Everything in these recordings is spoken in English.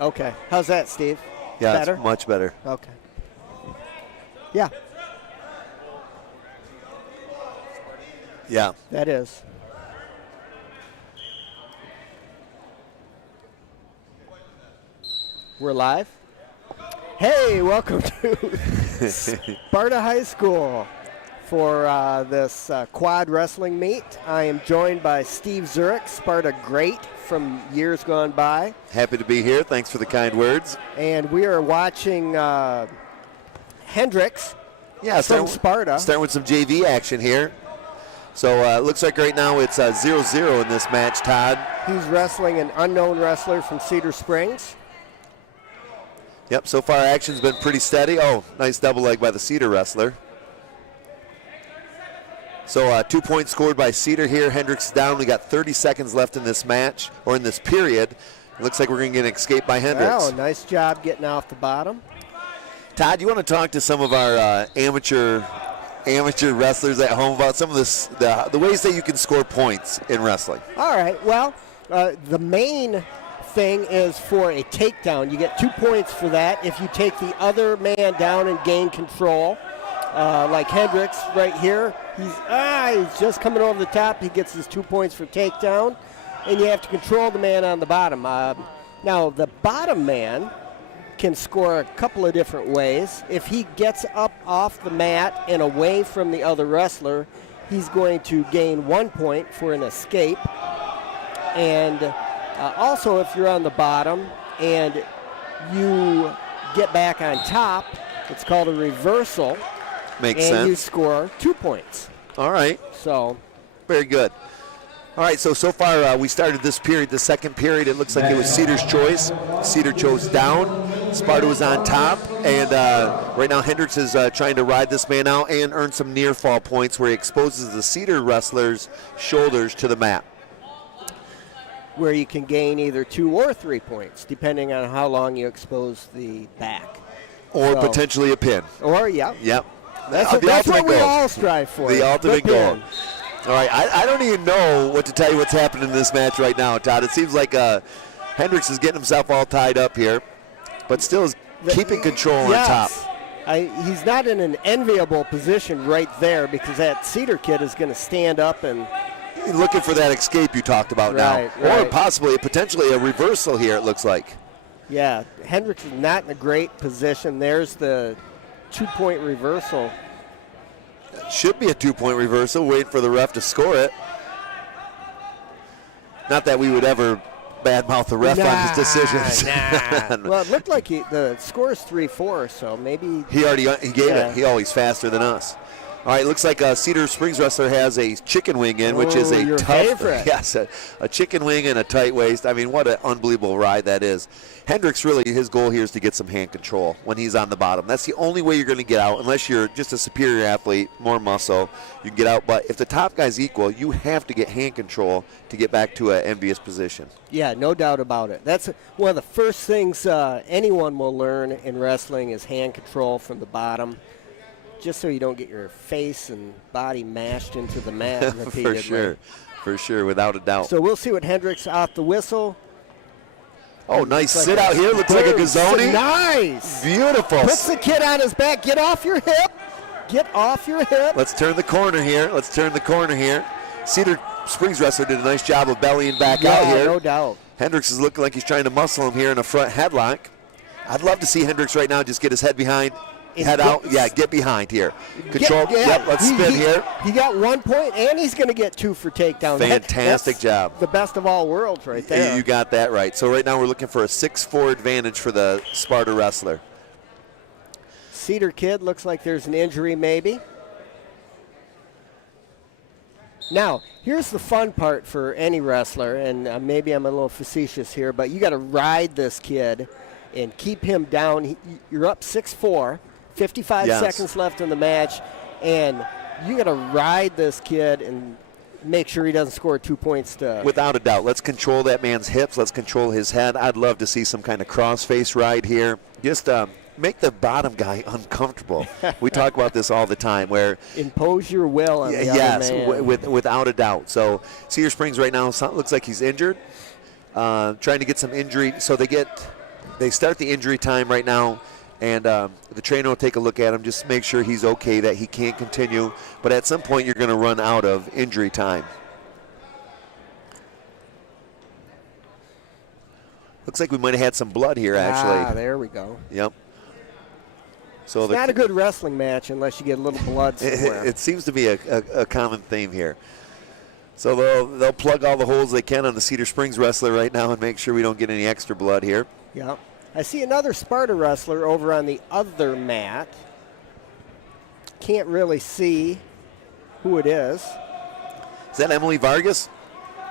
Okay. How's that, Steve? Yeah, better? It's much better. Okay. Yeah. Yeah. That is. We're live. Hey, welcome to Sparta High School for this quad wrestling meet. I am joined by Steve Zurich, Sparta great from years gone by. Happy to be here. Thanks for the kind words. And we are watching Hendricks from Sparta. Starting with some JV action here. So it looks like right now it's 0-0 in this match, Todd. He's wrestling an unknown wrestler from Cedar Springs. Yep, so far action's been pretty steady. Oh, nice double leg by the Cedar wrestler. So 2 points scored by Cedar here. Hendricks is down. We got 30 seconds left in this match, or in this period. It looks like we're going to get an escape by Hendricks. Oh, nice job getting off the bottom. Todd, you want to talk to some of our amateur wrestlers at home about some of the ways that you can score points in wrestling? All right. Well, the main thing is for a takedown. You get 2 points for that if you take the other man down and gain control. Like Hendricks right here, he's just coming over the top. He gets his 2 points for takedown, and you have to control the man on the bottom. Now, the bottom man can score a couple of different ways. If he gets up off the mat and away from the other wrestler, he's going to gain 1 point for an escape. And also, if you're on the bottom and you get back on top, it's called a reversal. Makes sense. And you score 2 points. All right. So, very good. All right, so far we started this period, the second period. It looks like it was Cedar's choice. Cedar chose down. Sparta was on top. And right now Hendricks is trying to ride this man out and earn some near fall points where he exposes the Cedar wrestler's shoulders to the mat. Where you can gain either 2 or 3 points, depending on how long you expose the back. Or potentially a pin. Or, yeah. Yep. That's what we all strive for. The ultimate goal. All right, I don't even know what to tell you what's happening in this match right now, Todd. It seems like Hendricks is getting himself all tied up here, but still is keeping control on top. He's not in an enviable position right there because that Cedar kid is going to stand up and looking for that escape you talked about now. Or possibly, potentially a reversal here, it looks like. Yeah, Hendricks is not in a great position. There's the 2 point reversal. Should be a 2 point reversal. Wait for the ref to score it. Not that we would ever badmouth the ref on his decisions. Well, it looked like the score is 3-4, so maybe he gave it. He always faster than us. All right, looks like Cedar Springs wrestler has a chicken wing in, which is a tough, favorite. Yes, a chicken wing and a tight waist. I mean, what an unbelievable ride that is. Hendricks, really, his goal here is to get some hand control when he's on the bottom. That's the only way you're going to get out, unless you're just a superior athlete, more muscle, you can get out. But if the top guy's equal, you have to get hand control to get back to an envious position. Yeah, no doubt about it. That's one of the first things anyone will learn in wrestling is hand control from the bottom. Just so you don't get your face and body mashed into the mat repeatedly. For sure, without a doubt. So we'll see what Hendricks off the whistle. Oh, nice sit out here. Looks like a Gazzoni. Nice. Beautiful. Puts the kid on his back. Get off your hip. Get off your hip. Let's turn the corner here. Cedar Springs wrestler did a nice job of bellying back out here. No doubt. Hendricks is looking like he's trying to muscle him here in a front headlock. I'd love to see Hendricks right now just get his head behind. Head out. Yeah, get behind here. Control. Yep, let's spin here. He got 1 point, and he's going to get 2 for takedown. Fantastic job. The best of all worlds right there. You got that right. So right now we're looking for a 6-4 advantage for the Sparta wrestler. Cedar kid looks like there's an injury maybe. Now, here's the fun part for any wrestler, and maybe I'm a little facetious here, but you got to ride this kid and keep him down. You're up 6-4. 55 seconds left in the match, and you got to ride this kid and make sure he doesn't score 2 points. Without a doubt. Let's control that man's hips. Let's control his head. I'd love to see some kind of cross-face ride here. Just make the bottom guy uncomfortable. We talk about this all the time. Where impose your will on the other man. Without a doubt. So Cedar Springs right now looks like he's injured. Trying to get some injury. So they get they start the injury time right now, and the trainer will take a look at him, just make sure he's okay, that he can't continue. But at some point, you're going to run out of injury time. Looks like we might have had some blood here, actually. Ah, there we go. Yep. So it's not a good wrestling match unless you get a little blood somewhere. It seems to be a common theme here. So they'll plug all the holes they can on the Cedar Springs wrestler right now and make sure we don't get any extra blood here. Yeah. I see another Sparta wrestler over on the other mat. Can't really see who it is. Is that Emily Vargas?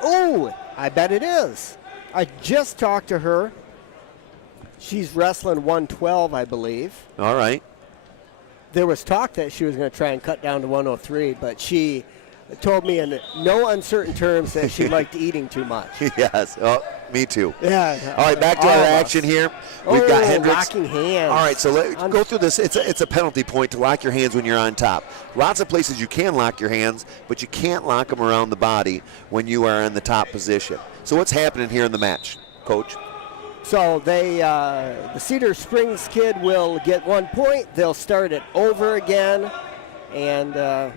Oh, I bet it is. I just talked to her. She's wrestling 112, I believe. All right. There was talk that she was going to try and cut down to 103, but she told me in no uncertain terms that she liked eating too much. Yes. Oh, me too. Yeah. All right, back to our action here. We've got Hendricks. Locking hands. All right, so let's go through this. It's a penalty point to lock your hands when you're on top. Lots of places you can lock your hands, but you can't lock them around the body when you are in the top position. So what's happening here in the match, Coach? So the Cedar Springs kid will get 1 point. They'll start it over again, and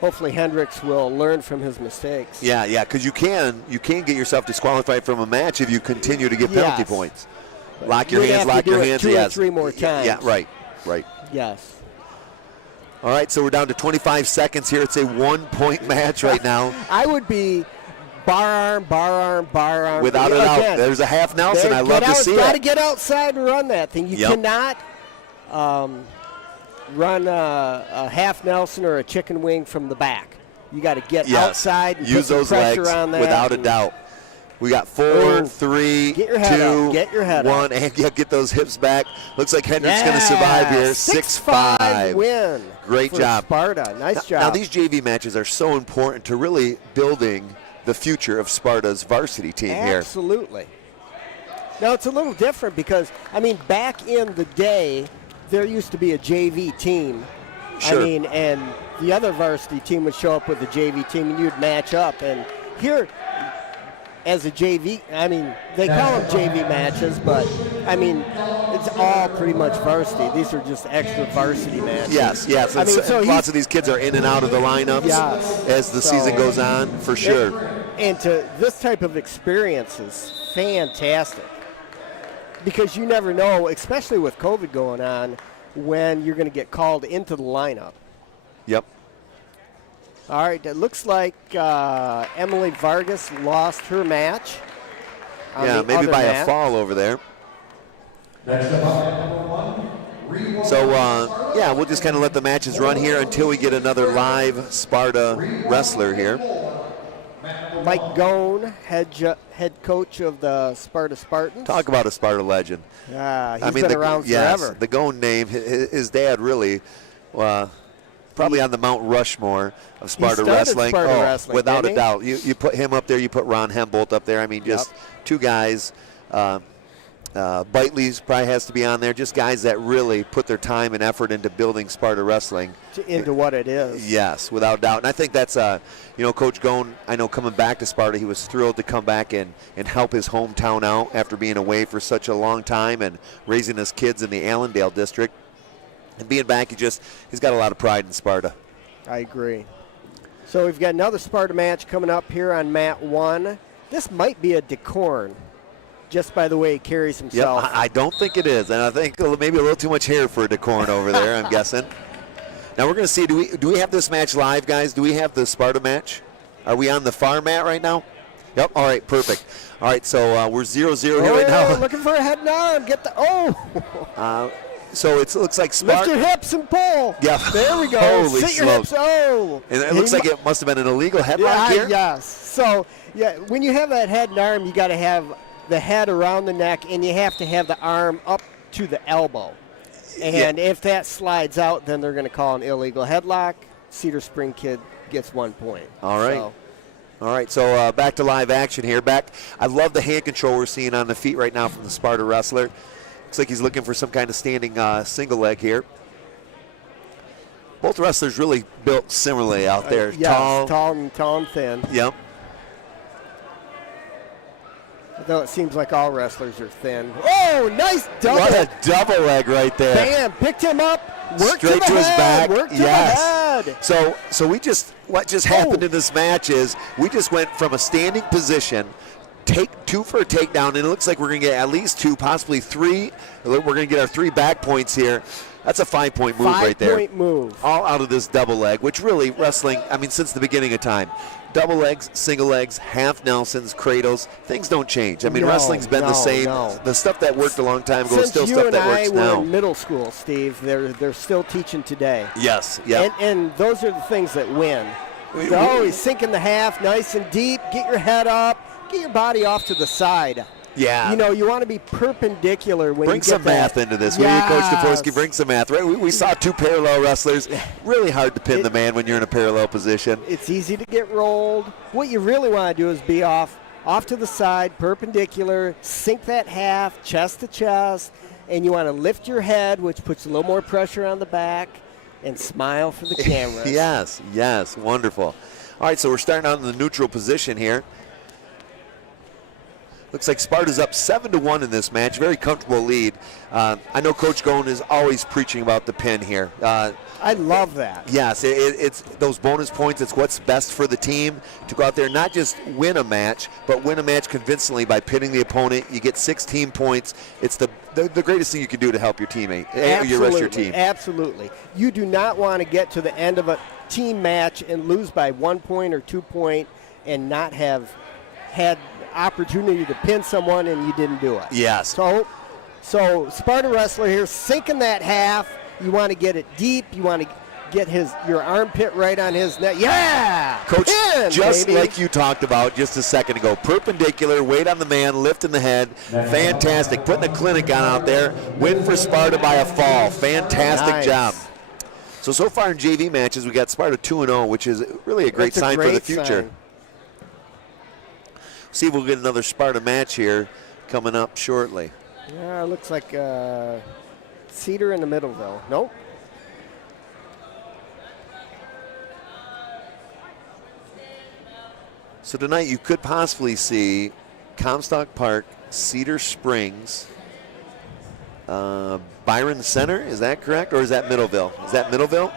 hopefully Hendricks will learn from his mistakes. Yeah, because you can get yourself disqualified from a match if you continue to get penalty points. Lock your hands, lock your hands. Two or three more times. Yeah, right. Yes. All right, so we're down to 25 seconds here. It's a 1 point match right now. I would be bar arm. Without a doubt. There's a half Nelson. I love to see it. Got to get outside and run that thing. You cannot run a half Nelson or a chicken wing from the back. You got to get outside and use put those pressure legs on that. Without a doubt. We got 4, 3, 2, get your head 1, and get those hips back. Looks like Hendricks going to survive here. 6-5 win. Great job. Sparta. Nice job. Now these JV matches are so important to really building the future of Sparta's varsity team here. Absolutely. Now it's a little different because, back in the day, there used to be a JV team. Sure. And the other varsity team would show up with the JV team and you'd match up. And here, as a JV, they call them JV matches, but, it's all pretty much varsity. These are just extra varsity matches. Yes. So lots of these kids are in and out of the lineups as the season goes on, for sure. And to this type of experience is fantastic because you never know, especially with COVID going on, when you're going to get called into the lineup. Yep. All right, it looks like Emily Vargas lost her match. Yeah, maybe by a fall over there. So, we'll just kind of let the matches run here until we get another live Sparta wrestler here. Mike Gone, head coach of the Sparta Spartans. Talk about a Sparta legend. Yeah, he's been around forever. Yes, the Gone name, his dad really, probably on the Mount Rushmore of Sparta Wrestling. Wrestling, without a doubt. You put him up there, you put Ron Hembolt up there. Just two guys. Bitely's probably has to be on there. Just guys that really put their time and effort into building Sparta Wrestling into what it is. Yes, without doubt. And I think that's, Coach Gone, I know coming back to Sparta, he was thrilled to come back and help his hometown out after being away for such a long time and raising his kids in the Allendale district. And being back, he's got a lot of pride in Sparta. I agree. So we've got another Sparta match coming up here on mat 1. This might be a decorn, just by the way he carries himself. Yep, I don't think it is, and I think maybe a little too much hair for a decorn over there, I'm guessing. Now we're going to see, do we have this match live, guys? Do we have the Sparta match? Are we on the far mat right now? Yep, all right, perfect. All right, so we're 0-0 here right now. Looking for a head and arm. So it looks like Sparta. Lift your hips and pull. Yeah. There we go. Holy Sit your hips. And it looks like it must have been an illegal headlock here. Yes. So, when you have that head and arm, you got to have the head around the neck, and you have to have the arm up to the elbow. And if that slides out, then they're going to call an illegal headlock. Cedar Spring kid gets 1 point. All right. All right, so back to live action here. I love the hand control we're seeing on the feet right now from the Sparta wrestler. Looks like he's looking for some kind of standing single leg here. Both wrestlers really built similarly out there. Yes, tall and thin. Yep. Though it seems like all wrestlers are thin. Oh, nice double. What a double leg right there. Bam, picked him up. Worked Straight to his head, back. worked to the head. So what just happened in this match is we just went from a standing position, take 2 for a takedown, and it looks like we're going to get at least 2, possibly 3. We're going to get our 3 back points here. That's a 5-point move right there. 5-point move. All out of this double leg, which really wrestling, I mean, since the beginning of time. Double legs, single legs, half Nelsons, cradles, things don't change. I mean, wrestling's been the same. The stuff that worked a long time ago is still stuff that works now. Since you and I were in middle school, Steve, they're still teaching today. Yes, yeah. And those are the things that win. They're always sinking the half nice and deep, get your head up, get your body off to the side. Yeah. You know, you want to be perpendicular when bring you get some math into this. Will you, Coach Daforsky? Bring some math. Right? We saw 2 parallel wrestlers. Really hard to pin the man when you're in a parallel position. It's easy to get rolled. What you really want to do is be off to the side, perpendicular, sink that half, chest to chest, and you want to lift your head, which puts a little more pressure on the back, and smile for the camera. Yes, wonderful. All right, so we're starting out in the neutral position here. Looks like Sparta's up 7-1 in this match. Very comfortable lead. I know Coach Goen is always preaching about the pin here. I love that. Yes, it's those bonus points. It's what's best for the team to go out there and not just win a match, but win a match convincingly by pinning the opponent. You get 16 points. It's the greatest thing you can do to help your teammate, your rest of your team. Absolutely. You do not want to get to the end of a team match and lose by 1 point or 2 points and not have had opportunity to pin someone and you didn't do it. Yes. So Sparta wrestler here sinking that half. You want to get it deep. You want to get your armpit right on his neck. Yeah! Coach, pin, just baby. like you talked about just a second ago, perpendicular, weight on the man, lifting the head. Fantastic. Putting a clinic on out there. Win for Sparta by a fall. Fantastic job. So far in JV matches, we got Sparta 2-0, which is really a great sign for the future. Sign. See if we'll get another Sparta match here coming up shortly. Yeah, it looks like Cedar in the middle, though. Nope. So tonight you could possibly see Comstock Park, Cedar Springs, Byron Center. Is that correct? Or is that Middleville? Is that Middleville?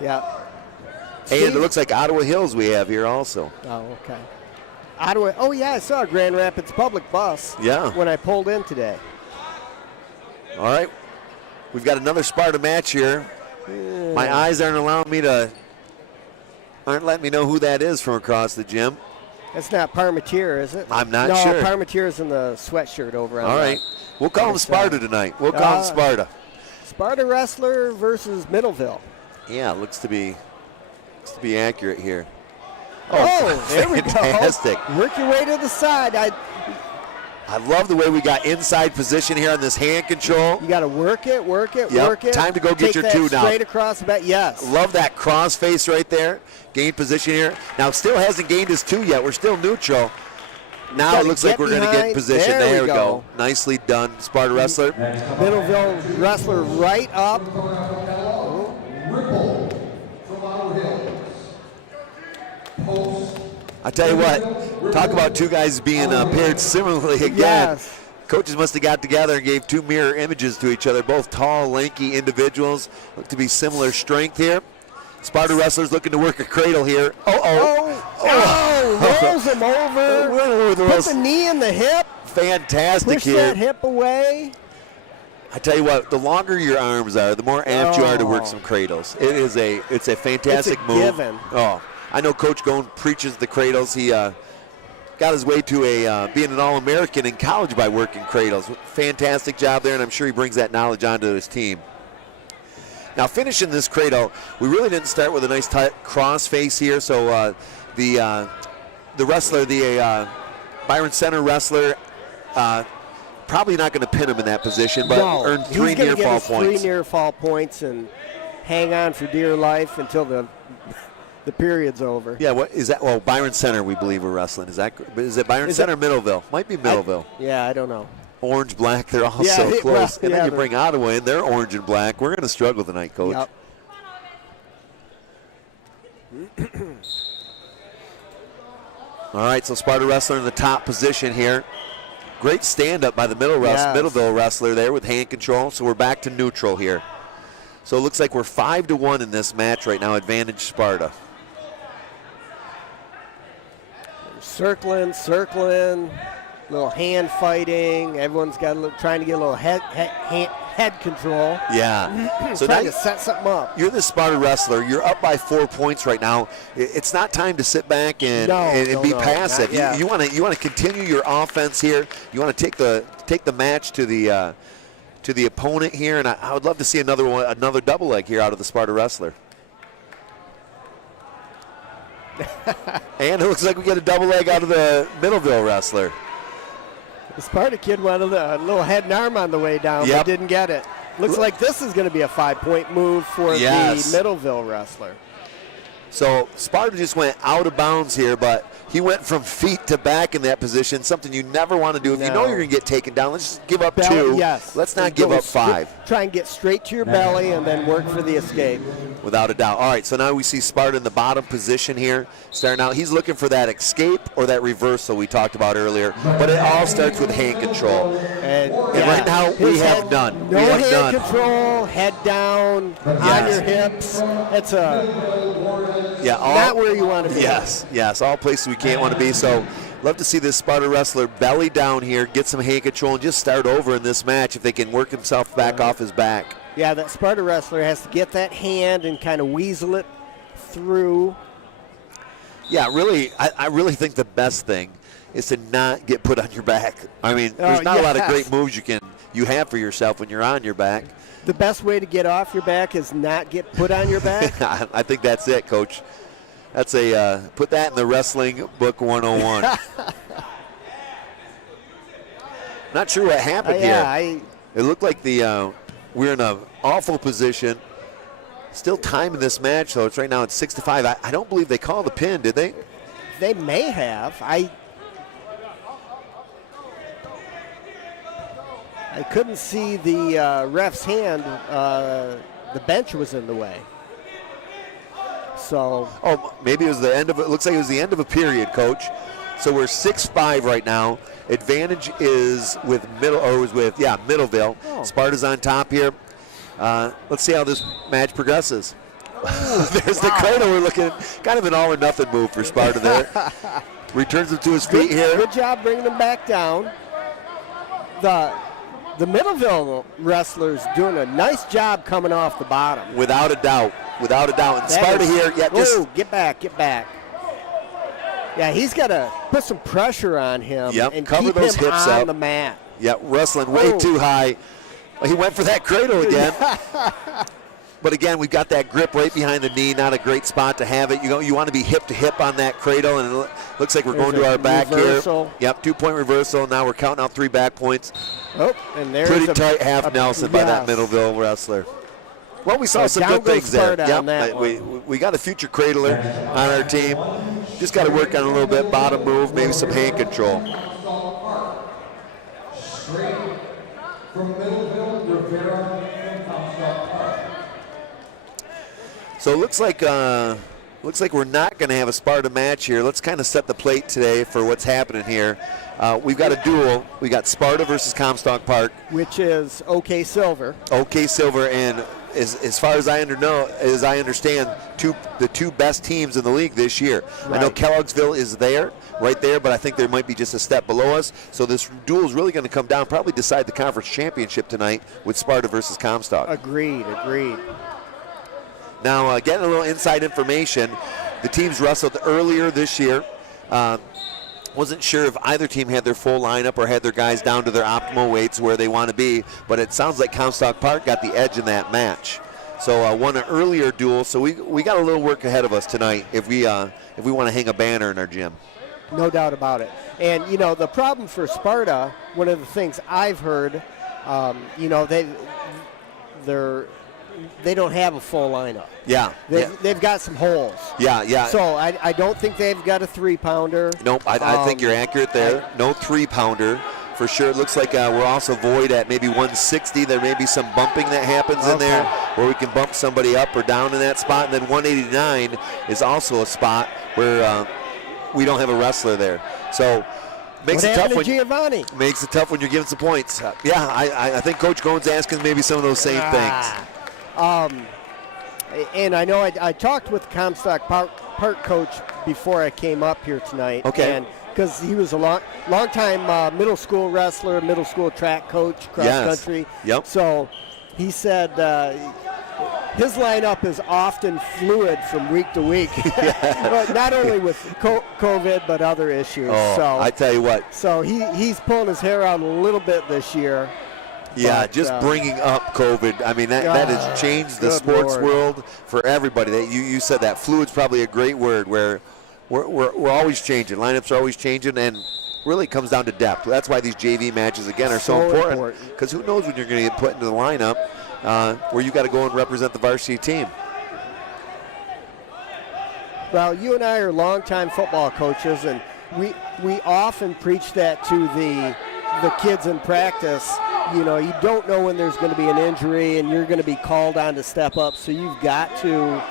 Yeah. And it looks like Ottawa Hills we have here also. Oh, okay. Ottawa. Oh, yeah, I saw a Grand Rapids public bus when I pulled in today. All right. We've got another Sparta match here. My eyes aren't letting me know who that is from across the gym. That's not Parmentier, is it? I'm not sure. No, Parmentier's in the sweatshirt over on All right. We'll call him Sparta tonight. We'll call him Sparta. Sparta wrestler versus Middleville. Yeah, looks to be accurate here. Oh, there we go. Fantastic. Work your way to the side. I love the way we got inside position here on this hand control. You got to work it. Work it. Time to go Take get your 2 now. Straight across the back. Yes. Love that cross face right there. Gain position here. Now still hasn't gained his 2 yet. We're still neutral. Now it looks like we're going to get position. There we go. Nicely done, Sparta wrestler. Middleville wrestler right up. I tell you what, talk about 2 guys being paired similarly again. Yes. Coaches must have got together and gave 2 mirror images to each other. Both tall, lanky individuals. Look to be similar strength here. Sparta wrestlers looking to work a cradle here. Rolls him over. Put the knee in the hip. Fantastic Push here. that hip away. I tell you what, the longer your arms are, the more amped you are to work some cradles. It's a fantastic move. Given. Oh, I know Coach Goen preaches the cradles. He got his way to being an All-American in college by working cradles. Fantastic job there, and I'm sure he brings that knowledge onto his team. Now, finishing this cradle, we really didn't start with a nice tight cross face here. So the wrestler, the Byron Center wrestler, probably not going to pin him in that position, but earned 3 near fall points. 3 near fall points and hang on for dear life until the period's over. Yeah, what is that? Well, Byron Center, we believe, we're wrestling. Is it Byron Center or Middleville? Might be Middleville. I don't know. Orange, black, they're all so close. And then you bring Ottawa in, they're orange and black. We're going to struggle tonight, Coach. Yep. All right, so Sparta wrestler in the top position here. Great stand-up by the Middleville wrestler there with hand control. So we're back to neutral here. So it looks like we're 5-1 in this match right now. Advantage Sparta. Circling, little hand fighting. Everyone's got trying to get a little head control. Yeah. So trying now to set something up. You're the Sparta wrestler. You're up by 4 points right now. It's not time to sit back and be passive. You want to continue your offense here. You want to take the match to the opponent here, and I would love to see another double leg here out of the Sparta wrestler. And it looks like we get a double leg out of the Middleville wrestler. The Sparta kid wanted a little head and arm on the way down, but didn't get it. Looks like this is going to be a 5-point move for the Middleville wrestler. So Sparta just went out of bounds here, but he went from feet to back in that position, something you never want to do. If you know you're going to get taken down, let's just give up belly, 2. Yes. Let's not give up 5. Try and get straight to your belly and then work for the escape. Without a doubt. All right, so now we see Sparta in the bottom position here. Starting out, he's looking for that escape or that reversal we talked about earlier, but it all starts with hand control. And right now, we have none. No hand control, head down, on your hips. That's not where you want to be. Yes, all places we can't want to be. So love to see this Sparta wrestler belly down here, get some hand control, and just start over in this match if they can work himself back off his back. Yeah, that Sparta wrestler has to get that hand and kind of weasel it through. Yeah, really, I really think the best thing is to not get put on your back. I mean, there's not a lot of great moves you have for yourself when you're on your back. The best way to get off your back is not get put on your back? I think that's it, Coach. That's put that in the wrestling book 101. Not sure what happened here. It looked like we're in an awful position. Still time in this match, though. It's right now at 6-5. I don't believe they called the pin, did they? They may have. I couldn't see the ref's hand. The bench was in the way. So. Oh, maybe it was the end of it. Looks like it was the end of a period, Coach. So we're 6-5 right now. Advantage is with Middleville. Oh. Sparta's on top here. Let's see how this match progresses. There's the cradle. We're looking at kind of an all or nothing move for Sparta there. Returns him to his feet here. Good job bringing him back down. The Middleville wrestlers doing a nice job coming off the bottom. Without a doubt. And Sparta here. Get back. Yeah, he's got to put some pressure on him and cover keep those him hips on up. the mat. Yeah, wrestling way too high. He went for that cradle again. But again, we've got that grip right behind the knee. Not a great spot to have it. You want to be hip to hip on that cradle, and it looks like we're going to our back reversal. Here. Yep, 2-point reversal. Now we're counting out 3 back points. Oh, and there's pretty tight half Nelson by that Middleville wrestler. Well, we saw some good things there. We got a future cradler on our team. Just got to work on a little bit bottom move, maybe some hand control. So it looks like we're not going to have a Sparta match here. Let's kind of set the plate today for what's happening here. We've got a duel. We got Sparta versus Comstock Park, which is OK Silver. OK Silver, and as far as I understand, the two best teams in the league this year. Right. I know Kellogg'sville is right there, but I think there might be just a step below us. So this duel is really going to come down, probably decide the conference championship tonight with Sparta versus Comstock. Agreed. Now, getting a little inside information, the teams wrestled earlier this year. Wasn't sure if either team had their full lineup or had their guys down to their optimal weights where they want to be, but it sounds like Comstock Park got the edge in that match. So won an earlier duel, so we got a little work ahead of us tonight if we want to hang a banner in our gym. No doubt about it. And, the problem for Sparta, one of the things I've heard, they don't have a full lineup. Yeah. They've got some holes. Yeah. So I don't think they've got a 3-pounder. Nope, I think you're accurate there. No 3-pounder for sure. It looks like we're also void at maybe 160. There may be some bumping that happens in there where we can bump somebody up or down in that spot. And then 189 is also a spot where we don't have a wrestler there. So Makes what it tough happened when to Giovanni? Makes it tough when you're giving some points. Yeah, I think Coach Gone's asking maybe some of those same things. And I know I talked with the Comstock Park coach before I came up here tonight. Okay. And because he was a long time middle school wrestler, middle school track coach, cross country. Yep. So he said his lineup is often fluid from week to week, not only with COVID but other issues. Oh, so I tell you what. So he's pulling his hair out a little bit this year. Yeah, but, just bringing up COVID. I mean, that has changed the sports world for everybody. You said that. Fluid's probably a great word where we're always changing. Lineups are always changing, and really comes down to depth. That's why these JV matches, again, are so important. Because who knows when you're going to get put into the lineup where you got to go and represent the varsity team. Well, you and I are longtime football coaches, and we often preach that to the kids in practice. You know, you don't know when there's going to be an injury, and you're going to be called on to step up. So you've got to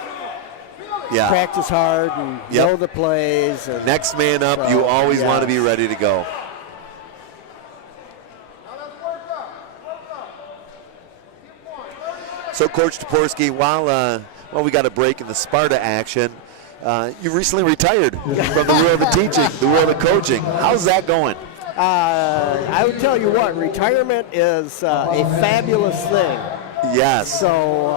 practice hard and know the plays. And next man up, you always want to be ready to go. So, Coach Toporski, while we got a break in the Sparta action, you recently retired from the world of teaching, the world of coaching. How's that going? I would tell you what, retirement is a fabulous thing. Yes. So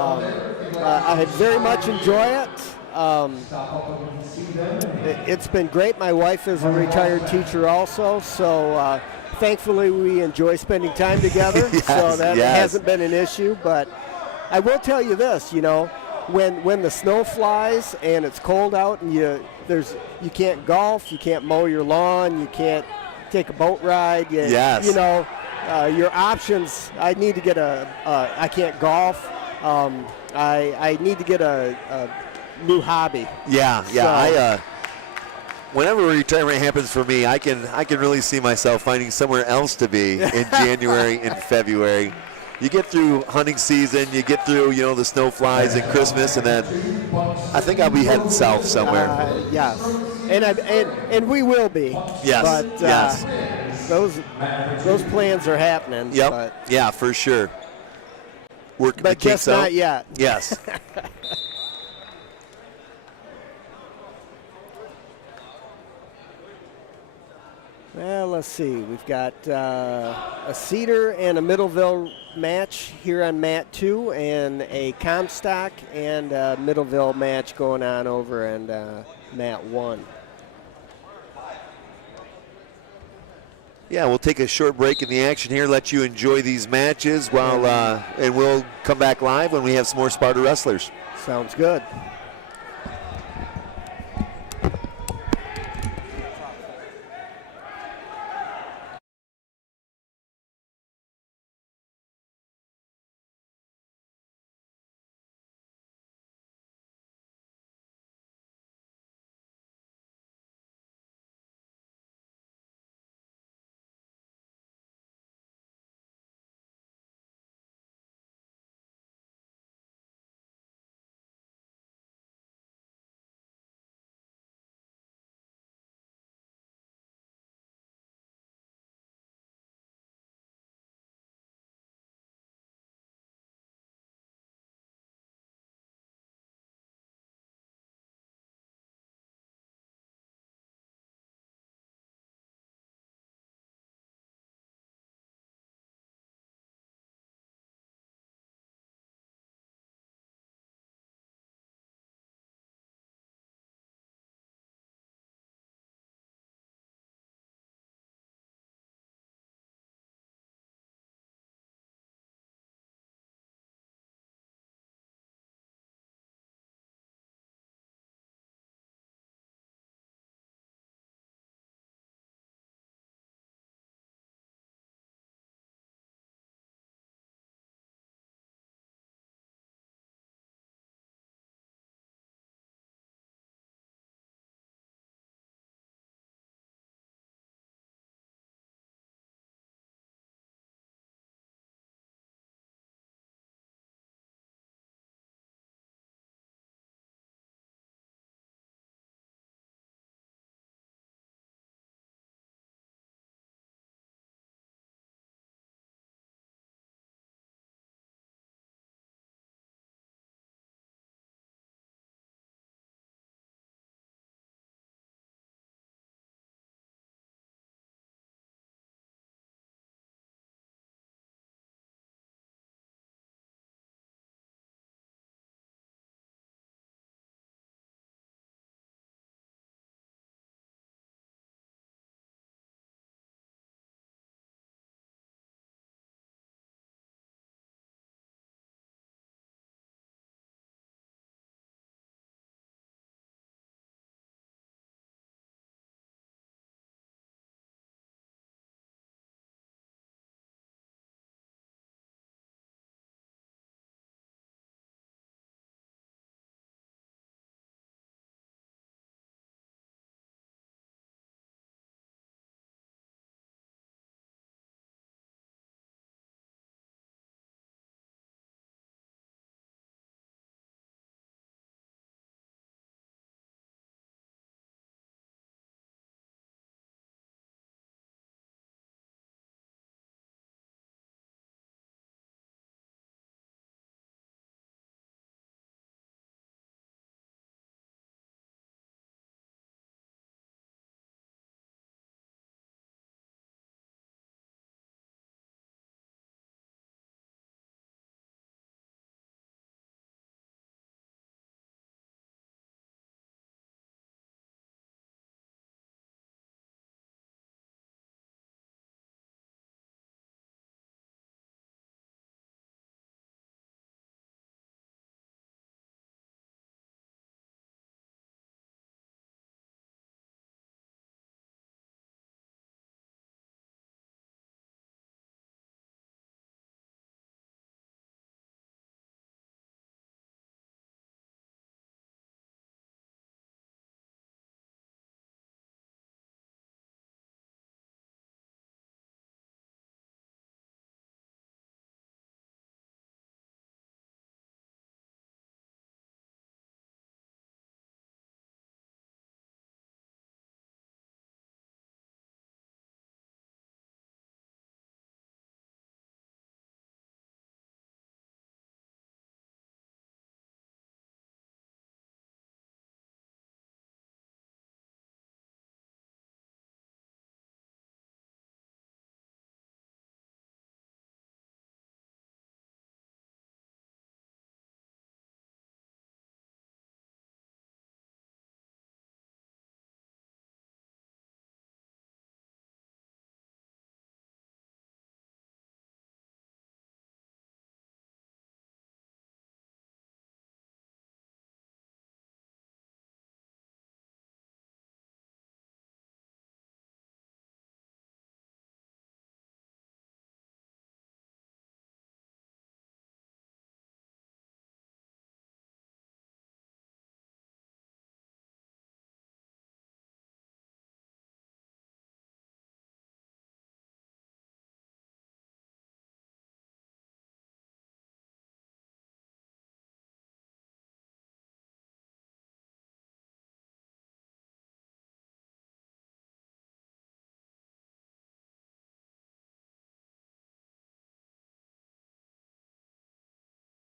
I very much enjoy it. It's been great. My wife is a retired teacher also, so thankfully we enjoy spending time together. So that hasn't been an issue. But I will tell you this, you know, when the snow flies and it's cold out and you can't golf, you can't mow your lawn, you can't take a boat ride. You know, your options. I need to get I can't golf. I need to get a new hobby. Yeah. So, whenever retirement happens for me, I can really see myself finding somewhere else to be in January and February. You get through hunting season, you get through, you know, the snow flies and Christmas, and then I think I'll be heading south somewhere. Yes, and we will be. Yes. But those plans are happening. Yep. But, yeah, for sure. Working but the just kinks out. not yet. Yes. Well, let's see. We've got a Cedar and a Middleville match here on mat 2, and a Comstock and a Middleville match going on over on mat 1. Yeah, we'll take a short break in the action here, let you enjoy these matches and we'll come back live when we have some more Sparta wrestlers. Sounds good.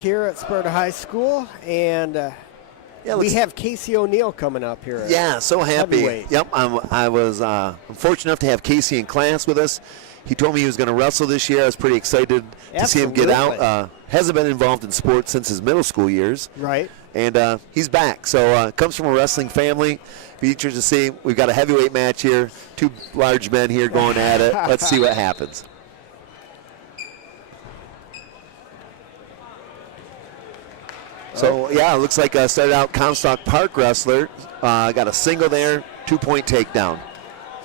here at Sparta High School, and we have Casey O'Neill coming up here. Yeah, so happy. Heavyweight. Yep, I was fortunate enough to have Casey in class with us. He told me he was going to wrestle this year. I was pretty excited to see him get out. Hasn't been involved in sports since his middle school years. Right. And he's back. So comes from a wrestling family. Be interested to see. We've got a heavyweight match here. Two large men here going at it. Let's see what happens. So, yeah, it looks like started out Comstock Park wrestler. Got a single there, 2-point takedown.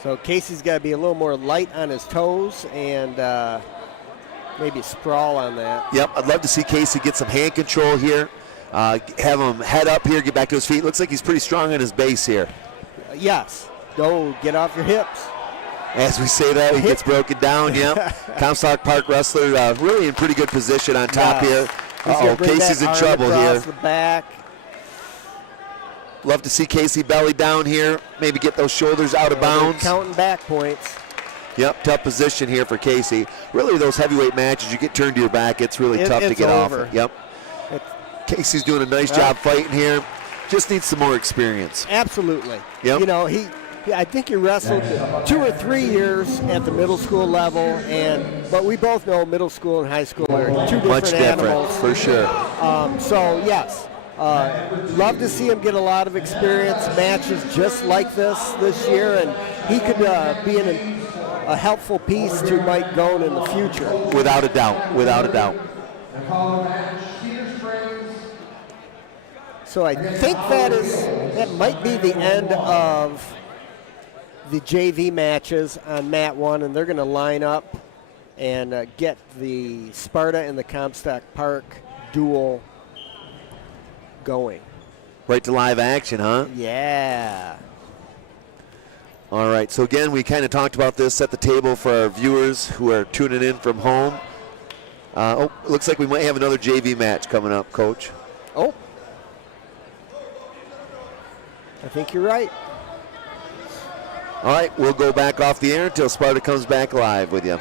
So Casey's got to be a little more light on his toes and maybe sprawl on that. Yep, I'd love to see Casey get some hand control here. Have him head up here, get back to his feet. Looks like he's pretty strong on his base here. Yes. Go get off your hips. As we say that, he gets broken down, yep. Comstock Park wrestler really in pretty good position on top here. Uh-oh, Casey's in trouble here. The back. Love to see Casey belly down here. Maybe get those shoulders out of bounds. Counting back points. Yep, tough position here for Casey. Really, those heavyweight matches, you get turned to your back, it's really tough to get over. off. Yep. Casey's doing a nice job fighting here. Just needs some more experience. Absolutely. Yep. You know, I think he wrestled 2 or 3 years at the middle school level, but we both know middle school and high school are two different Much different, animals. for sure. So, yes, love to see him get a lot of experience, matches just like this year, and he could be a helpful piece to Mike Gone in the future. Without a doubt, without a doubt. So I think that might be the end of the JV matches on Mat 1, and they're going to line up and get the Sparta and the Comstock Park duel going. Right to live action, huh? Yeah. All right, so again, we kind of talked about this, set the table for our viewers who are tuning in from home. It looks like we might have another JV match coming up, Coach. Oh. I think you're right. All right, we'll go back off the air until Sparta comes back live with you.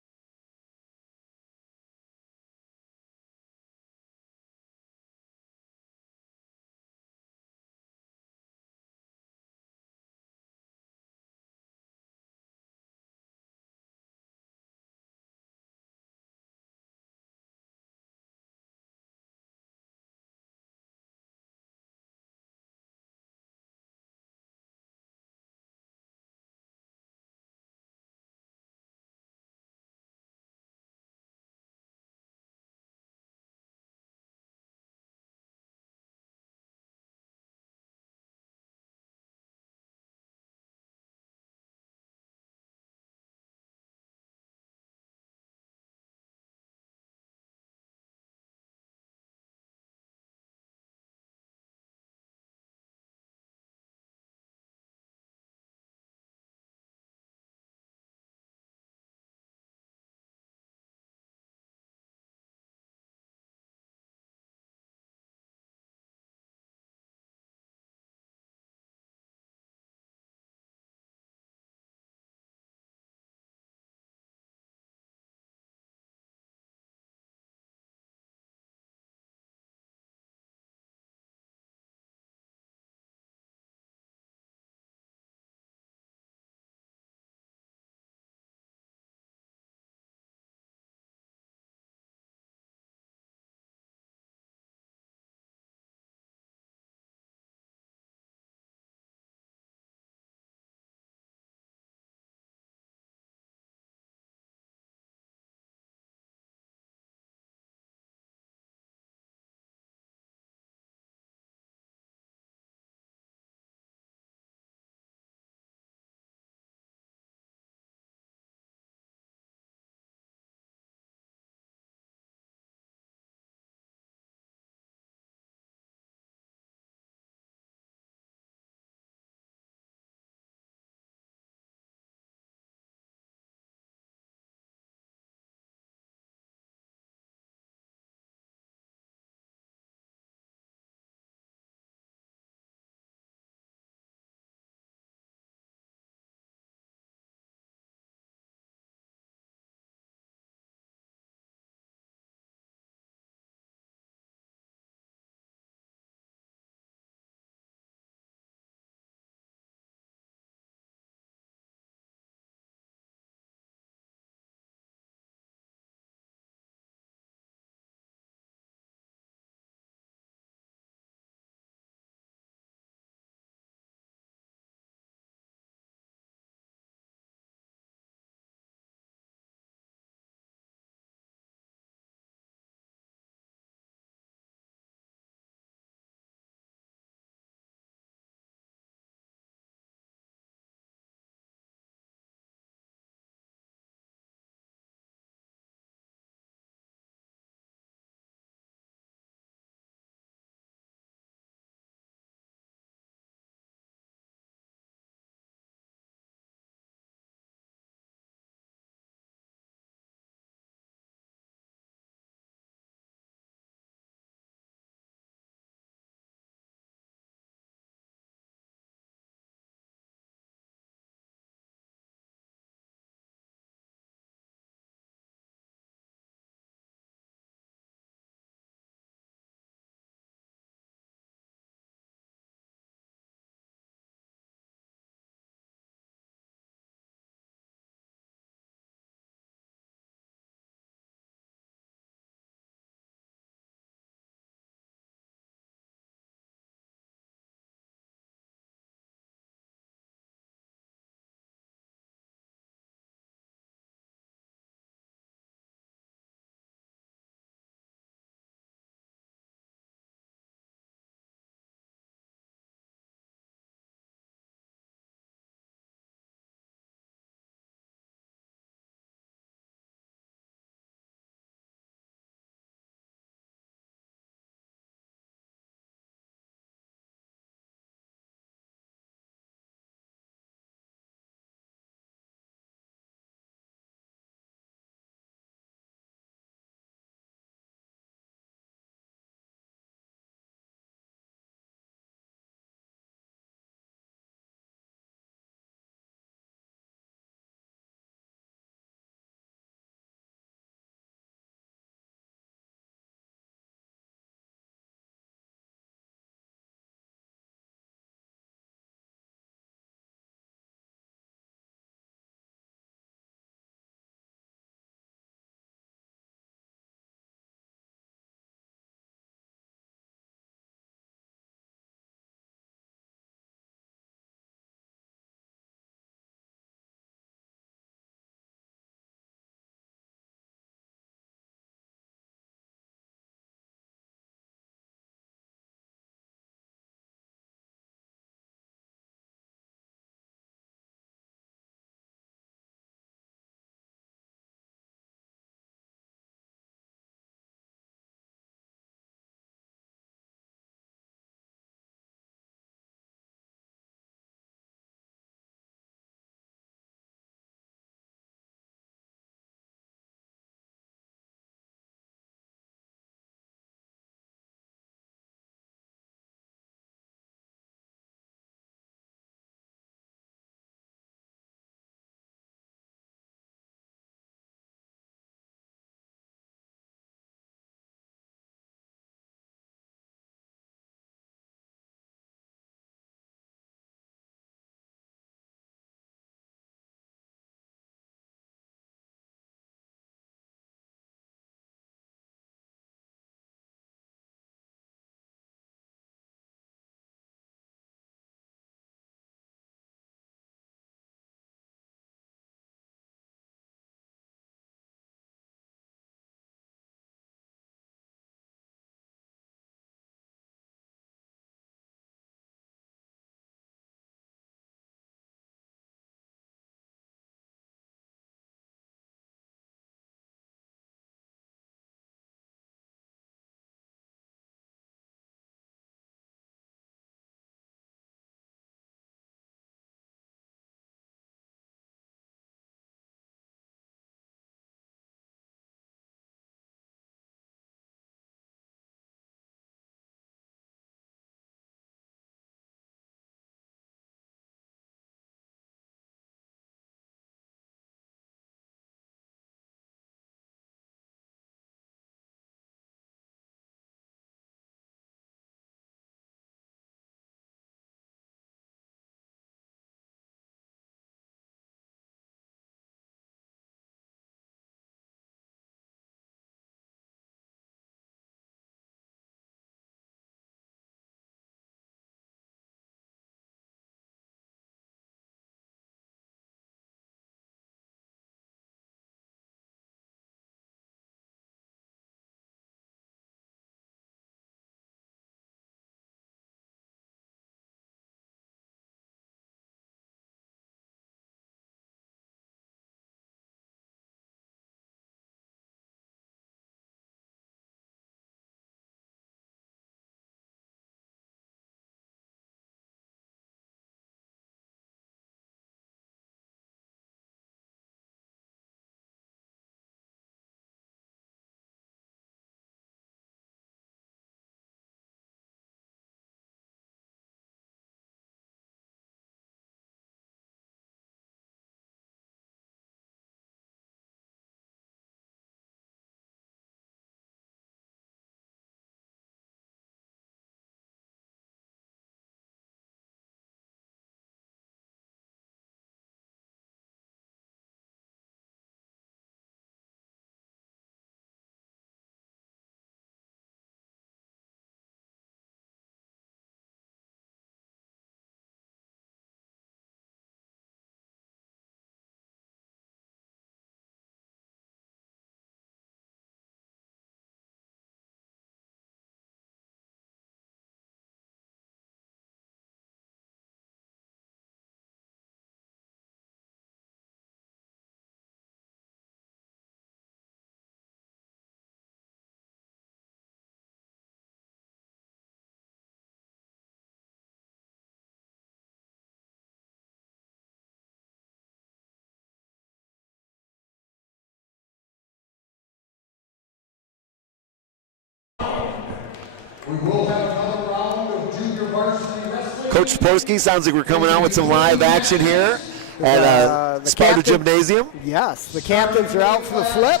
Coach Sporski, sounds like we're coming out with some live action here at Sparta Gymnasium. Yes, the captains are out for the flip.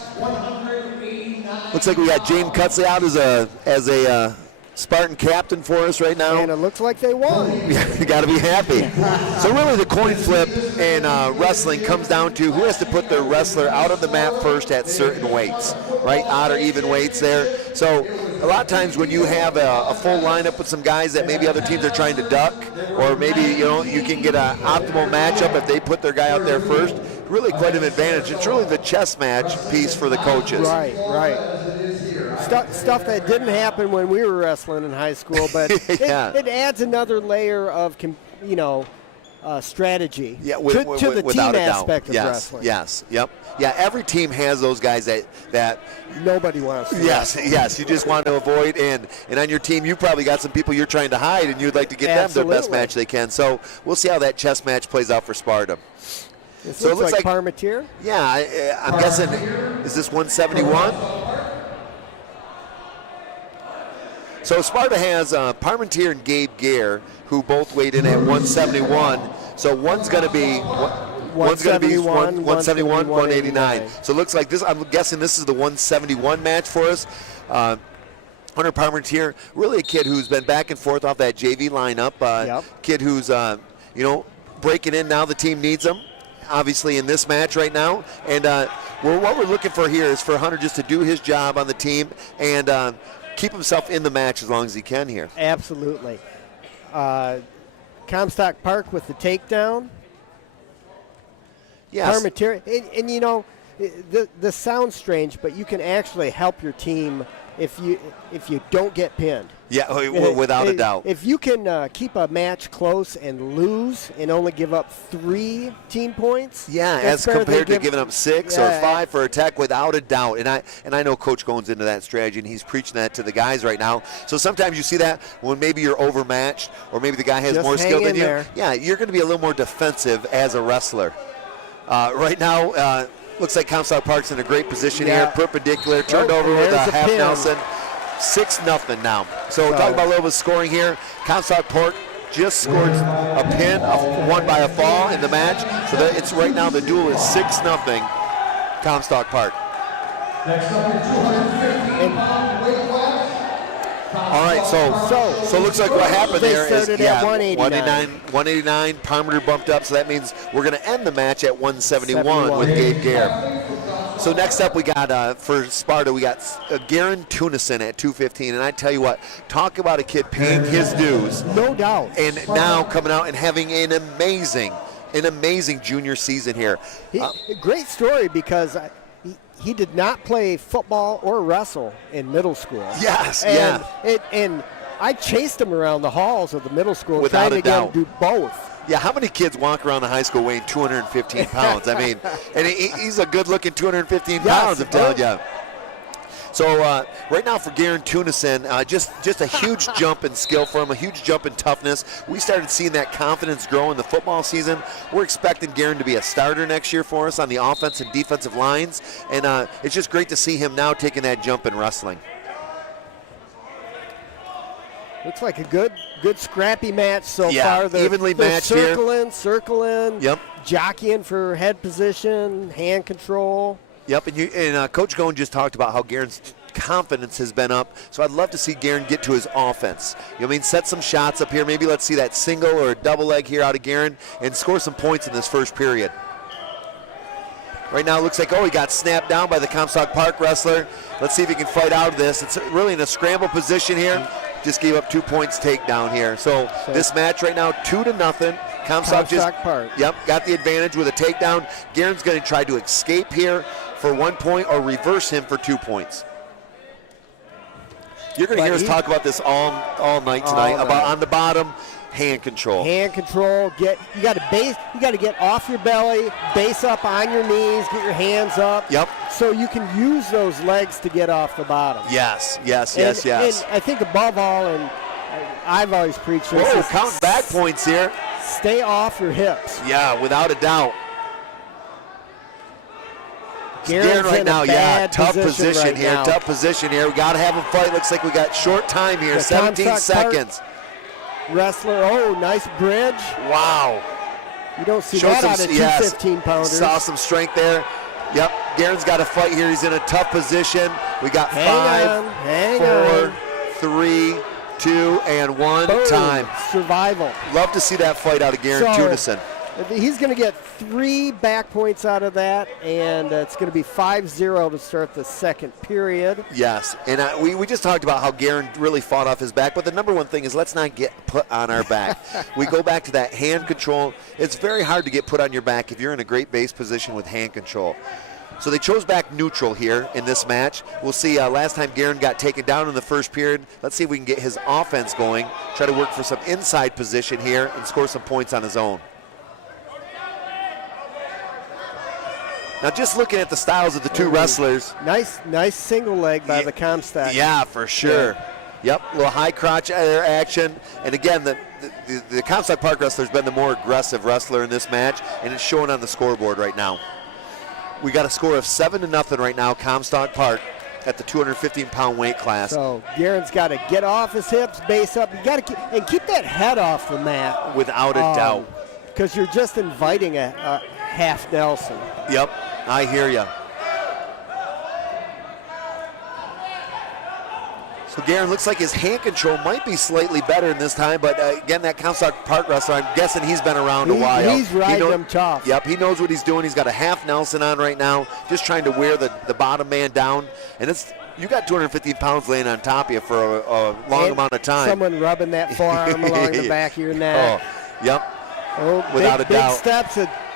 Looks like we got James Cutley out as a Spartan captain for us right now. And it looks like they won. You got to be happy. So really the coin flip in wrestling comes down to who has to put their wrestler out of the mat first at certain weights, right? Odd or even weights there. So a lot of times when you have a full lineup with some guys that maybe other teams are trying to duck, or maybe you can get an optimal matchup if they put their guy out there first, really quite an advantage. It's really the chess match piece for the coaches. Right. Stuff that didn't happen when we were wrestling in high school, but it adds another layer of strategy to the team aspect of wrestling. Yes. Yeah, every team has those guys that nobody wants to. Yes, you just want to avoid, and on your team you probably got some people you're trying to hide, and you'd like to get them their best match they can. So we'll see how that chess match plays out for Sparta. So it looks like Parmentier? Yeah, I'm guessing, is this 171? So Sparta has Parmentier and Gabe Gare, who both weighed in at 171. So one's going to be 171, 189. So it looks like this. I'm guessing this is the 171 match for us. Hunter Parmentier, really a kid who's been back and forth off that JV lineup. Kid who's breaking in now. The team needs him, obviously, in this match right now. And what we're looking for here is for Hunter just to do his job on the team and keep himself in the match as long as he can here. Absolutely. Comstock Park with the takedown. Yes. Parmentier, and this sounds strange, but you can actually help your team if you don't get pinned. Yeah, without a doubt. If you can keep a match close and lose and only give up 3 team points. Yeah, as compared to giving up 6 or 5 for attack, without a doubt. And I know Coach Goins into that strategy, and he's preaching that to the guys right now. So sometimes you see that when maybe you're overmatched or maybe the guy has more skill than you. There. Yeah, you're going to be a little more defensive as a wrestler. Right now, looks like Comstock Park's in a great position here, perpendicular, turned over with a half pin. Nelson. 6-0 now. So talking about a little bit of scoring here. Comstock Park just scored a pin, won by a fall in the match. So that it's right now the duel is 6-0 Comstock Park. Next up in 250-pound weight class. All right, so it looks like what happened there is at 189. 189. Parmentier bumped up, so that means we're going to end the match at 171 with Gabe Gare. So next up we got, for Sparta, we got Garen Tunison at 215. And I tell you what, talk about a kid paying his dues. No doubt. And now coming out and having an amazing junior season here. Great story because he did not play football or wrestle in middle school. Yes, And I chased him around the halls of the middle school without trying to doubt. get him to do both. Yeah, how many kids walk around the high school weighing 215 pounds? I mean, and he's a good-looking 215 pounds, I'm telling you. So right now for Garen Tunison, just a huge jump in skill for him, a huge jump in toughness. We started seeing that confidence grow in the football season. We're expecting Garen to be a starter next year for us on the offense and defensive lines, and it's just great to see him now taking that jump in wrestling. Looks like a good scrappy match so yeah, far. They're evenly matched circling, Yep. jockeying for head position, hand control. Yep, and Coach Goin just talked about how Garen's confidence has been up, so I'd love to see Garen get to his offense. Set some shots up here. Maybe let's see that single or a double leg here out of Garen and score some points in this first period. Right now it looks like, he got snapped down by the Comstock Park wrestler. Let's see if he can fight out of this. It's really in a scramble position here. Just gave up 2 points takedown here. So this match right now, 2-0. Comstock Park. Yep, got the advantage with a takedown. Garen's going to try to escape here for 1 point or reverse him for 2 points. You're going to hear us talk about this all night tonight, about on the bottom, hand control. Hand control. You got to get off your belly, base up on your knees, get your hands up. Yep. So you can use those legs to get off the bottom. Yes. And I think above all, and I've always preached this. Whoa, count back points here. Stay off your hips. Yeah, without a doubt. Garen right in now, a yeah, bad tough position right here, now. tough position here. We got to have him fight. Looks like we got short time here, The 17 Comstock Park seconds. Wrestler, oh, nice bridge. Wow. You don't see Showed that some, out of yes, 215-pounders. Saw some strength there. Yep, Garen's got to fight here. He's in a tough position. We got Hang 4, on. 3, 2, and 1 Boom. time. Survival. Love to see that fight out of Garen Tunison. He's going to get 3 back points out of that, and it's going to be 5-0 to start the second period. Yes, and we just talked about how Garen really fought off his back, but the number one thing is let's not get put on our back. We go back to that hand control. It's very hard to get put on your back if you're in a great base position with hand control. So they chose back neutral here in this match. We'll see, last time Garen got taken down in the first period. Let's see if we can get his offense going, try to work for some inside position here and score some points on his own. Now, just looking at the styles of the two wrestlers. Nice single leg by the Comstock. Yeah, for sure. Yeah. Yep, a little high crotch action. And again, the Comstock Park wrestler's been the more aggressive wrestler in this match, and it's showing on the scoreboard right now. We got a score of 7-0 right now, Comstock Park at the 215-pound weight class. So Garen's got to get off his hips, base up. You got to keep that head off the mat. Without a doubt. Because you're just inviting a half Nelson. Yep, I hear you. So Garen looks like his hand control might be slightly better in this time, but again, that Comstock Park wrestler, I'm guessing he's been around a while. He's riding him tough. Yep, he knows what he's doing. He's got a half Nelson on right now, just trying to wear the bottom man down. And you got 215 pounds laying on top of you for a long amount of time. Someone rubbing that forearm along the back of your neck. Oh, yep, without a doubt. Big steps at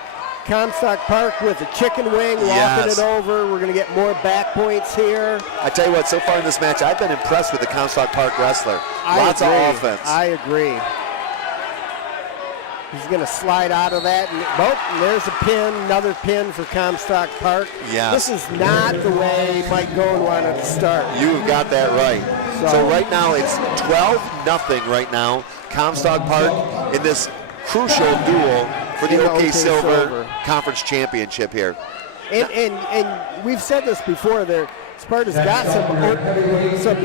Comstock Park with a chicken wing, walking it over. We're going to get more back points here. I tell you what, so far in this match, I've been impressed with the Comstock Park wrestler. Lots of offense. I agree. He's going to slide out of that. And there's a pin, another pin for Comstock Park. Yes. This is not the way Mike Goen wanted to start. You've got that right. So right now, it's 12-0 right now. Comstock Park in this crucial duel for the OK Silver Conference Championship here. And we've said this before, Sparta's got some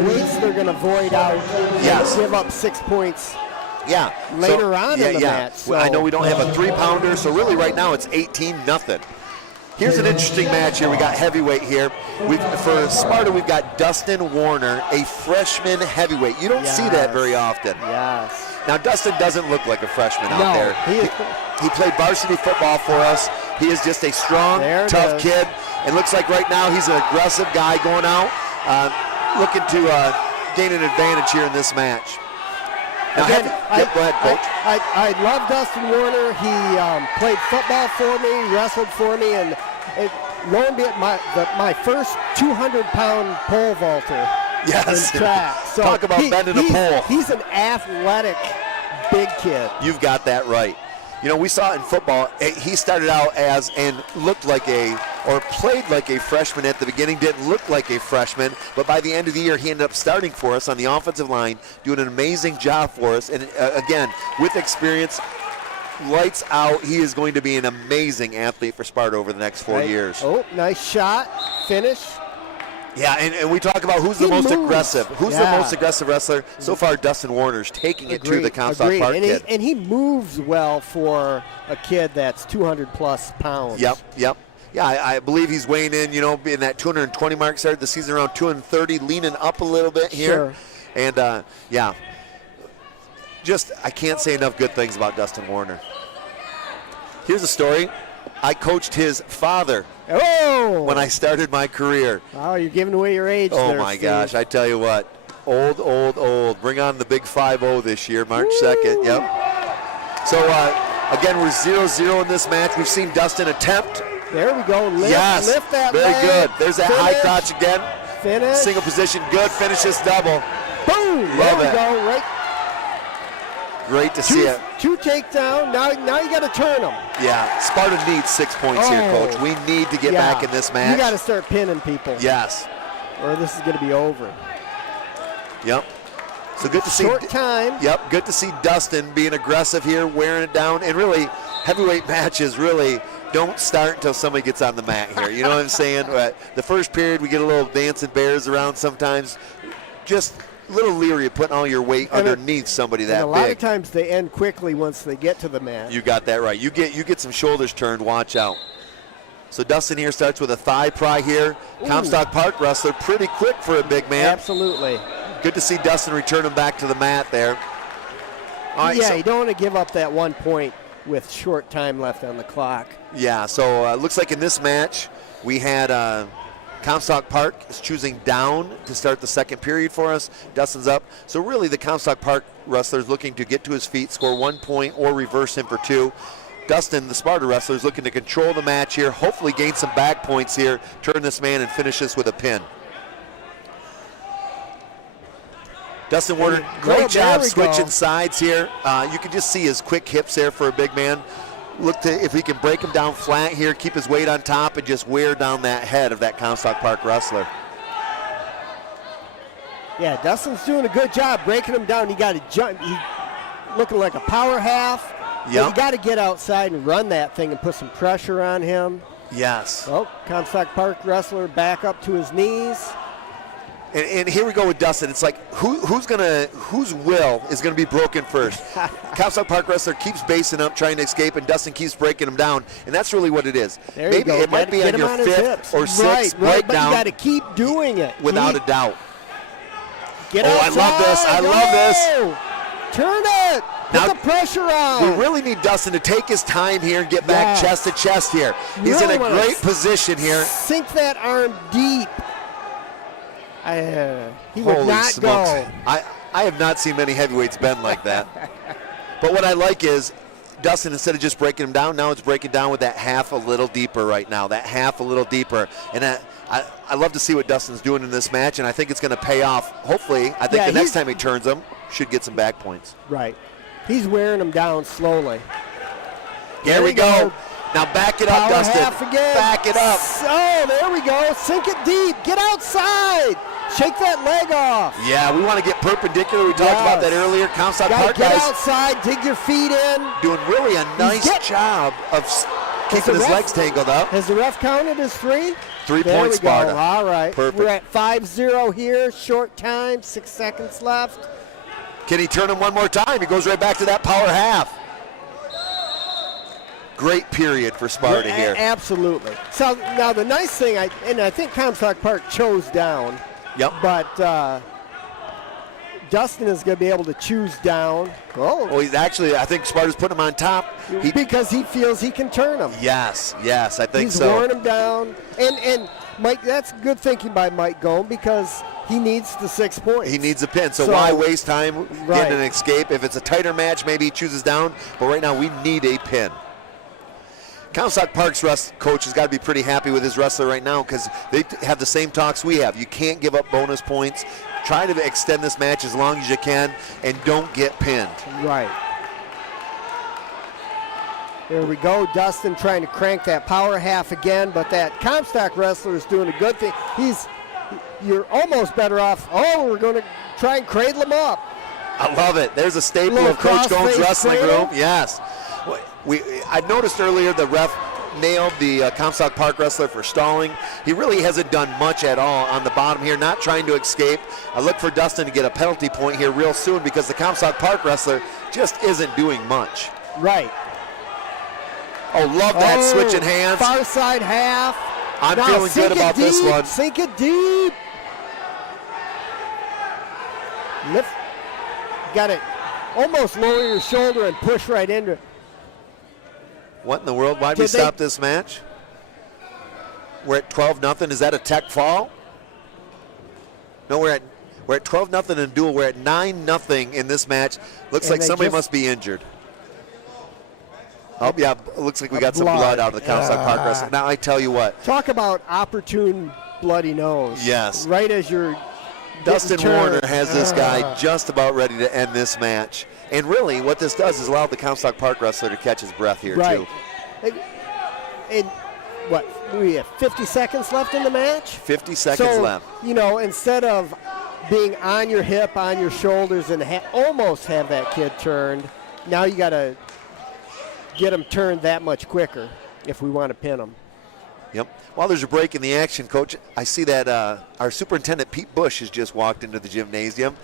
weights they're going to void out. Yes. Give up 6 points later on in the match. So. I know we don't have a 3-pounder, so really right now it's 18-0. Here's an interesting match here. We got heavyweight here. For Sparta, we've got Dustin Warner, a freshman heavyweight. You don't see that very often. Yes. Now, Dustin doesn't look like a freshman out there. He played varsity football for us. He is just a strong, tough kid. It looks like right now he's an aggressive guy going out, looking to gain an advantage here in this match. Now, go ahead, Coach. I love Dustin Warner. He played football for me, wrestled for me, and lo and behold, my first 200-pound pole vaulter. Yes. In track. So talk about bending a pole. He's an athletic big kid. You've got that right. You know, we saw in football, he started out and looked like or played like a freshman at the beginning, didn't look like a freshman, but by the end of the year, he ended up starting for us on the offensive line, doing an amazing job for us. And again, with experience, lights out, he is going to be an amazing athlete for Sparta over the next 4 years. Oh, nice shot, finish. Yeah, and we talk about who's the most aggressive. Who's the most aggressive wrestler? So far, Dustin Warner's taking it to the Comstock Park kid. And he moves well for a kid that's 200-plus pounds. Yep. Yeah, I believe he's weighing in, in that 220 mark. Started the season around 230, leaning up a little bit here. Sure. And, I can't say enough good things about Dustin Warner. Here's a story. I coached his father when I started my career. Oh, you're giving away your age there, my Steve. Gosh, I tell you what. Old. Bring on the big 5-0 this year, March 2nd. Yep. So, again, we're 0-0 in this match. We've seen Dustin attempt. There we go. Lift that very leg. Good. There's that high crotch again. Finish. Single position. Good. Finish this double. Boom. Love there we it. Go. Right. Great to see it. 2 takedown. Now you got to turn them. Yeah. Sparta needs 6 points here, Coach. We need to get back in this match. You got to start pinning people. Yes. Or this is going to be over. Yep. So good to see. Short time. Yep. Good to see Dustin being aggressive here, wearing it down, and really heavyweight matches. Really, don't start until somebody gets on the mat here. You know what I'm saying? The first period, we get a little dancing bears around sometimes. Just a little leery of putting all your weight underneath somebody that big. A lot of times they end quickly once they get to the mat. You got that right. You get some shoulders turned. Watch out. So Dustin here starts with a thigh pry here. Comstock Park wrestler, pretty quick for a big man. Absolutely. Good to see Dustin return him back to the mat there. All right, yeah, you don't want to give up that 1 point with short time left on the clock. Yeah, so looks like in this match we had Comstock Park is choosing down to start the second period for us. Dustin's up. So really the Comstock Park wrestler is looking to get to his feet, score 1 point, or reverse him for 2. Dustin, the Sparta wrestler, is looking to control the match here, hopefully gain some back points here, turn this man and finish this with a pin. Dustin Warner, great job switching sides here. You can just see his quick hips there for a big man. Look to if he can break him down flat here, keep his weight on top, and just wear down that head of that Comstock Park wrestler. Yeah, Dustin's doing a good job breaking him down. He got to jump. He's looking like a power half. Yep. You got to get outside and run that thing and put some pressure on him. Yes. Oh, Comstock Park wrestler back up to his knees. And here we go with Dustin. It's like whose will is gonna be broken first? Comstock Park wrestler keeps basing up, trying to escape, and Dustin keeps breaking him down. And that's really what it is. There Maybe it might be on your fifth or sixth breakdown. But you got to keep doing it. Without a doubt. Get outside. I love this. I love this. Turn it. Put the pressure on. We really need Dustin to take his time here and get back chest to chest here. He's in a great position here. Sink that arm deep. He would Holy not smokes. go. I have not seen many heavyweights bend like that. But what I like is Dustin, instead of just breaking him down, now it's breaking down with that half a little deeper right now, that half a little deeper. And I love to see what Dustin's doing in this match, and I think it's going to pay off. Hopefully, I think the next time he turns him, should get some back points. Right. He's wearing him down slowly. Here we go. Now back it up, Dustin. Half again. Back it up. Oh, there we go. Sink it deep. Get outside. Shake that leg off. Yeah, we want to get perpendicular. We talked about that earlier. Comstock Park guys. Get guys outside. Dig your feet in. Doing really a nice job of keeping his legs tangled up. Has the ref counted as 3? 3 points, Sparta. All right. Perfect. We're at 5-0 here. Short time. 6 seconds left. Can he turn him one more time? He goes right back to that power half. Great period for Sparta here. Absolutely. So now the nice thing, I think Comstock Park chose down. Yep. But Dustin is going to be able to choose down. Oh, he's actually, I think Sparta's putting him on top. Because he feels he can turn him. Yes, I think so. He's wearing him down. And Mike, that's good thinking by Mike Gomes because he needs the 6 points. He needs a pin, so why waste time getting an escape? If it's a tighter match, maybe he chooses down. But right now, we need a pin. Comstock Park's coach has got to be pretty happy with his wrestler right now because they have the same talks we have. You can't give up bonus points. Try to extend this match as long as you can and don't get pinned. Right. There we go. Dustin trying to crank that power half again, but that Comstock wrestler is doing a good thing. You're almost better off. Oh, we're going to try and cradle him up. I love it. There's a staple of Coach Gomes' wrestling room. Yes. I noticed earlier the ref nailed the Comstock Park wrestler for stalling. He really hasn't done much at all on the bottom here, not trying to escape. I look for Dustin to get a penalty point here real soon because the Comstock Park wrestler just isn't doing much. Right. Oh, love that switching hands. Far side half. I'm feeling good about this one. Sink it deep. Lift. Got to almost lower your shoulder and push right into it. What in the world? Why'd we stop this match? We're at 12-0. Is that a tech fall? No, we're at 12-0 in duel. We're at 9-0 in this match. Looks like somebody must be injured. Oh, yeah, it looks like we got some blood out of the Comstock Park wrestling. Now, I tell you what. Talk about opportune bloody nose. Yes. Right as you're Dustin Warner has this guy just about ready to end this match. And really, what this does is allow the Comstock Park wrestler to catch his breath here, too. And what, we have 50 seconds left in the match? 50 seconds left. You know, instead of being on your hip, on your shoulders, and almost have that kid turned, now you got to get him turned that much quicker. if we want to pin them. Yep. While there's a break in the action, Coach, I see that our superintendent, Pete Bush, has just walked into the gymnasium.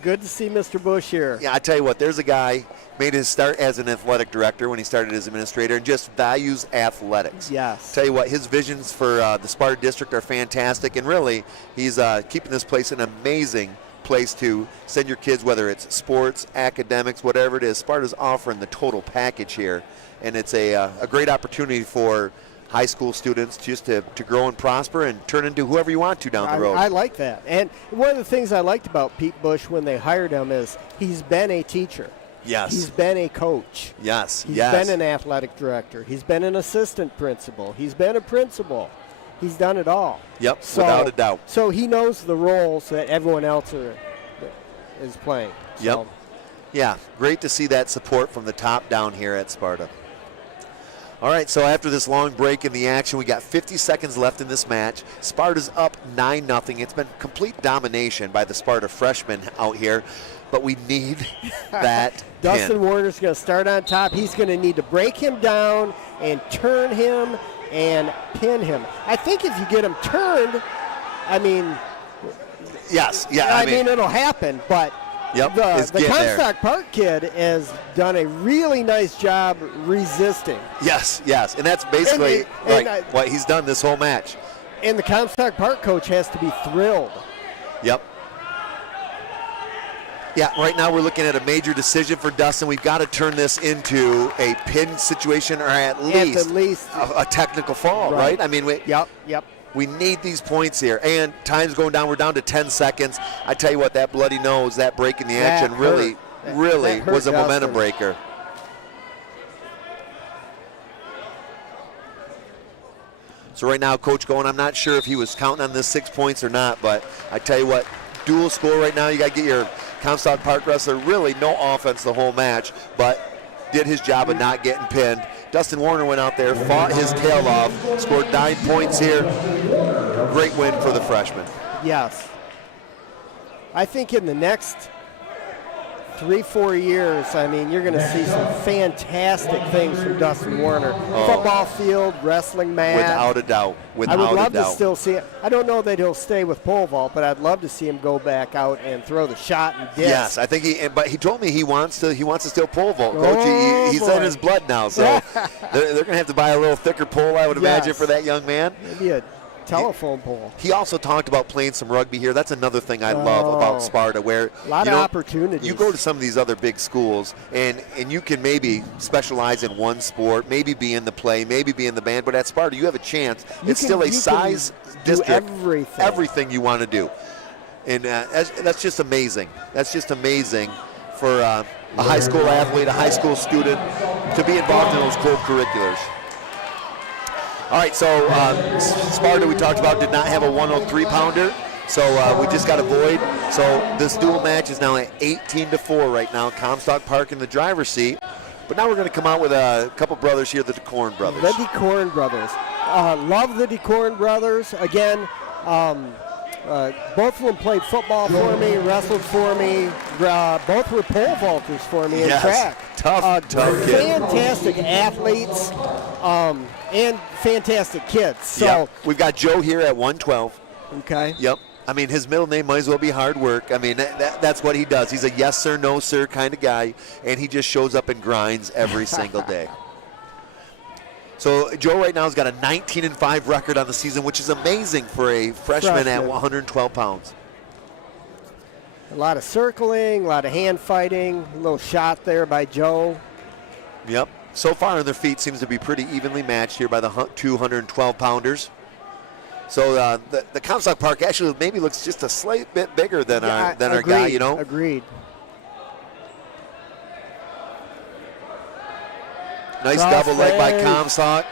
Good to see Mr. Bush here. Yeah, I tell you what, there's a guy made his start as an athletic director when he started as administrator and just values athletics. Yes. Tell you what, his visions for the Sparta district are fantastic, and really, he's keeping this place an amazing place to send your kids, whether it's sports, academics, whatever it is. Sparta's offering the total package here, and it's a great opportunity for high school students just to grow and prosper and turn into whoever you want to down the road. I like that. And one of the things I liked about Pete Bush when they hired him is he's been a teacher. Yes. He's been a coach. Yes. He's been an athletic director. He's been an assistant principal. He's been a principal. He's done it all. Yep, without a doubt. So he knows the roles that everyone else is playing. Yep. So. Yeah, great to see that support from the top down here at Sparta. All right, so after this long break in the action, we got 50 seconds left in this match. Sparta's up 9-0. It's been complete domination by the Sparta freshmen out here, but we need that Dustin pin. Warner's going to start on top. He's going to need to break him down and turn him and pin him. I think if you get him turned, I mean, yes, yeah, I mean it'll happen, but yep, the Comstock Park kid has done a really nice job resisting. Yes, and that's basically what he's done this whole match. And the Comstock Park coach has to be thrilled. Yep. Yeah, right now we're looking at a major decision for Dustin. We've got to turn this into a pin situation or at least a technical fall, right? I mean, Yep. We need these points here. And time's going down. We're down to 10 seconds. I tell you what, that bloody nose, that break in the action really was a momentum breaker. So right now, Coach going, I'm not sure if he was counting on this 6 points or not, but I tell you what, dual score right now. You got to get your Comstock Park wrestler really no offense the whole match, but did his job of not getting pinned. Dustin Warner went out there, fought his tail off, scored 9 points here. Great win for the freshman. Yes. I think in the next 3-4 years, I mean, you're going to see some fantastic things from Dustin Warner. Football field, wrestling mat. Without a doubt. I would love to still see it. I don't know that he'll stay with pole vault, but I'd love to see him go back out and throw the shot and disc. Yes, I think but he told me he wants to still pole vault, Coach. He's in his blood now, so they're going to have to buy a little thicker pole, I would imagine, for that young man. Maybe a telephone pole. He also talked about playing some rugby here. That's another thing I love about Sparta, where a lot of opportunities. You go to some of these other big schools, and you can maybe specialize in one sport, maybe be in the play, maybe be in the band, but at Sparta you have a chance. It's still a size district. Everything you want to do. And that's just amazing. That's just amazing for a high school athlete, a high school student, to be involved in those co-curriculars. All right, so Sparta, we talked about, did not have a 103-pounder, so we just got a void. So this dual match is now at 18-4 right now. Comstock Park in the driver's seat. But now we're going to come out with a couple brothers here, the DeCorn brothers. The DeCorn brothers. Love the DeCorn brothers. Again, both of them played football for me, wrestled for me. Both were pole vaulters for me in track. Tough kid. Fantastic athletes and fantastic kids. So we've got Joe here at 112. Okay. Yep. I mean, his middle name might as well be hard work. I mean, that's what he does. He's a yes sir, no sir kind of guy, and he just shows up and grinds every single day. So Joe right now has got a 19-5 record on the season, which is amazing for a freshman at 112 pounds. A lot of circling, a lot of hand fighting, a little shot there by Joe. Yep. So far on their feet seems to be pretty evenly matched here by the 212-pounders. So the Comstock Park actually maybe looks just a slight bit bigger than our guy, you know? Agreed. Nice double leg by Comstock.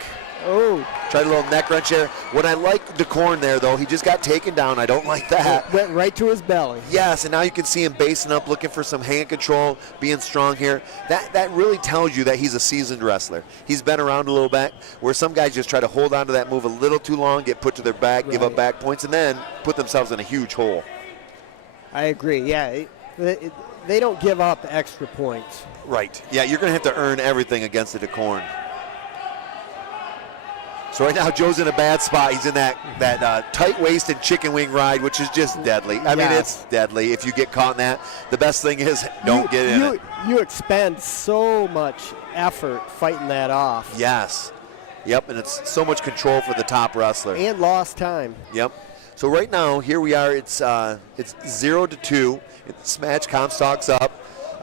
Oh. Tried a little neck wrench there. What I like DeCorn there, though, he just got taken down. I don't like that. Went right to his belly. Yes, and now you can see him basing up, looking for some hand control, being strong here. That really tells you that he's a seasoned wrestler. He's been around a little bit, where some guys just try to hold on to that move a little too long, get put to their back, give up back points, and then put themselves in a huge hole. I agree, yeah. They don't give up extra points. Right. Yeah, you're going to have to earn everything against the DeCorn. So right now Joe's in a bad spot. He's in that tight waist and chicken wing ride, which is just deadly. I mean, it's deadly if you get caught in that. The best thing is don't get in it. You expend so much effort fighting that off. Yes. Yep, and it's so much control for the top wrestler. And lost time. Yep. So right now, here we are. It's 0-2. This match, Comstock's up.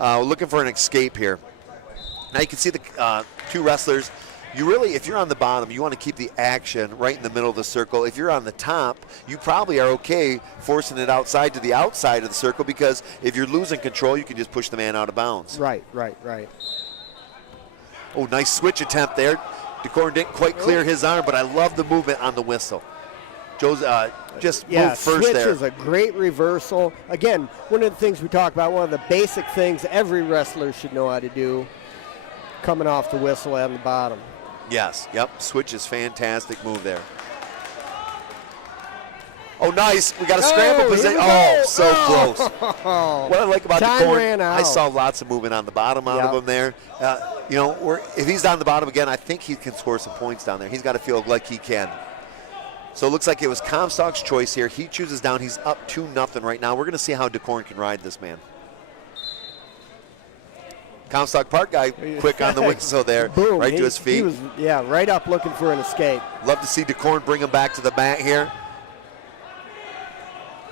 We're looking for an escape here. Now you can see the two wrestlers. You really, if you're on the bottom, you want to keep the action right in the middle of the circle. If you're on the top, you probably are okay forcing it outside to the outside of the circle, because if you're losing control, you can just push the man out of bounds. Right. Oh, nice switch attempt there. DeCorn didn't quite clear his arm, but I love the movement on the whistle. Joe's just moved first switch there. Is a great reversal. Again, one of the things we talk about, one of the basic things every wrestler should know how to do, coming off the whistle on the bottom. Yes, yep, switch is fantastic move there. Oh, nice, we got a scramble position. Oh, so close. What I like about DeCorn, I saw lots of movement on the bottom out of him there. You know, if he's down the bottom again, I think he can score some points down there. He's got to feel like he can. So it looks like it was Comstock's choice here. He chooses down. He's up 2-0 right now. We're going to see how DeCorn can ride this man. Comstock Park guy quick on the whistle there. Boom, right to his feet. He was, right up looking for an escape. Love to see DeCorn bring him back to the mat here.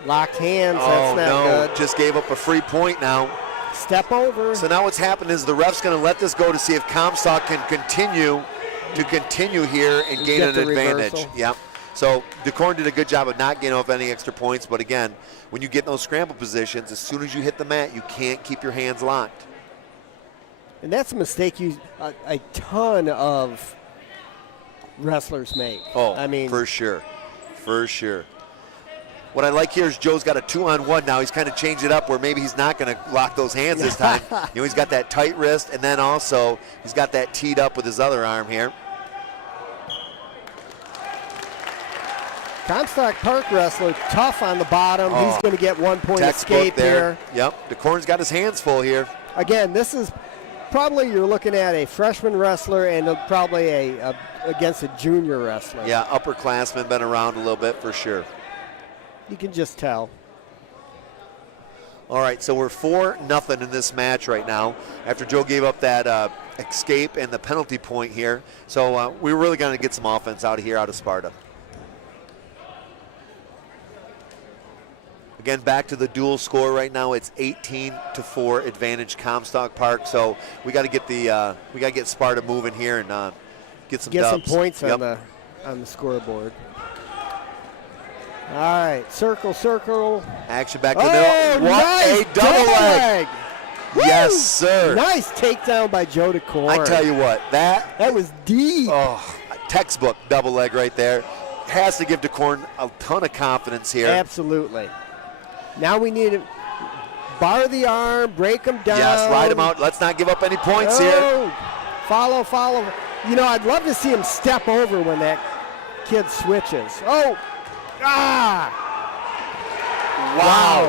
Locked hands, oh, that's not good. Just gave up a free point now. Step over. So now what's happened is the ref's going to let this go to see if Comstock can continue here and gain an advantage. Reversal. Yep. So DeCorn did a good job of not getting off any extra points, but again, when you get in those scramble positions, as soon as you hit the mat, you can't keep your hands locked. And that's a mistake a ton of wrestlers make. Oh, I mean, for sure. What I like here is Joe's got a 2-on-1 now. He's kind of changed it up where maybe he's not going to lock those hands this time. He's got that tight wrist, and then also he's got that teed up with his other arm here. Comstock Park wrestler, tough on the bottom. He's going to get 1 point escape there. here. Yep, DeCorn's got his hands full here. Again, this is probably, you're looking at a freshman wrestler and probably against a junior wrestler. Yeah, upperclassman, been around a little bit for sure. You can just tell. All right, so we're 4-0 in this match right now after Joe gave up that escape and the penalty point here. So we're really going to get some offense out of Sparta. Again, back to the dual score right now. It's 18-4 advantage Comstock Park. So we got to get Sparta moving here and get some dubs. Some points on the scoreboard. All right, circle. Action back to the middle. What nice a double leg. Yes, sir. Nice takedown by Joe DeCorn. I tell you what, that was deep. Oh, textbook double leg right there. Has to give DeCorn a ton of confidence here. Absolutely. Now we need to bar the arm, break him down. Yes, ride him out. Let's not give up any points here. Follow. You know, I'd love to see him step over when that kid switches. Wow,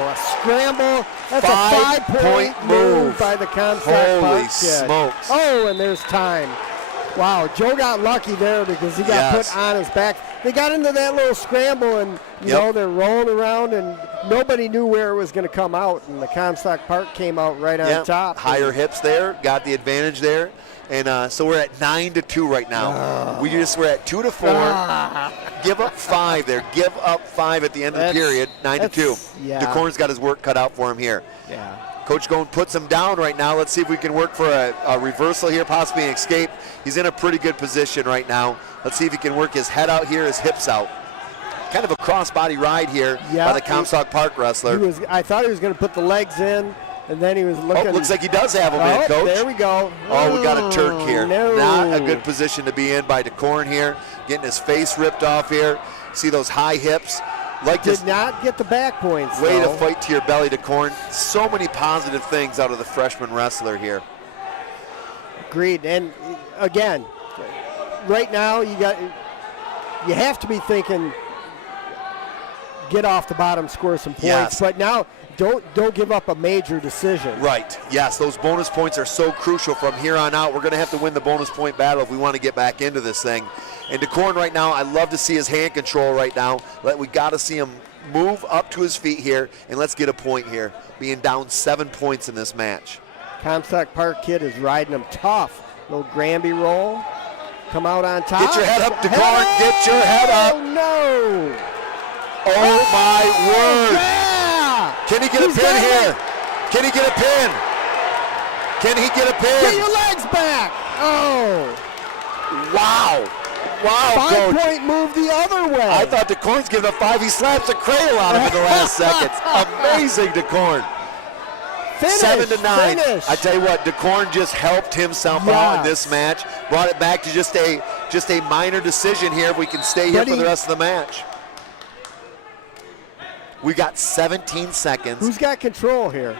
a scramble. That's a 5-point move by the Comstock Park Holy kid. smokes. Oh, and there's time. Wow, Joe got lucky there because he got put on his back. They got into that little scramble, and you know, they're rolling around, and nobody knew where it was going to come out, and the Comstock Park came out right on top. Higher hips there, got the advantage there. And so we're at 9-2 right now. We're at 2-4. Give up 5 there. Give up 5 at the end of the period. 9-2. Yeah. DeCorn's got his work cut out for him here. Yeah. Coach Goen puts him down right now. Let's see if we can work for a reversal here, possibly an escape. He's in a pretty good position right now. Let's see if he can work his head out here, his hips out. Kind of a crossbody ride here by the Comstock Park wrestler. I thought he was going to put the legs in, and then he was looking. Oh, looks like he does have him in, Coach. There we go. Oh, we got a Turk here. No. Not a good position to be in by DeCorn here. Getting his face ripped off here. See those high hips. Did not get the back points. Way to fight to your belly, DeCorn. So many positive things out of the freshman wrestler here. Agreed. And again, right now you have to be thinking, get off the bottom, score some points. Yes. But now don't give up a major decision. Right. Yes, those bonus points are so crucial from here on out. We're going to have to win the bonus point battle if we want to get back into this thing. And DeCorn right now, I love to see his hand control right now. We got to see him move up to his feet here, and let's get a point here, being down 7 points in this match. Comstock Park kid is riding him tough. Little Granby roll. Come out on top. Get your head up, DeCorn. Get your head up. Oh, no. Oh, my word. Yeah. Can he get a pin here? Can he get a pin? Can he get a pin? Get your legs back. Oh. Wow. Wow, Coach. 5-point move the other way. I thought DeCorn's giving a 5. He slaps a cradle on him in the last seconds. Amazing, DeCorn. Finish, 7-9. finish. I tell you what, DeCorn just helped himself out in this match. Brought it back to just a minor decision here if we can stay here for the rest of the match. We got 17 seconds. Who's got control here?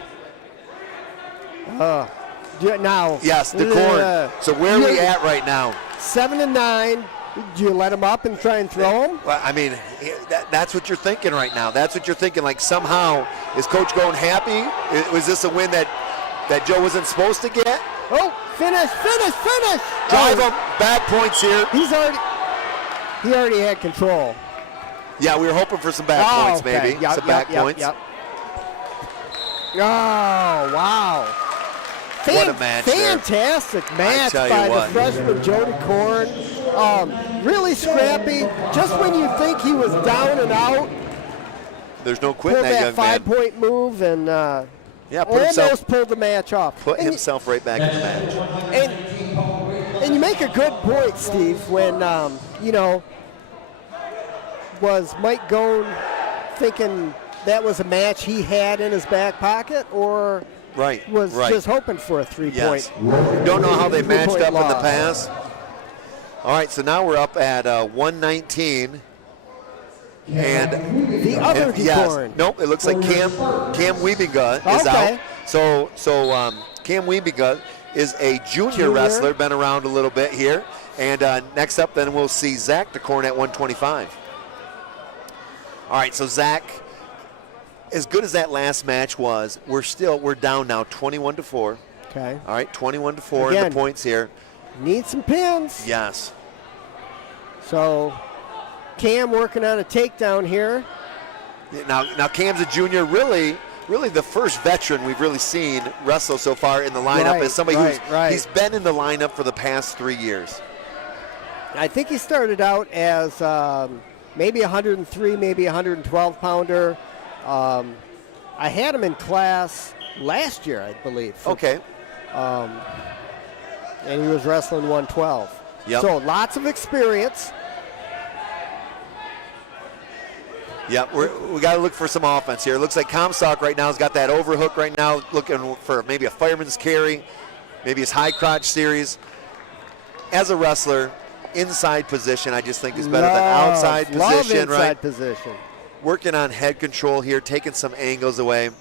Now. Yes, DeCorn. So where are we at right now? 7-9. Do you let him up and try and throw him? Well, I mean, that's what you're thinking right now. That's what you're thinking. Like somehow, is Coach going happy? Was this a win that Joe wasn't supposed to get? Oh, finish. Drive him. Bad points here. He already had control. Yeah, we were hoping for some back points, maybe. Some back points. Yep. Oh, wow. What a match there. Fantastic match by the freshman Joe DeCorn. Really scrappy. Just when you think he was down and out, there's no quitting that young man. 5-point move and almost pulled the match off. Put himself right back in the match. And you make a good point, Steve, when, was Mike Gone thinking that was a match he had in his back pocket, or was just hoping for a 3-point? Yes. Don't know how they matched up in the past. All right, so now we're up at 119. And the other DeCorn. Nope, it looks like Cam Wiebinga is out. So Cam Wiebinga is a junior wrestler, been around a little bit here. And next up then we'll see Zach DeCorn at 125. All right, so Zach, as good as that last match was, we're down now 21-4. Okay. All right, 21-4 in the points here. Need some pins. Yes. So Cam working on a takedown here. Now Cam's a junior, really the first veteran we've really seen wrestle so far in the lineup as somebody he's been in the lineup for the past 3 years. I think he started out as maybe 103, maybe 112 pounder. I had him in class last year, I believe. Okay. And he was wrestling 112. Yep. So lots of experience. Yep, we got to look for some offense here. It looks like Comstock right now has got that overhook right now, looking for maybe a fireman's carry, maybe his high crotch series. As a wrestler, inside position I just think is better than outside position, inside position. Working on head control here, taking some angles away. A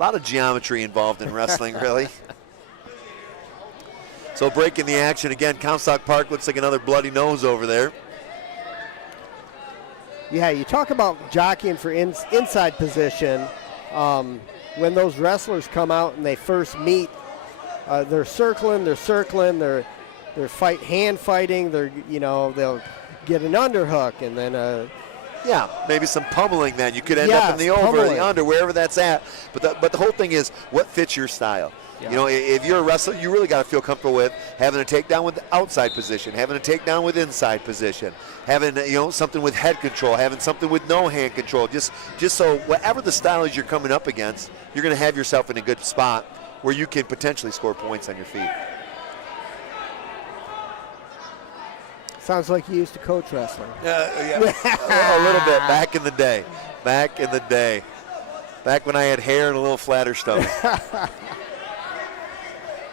lot of geometry involved in wrestling, really. So breaking the action again, Comstock Park looks like another bloody nose over there. Yeah, you talk about jockeying for inside position. When those wrestlers come out and they first meet, they're circling, they're hand fighting. They'll get an underhook and then maybe some pummeling. Then you could end up in the over, or the under, wherever that's at. But the whole thing is what fits your style. Yeah. You know, if you're a wrestler, you really got to feel comfortable with having a takedown with outside position, having a takedown with inside position, having something with head control, having something with no hand control. Just so whatever the style is you're coming up against, you're going to have yourself in a good spot where you can potentially score points on your feet. Sounds like you used to coach wrestling. Yeah. A little bit back in the day. Back when I had hair and a little flatter stomach.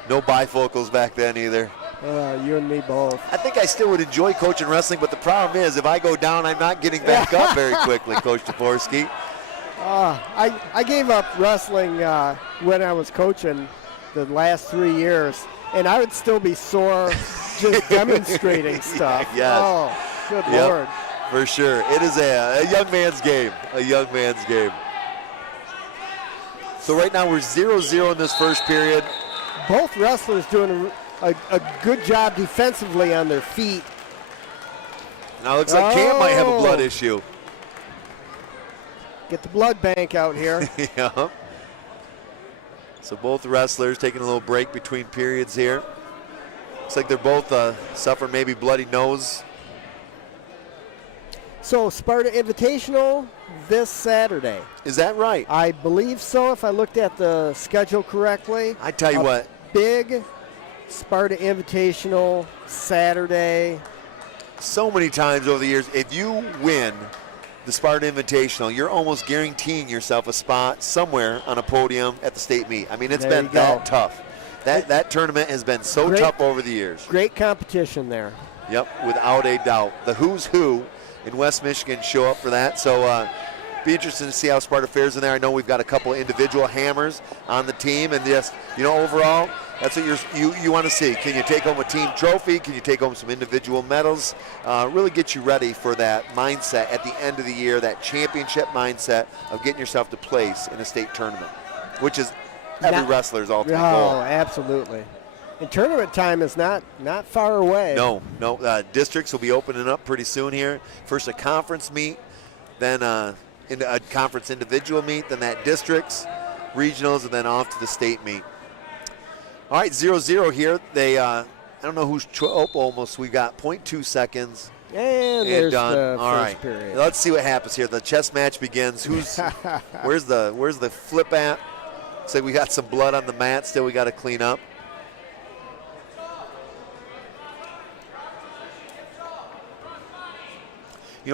No bifocals back then either. You and me both. I think I still would enjoy coaching wrestling, but the problem is if I go down, I'm not getting back up very quickly, Coach Toporski. I gave up wrestling when I was coaching the last 3 years, and I would still be sore just demonstrating stuff. Yes. Oh, good Lord. For sure. It is a young man's game. A young man's game. So right now we're 0-0 in this first period. Both wrestlers doing a good job defensively on their feet. Now it looks like Cam might have a blood Oh. issue. Get the blood bank out here. Yeah. So both wrestlers taking a little break between periods here. Looks like they're both suffering maybe bloody nose. So Sparta Invitational this Saturday. Is that right? I believe so, if I looked at the schedule correctly. I tell you what. Big Sparta Invitational Saturday. So many times over the years, if you win the Sparta Invitational, you're almost guaranteeing yourself a spot somewhere on a podium at the state meet. I mean, it's There been you go. that tough. That tournament has been so Great. tough over the years. Great competition there. Yep, without a doubt. The who's who in West Michigan show up for that. So be interested to see how Sparta fares in there. I know we've got a couple of individual hammers on the team, and just, overall, that's what you want to see. Can you take home a team trophy? Can you take home some individual medals? Really get you ready for that mindset at the end of the year, that championship mindset of getting yourself to place in a state tournament, which is every wrestler's ultimate goal. Oh, absolutely. And tournament time is not far away. No. Districts will be opening up pretty soon here. First a conference meet, then a conference individual meet, then that districts, regionals, and then off to the state meet. All right, 0-0 here. They, I don't know who's, almost. We got 0.2 seconds. And there's done. the All first right. period. Let's see what happens here. The chess match begins. Where's the flip at? So we got some blood on the mat. Still, we got to clean up.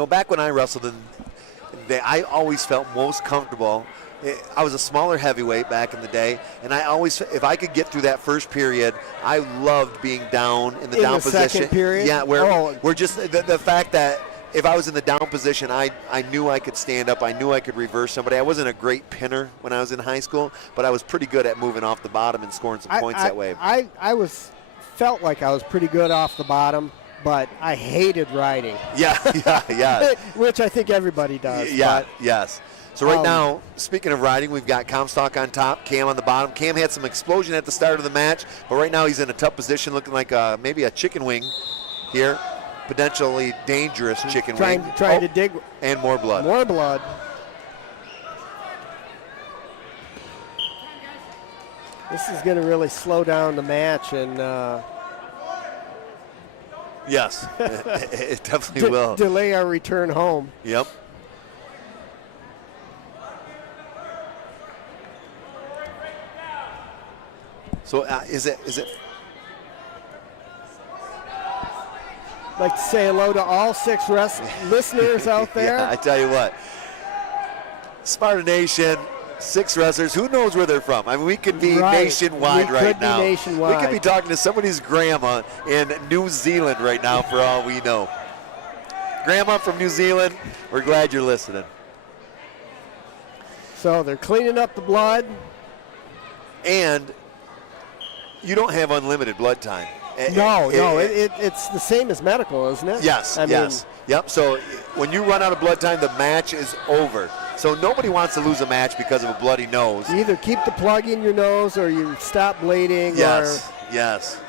Back when I wrestled, I always felt most comfortable. I was a smaller heavyweight back in the day, and I always, if I could get through that first period, I loved being down in the down position. Second period? Yeah, we're just the fact that if I was in the down position, I knew I could stand up. I knew I could reverse somebody. I wasn't a great pinner when I was in high school, but I was pretty good at moving off the bottom and scoring some points that way. I felt like I was pretty good off the bottom, but I hated riding. Yeah. Which I think everybody does. Yeah, but, yes. So right now, speaking of riding, we've got Comstock on top, Cam on the bottom. Cam had some explosion at the start of the match, but right now he's in a tough position, looking like maybe a chicken wing here. Potentially dangerous chicken wing. Trying to dig. And more blood. More blood. This is going to really slow down the match and yes, it definitely will. Delay our return home. Yep. So is it? I'd like to say hello to all 6 listeners out there. Yeah, I tell you what, Sparta Nation, 6 wrestlers. Who knows where they're from? I mean, we could be nationwide right now. Nationwide. We could be talking to somebody's grandma in New Zealand right now, for all we know. Grandma from New Zealand, we're glad you're listening. So they're cleaning up the blood. And you don't have unlimited blood time. No, it's the same as medical, isn't it? Yes, yes. Yep, so when you run out of blood time, the match is over. So nobody wants to lose a match because of a bloody nose. You either keep the plug in your nose or you stop bleeding. Yes, yes.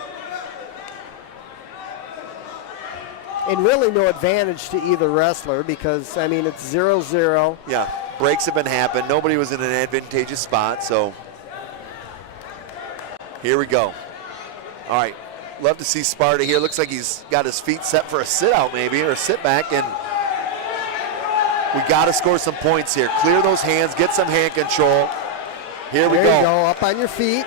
And really no advantage to either wrestler because, I mean, it's 0-0. Yeah, breaks have been happening. Nobody was in an advantageous spot, so here we go. All right. Love to see Sparta here. Looks like he's got his feet set for a sit-out maybe, or a sit-back, and we got to score some points here. Clear those hands, get some hand control. Here we go. There you go, up on your feet.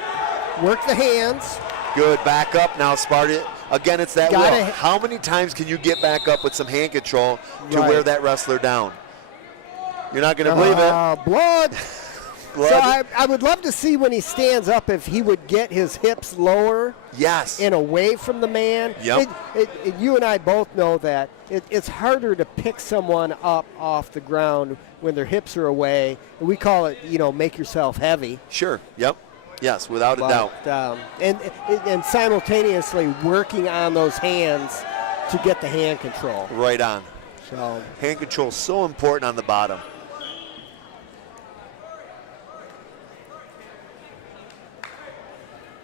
Work the hands. Good, back up now, Sparta. Again, it's that Gotta will. How many times can you get back up with some hand control to wear that wrestler down? You're not going to believe it. Blood. So I would love to see when he stands up if he would get his hips lower. Yes. And away from the man. Yep. You and I both know that it's harder to pick someone up off the ground when their hips are away. We call it, make yourself heavy. Sure. Yep. Yes, without a doubt. And simultaneously working on those hands to get the hand control. Right on. So hand control is so important on the bottom.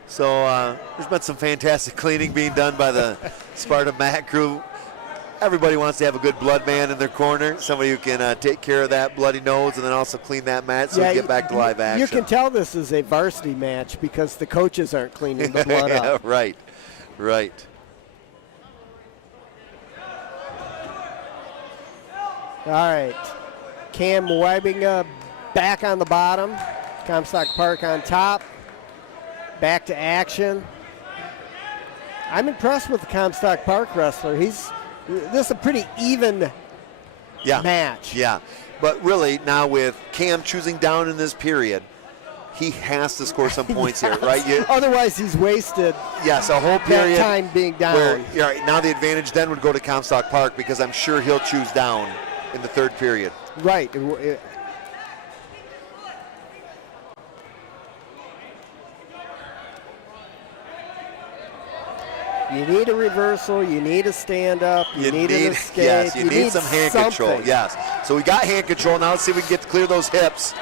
So there's been some fantastic cleaning being done by the Sparta mat crew. Everybody wants to have a good blood man in their corner, somebody who can take care of that bloody nose and then also clean that mat so we get back to live action. You can tell this is a varsity match because the coaches aren't cleaning the blood up. Right. All right. Cam Weibinger back on the bottom. Comstock Park on top. Back to action. I'm impressed with the Comstock Park wrestler. This is a pretty even match. Yeah, but really now with Cam choosing down in this period, he has to score some points here, right? Otherwise, he's wasted. Yes, a whole period. That time being down. Where, now the advantage then would go to Comstock Park because I'm sure he'll choose down in the third period. Right. You need a reversal. You need a stand-up. You need an escape. Yes, you need some hand control. Yes. So we got hand control. Now let's see if we can get to clear those hips.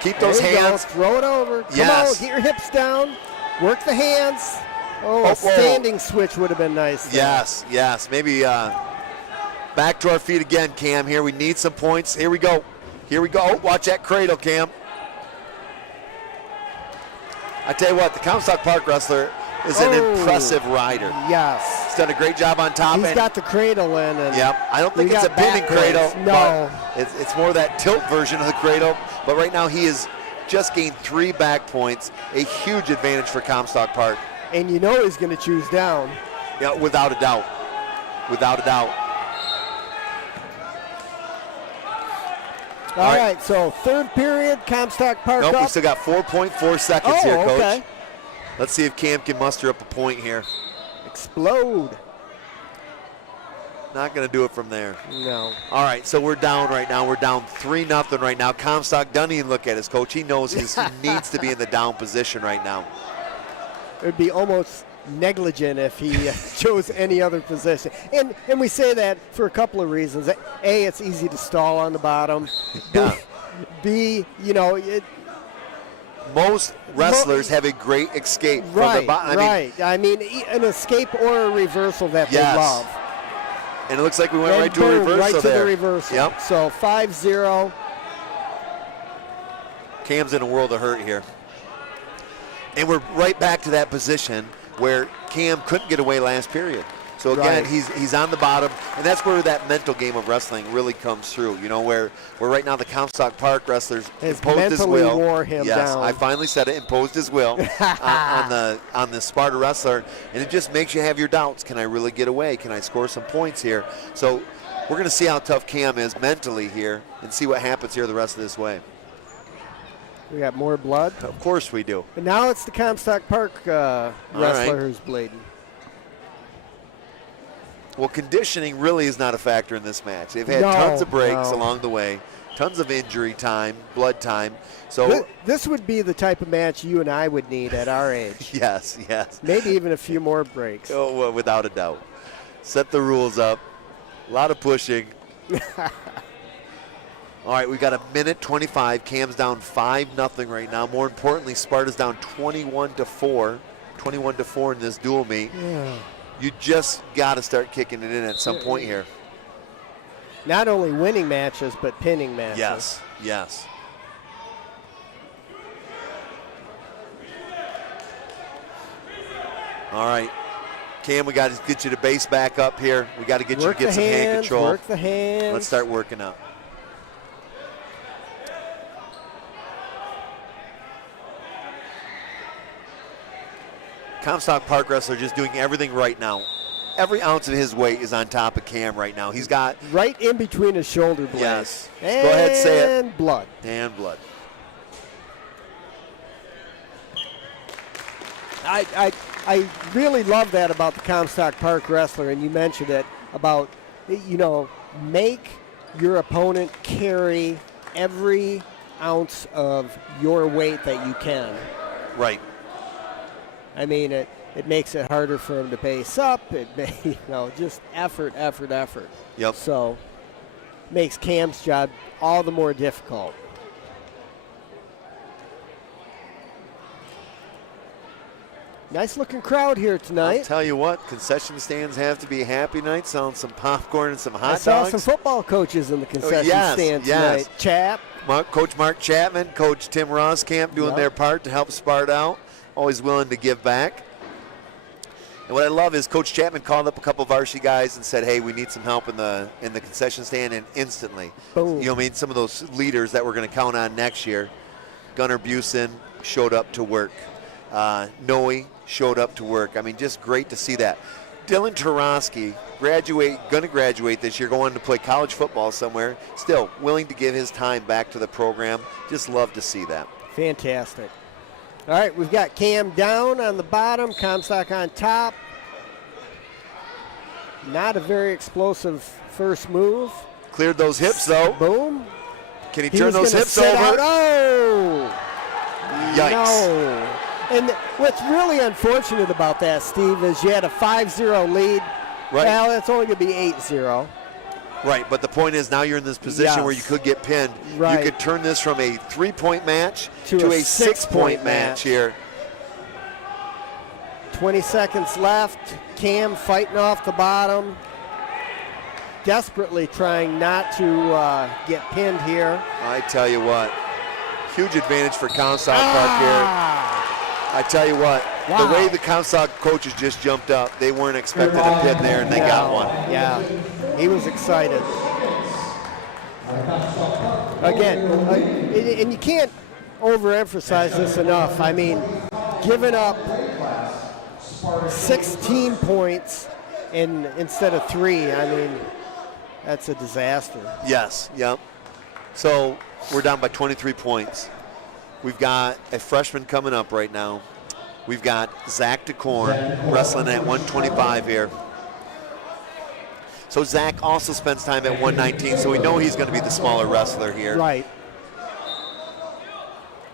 Keep those hands. Throw it over. Come on, get your hips down. Work the hands. A standing switch would have been nice there. Yes. Maybe back to our feet again, Cam. Here we need some points. Here we go. Oh, watch that cradle, Cam. I tell you what, the Comstock Park wrestler is an impressive rider. Yes. He's done a great job on top. He's got the cradle in. I don't think it's a pinning cradle. No. But it's more that tilt version of the cradle. But right now he has just gained 3 back points. A huge advantage for Comstock Park. And you know he's going to choose down. Yeah, without a doubt. All right, so third period, Comstock Park up. We still got 4.4 seconds here, Coach. Okay. Let's see if Cam can muster up a point here. Explode. Not going to do it from there. No. All right, so we're down right now. We're down 3-0 right now. Comstock doesn't even look at his coach. He knows he needs to be in the down position right now. It would be almost negligent if he chose any other position. And we say that for a couple of reasons. A, it's easy to stall on the bottom. Yeah. B, most wrestlers have a great escape from the bottom. I mean, an escape or a reversal that they love. And it looks like we went right to a reversal right to there. the reversal. Yep. So 5-0. Cam's in a world of hurt here. And we're right back to that position where Cam couldn't get away last period. So again, he's on the bottom, and that's where that mental game of wrestling really comes through. Where right now the Comstock Park wrestlers imposed his will. Wore him down. I finally said it. Imposed his will on the Sparta wrestler, and it just makes you have your doubts. Can I really get away? Can I score some points here? So we're going to see how tough Cam is mentally here, and see what happens here the rest of this way. We got more blood. Of course we do. But now it's the Comstock Park wrestler who's bleeding. Well, conditioning really is not a factor in this match. They've had tons of breaks along the way, tons of injury time, blood time. So this would be the type of match you and I would need at our age. Yes. Maybe even a few more breaks. Oh, well, without a doubt. Set the rules up. A lot of pushing. All right, we got 1:25. Cam's down 5-0 right now. More importantly, Sparta's down 21-4. 21-4 in this dual meet. Yeah. You just got to start kicking it in at some point here. Not only winning matches, but pinning matches. Yes. All right. Cam, we got to get you to base back up here. We got to get you to get some hand control. Work the hands. Let's start working up. Comstock Park wrestler just doing everything right now. Every ounce of his weight is on top of Cam right now. He's got right in between his shoulder blades. Yes. Go ahead, say it. And blood. And blood. I really love that about the Comstock Park wrestler, and you mentioned it about, make your opponent carry every ounce of your weight that you can. Right. I mean, it makes it harder for him to base up. Just effort. Yep. So makes Cam's job all the more difficult. Nice looking crowd here I'll tonight. tell you what, concession stands have to be happy night, selling some popcorn and some hot I saw dogs. some football coaches in the concession yes, stand yes. tonight. Chap. Coach Mark Chapman, Coach Tim Roskamp doing their part to help Sparta out. Always willing to give back. And what I love is Coach Chapman called up a couple of varsity guys and said, hey, we need some help in the concession stand, and instantly. Boom. You know what I mean? Some of those leaders that we're going to count on next year. Gunnar Busen showed up to work. Noe showed up to work. I mean, just great to see that. Dylan Tarosky, going to graduate this year, going to play college football somewhere, still willing to give his time back to the program. Just love to see that. Fantastic. All right, we've got Cam down on the bottom, Comstock on top. Not a very explosive first move. Cleared those hips, though. Boom. Can he turn those hips sit over? Out. Oh! Yikes. No. And what's really unfortunate about that, Steve, is you had a 5-0 lead. Right. Well, it's only going to be 8-0. Right, but the point is now you're in this position where you could get pinned. Right. You could turn this from a 3-point match to a 6-point match here. 20 seconds left. Cam fighting off the bottom. Desperately trying not to get pinned here. I tell you what, huge advantage for Comstock Park here. I tell you what, the way the Comstock coaches just jumped up, they weren't expecting a pin there, and they got one. Yeah, he was excited. Again, and you can't overemphasize this enough. I mean, giving up 16 points instead of 3, I mean, that's a disaster. Yes, yep. So we're down by 23 points. We've got a freshman coming up right now. We've got Zach DeCorn wrestling at 125 here. So Zach also spends time at 119, so we know he's going to be the smaller wrestler here. Right.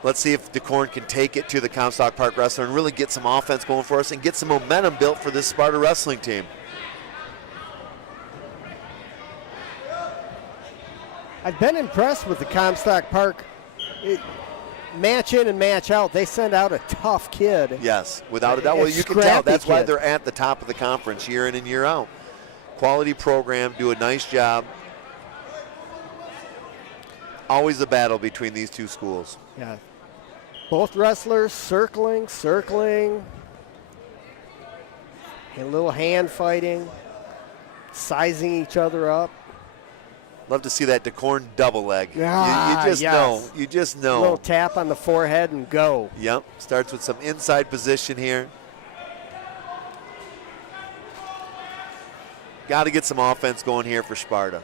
Let's see if DeCorn can take it to the Comstock Park wrestler and really get some offense going for us and get some momentum built for this Sparta wrestling team. I've been impressed with the Comstock Park. Match in and match out, they send out a tough kid. Yes, without a doubt. Well, you can tell that's why they're at the top of the conference year in and year out. Quality program, do a nice job. Always a battle between these two schools. Yeah. Both wrestlers circling. A little hand fighting, sizing each other up. Love to see that DeCorn double leg. You just know. You just know. A little tap on the forehead and go. Yep. Starts with some inside position here. Got to get some offense going here for Sparta.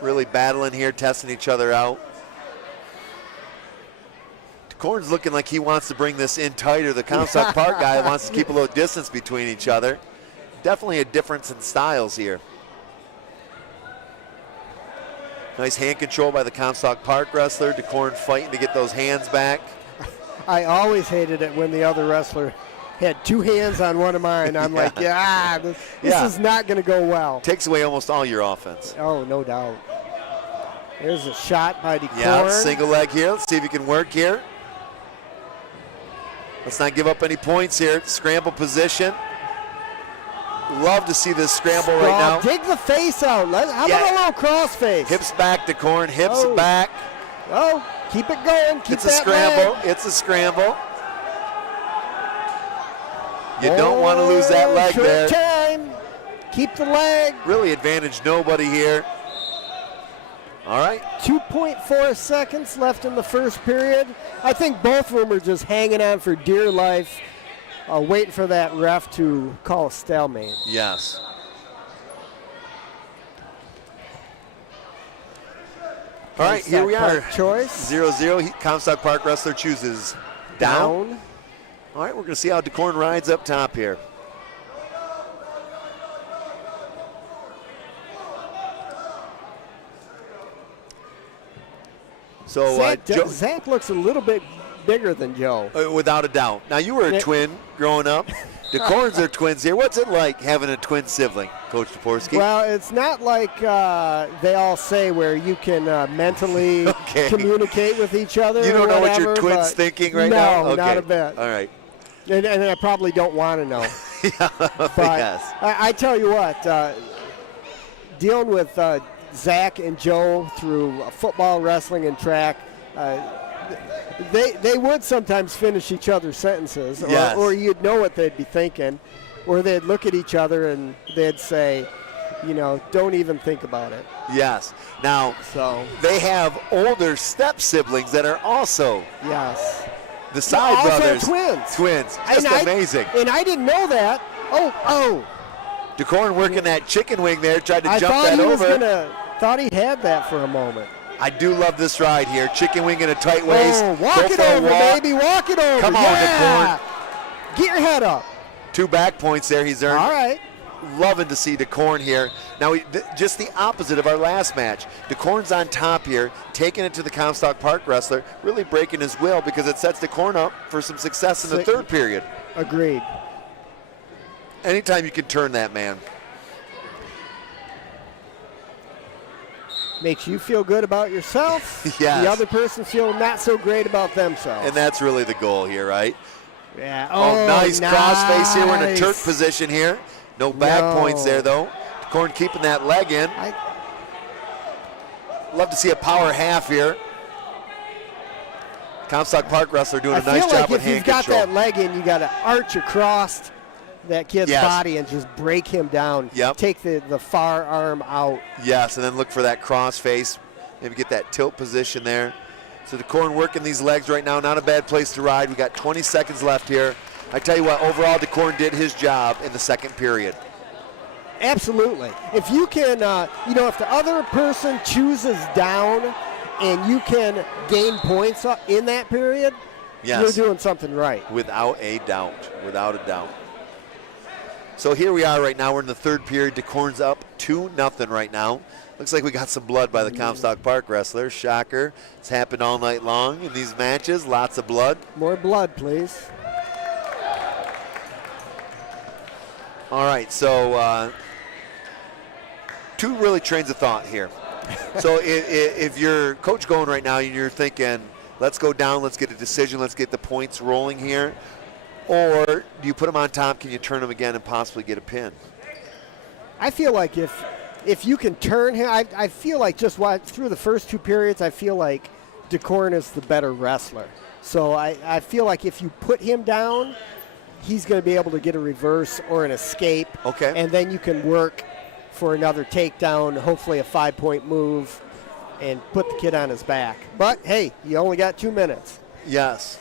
Really battling here, testing each other out. DeCorn's looking like he wants to bring this in tighter. The Comstock Park guy wants to keep a little distance between each other. Definitely a difference in styles here. Nice hand control by the Comstock Park wrestler. DeCorn fighting to get those hands back. I always hated it when the other wrestler had 2 hands on one of mine. I'm like, this is not going to go well. Takes away almost all your offense. Oh, no doubt. There's a shot by DeCorn. Yeah, single leg here. Let's see if he can work here. Let's not give up any points here. Scramble position. Love to see this scramble right now. Dig the face out. How about a little cross face? Hips back to DeCorn. Hips back. Oh, keep it going. Keep it's a scramble. It's a scramble. You don't want to lose that leg there. Time. Keep the leg. Really advantage nobody here. All right. 2.4 seconds left in the first period. I think both of them are just hanging on for dear life, waiting for that ref to call a stalemate. Yes. All right, here we are. Choice. 0-0. Comstock Park wrestler chooses down. All right, we're going to see how DeCorn rides up top here. So Zach looks a little bit bigger than Joe. Without a doubt. Now, you were a twin growing up. DeCorns are twins here. What's it like having a twin sibling, Coach Toporski? Well, it's not like they all say where you can mentally communicate with each other. You don't know what your twin's thinking right now? No, not a bit. All right. And I probably don't want to know. Yeah, But yes. I tell you what, dealing with Zach and Joe through football, wrestling, and track, they would sometimes finish each other's sentences, Yes. or you'd know what they'd be thinking, or they'd look at each other and they'd say, don't even think about it. Yes. Now, So, they have older step siblings that are also yes. the side Also brothers. twins. Twins. Just amazing. And I didn't know that. Oh. DeCorn working that chicken wing there, tried to I jump thought that he was over. thought he had that for a moment. I do love this ride here. Chicken wing in a tight waist. Oh, Go walk it for a over, walk. baby. Walk it over. Come on, yeah. Get your head up. 2 back points there he's earned. All right. Loving to see DeCorn here. Now, just the opposite of our last match. DeCorn's on top here, taking it to the Comstock Park wrestler, really breaking his will because it sets DeCorn up for some success in the third period. Agreed. Anytime you can turn that man. Makes you feel good about yourself. Yes. The other person feel not so great about themselves. And that's really the goal here, right? Yeah. Oh, nice crossface here. We're in a Turk nice. position here. No back No. points there, though. DeCorn keeping that leg in. Love to see a power half here. Comstock Park wrestler doing a nice feel job like with if you've hand got control. that leg in, you got to arch across that kid's Yes. body and just break him down. Yep. Take the far arm out. Yes, and then look for that cross face. Maybe get that tilt position there. So DeCorn working these legs right now. Not a bad place to ride. We got 20 seconds left here. I tell you what, overall, DeCorn did his job in the second period. Absolutely. If you can, if the other person chooses down and you can gain points in that period, Yes. you're doing something right. Without a doubt. Without a doubt. So here we are right now. We're in the third period. DeCorn's up 2-0 right now. Looks like we got some blood by the Comstock Park wrestler. Shocker. It's happened all night long in these matches. Lots of blood. More blood, please. All right, so two really trains of thought here. So if you're coach going right now and you're thinking, let's go down, let's get a decision, let's get the points rolling here, or do you put them on top, can you turn them again and possibly get a pin? I feel like if you can turn him, I feel like through the first 2 periods, I feel like DeCorn is the better wrestler. So I feel like if you put him down, he's going to be able to get a reverse or an escape. Okay. And then you can work for another takedown, hopefully a 5-point move, and put the kid on his back. But, hey, you only got 2 minutes. Yes.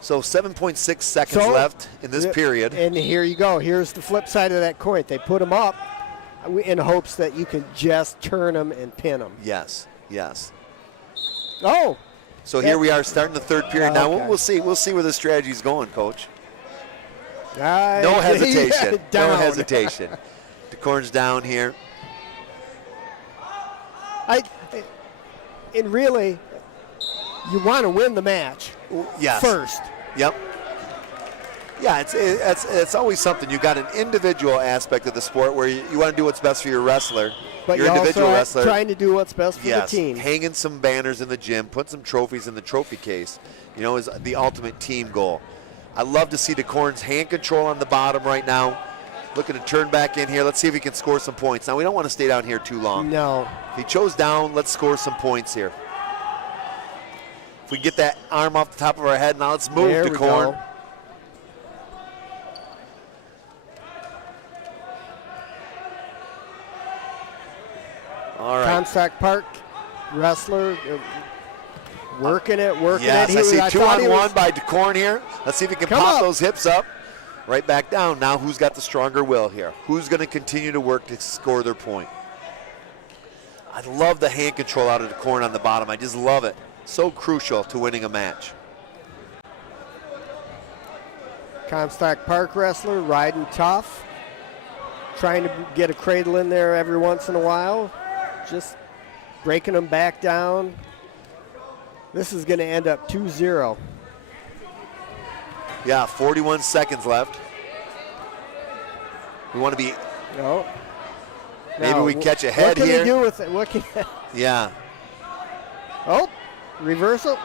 So 7.6 seconds left in this period. And here you go. Here's the flip side of that coin. They put him up in hopes that you can just turn him and pin him. Yes, yes. Oh. So here we are starting the third period. Now Okay. we'll see where the strategy's going, Coach. No No hesitation. No Down. hesitation. DeCorn's down here. And really, you want to win the match Yes. first. Yep. Yeah, it's always something. You got an individual aspect of the sport where you want to do what's best for your wrestler, But your you're individual also wrestler. trying to do what's best for Yes, the team. hanging some banners in the gym, put some trophies in the trophy case, is the ultimate team goal. I love to see DeCorn's hand control on the bottom right now. Looking to turn back in here. Let's see if he can score some points. Now, we don't want to stay down here too long. No. If he chose down, let's score some points here. If we get that arm off the top of our head, now let's move, There we DeCorn. go. All right. Comstock Park wrestler working it. Yes, I see I 2 thought on he 1 was- by DeCorn here. Let's see if he can Come pop up. those hips up. Right back down. Now who's got the stronger will here? Who's going to continue to work to score their point? I love the hand control out of DeCorn on the bottom. I just love it. So crucial to winning a match. Comstock Park wrestler riding tough, trying to get a cradle in there every once in a while, just breaking them back down. This is going to end up 2-0. Yeah, 41 seconds left. We want to be, No. maybe Now, we catch a head What can here. he do with it? What can? Yeah. Oh, reversal.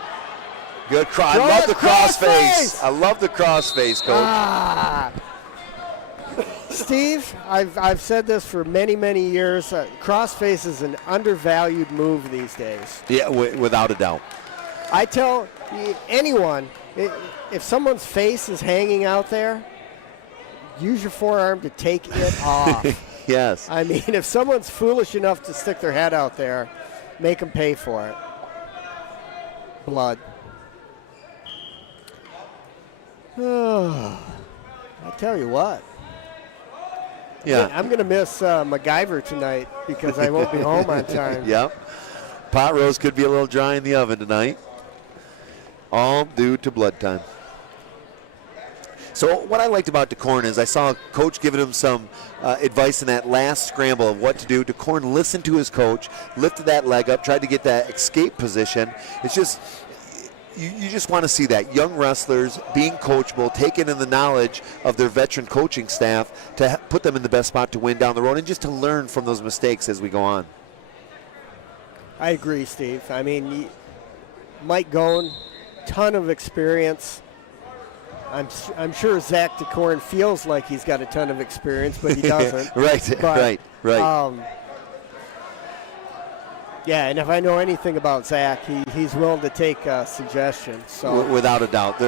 Good cross. I love the crossface. I love the crossface, Coach. Steve, I've said this for many, many years. Crossface is an undervalued move these days. Yeah, without a doubt. I tell anyone, if someone's face is hanging out there, use your forearm to take it off. Yes. I mean, if someone's foolish enough to stick their head out there, make them pay for it. Blood. I tell you what. Yeah. I'm going to miss MacGyver tonight because I won't be home on time. Yep. Pot roast could be a little dry in the oven tonight. All due to blood time. So what I liked about DeCorn is I saw Coach giving him some advice in that last scramble of what to do. DeCorn listened to his coach, lifted that leg up, tried to get that escape position. It's just, you just want to see that. Young wrestlers being coachable, taking in the knowledge of their veteran coaching staff to put them in the best spot to win down the road and just to learn from those mistakes as we go on. I agree, Steve. I mean, Mike Goen, ton of experience. I'm sure Zach DeCorn feels like he's got a ton of experience, but he doesn't. Right. Yeah, and if I know anything about Zach, he's willing to take suggestions. So without a doubt,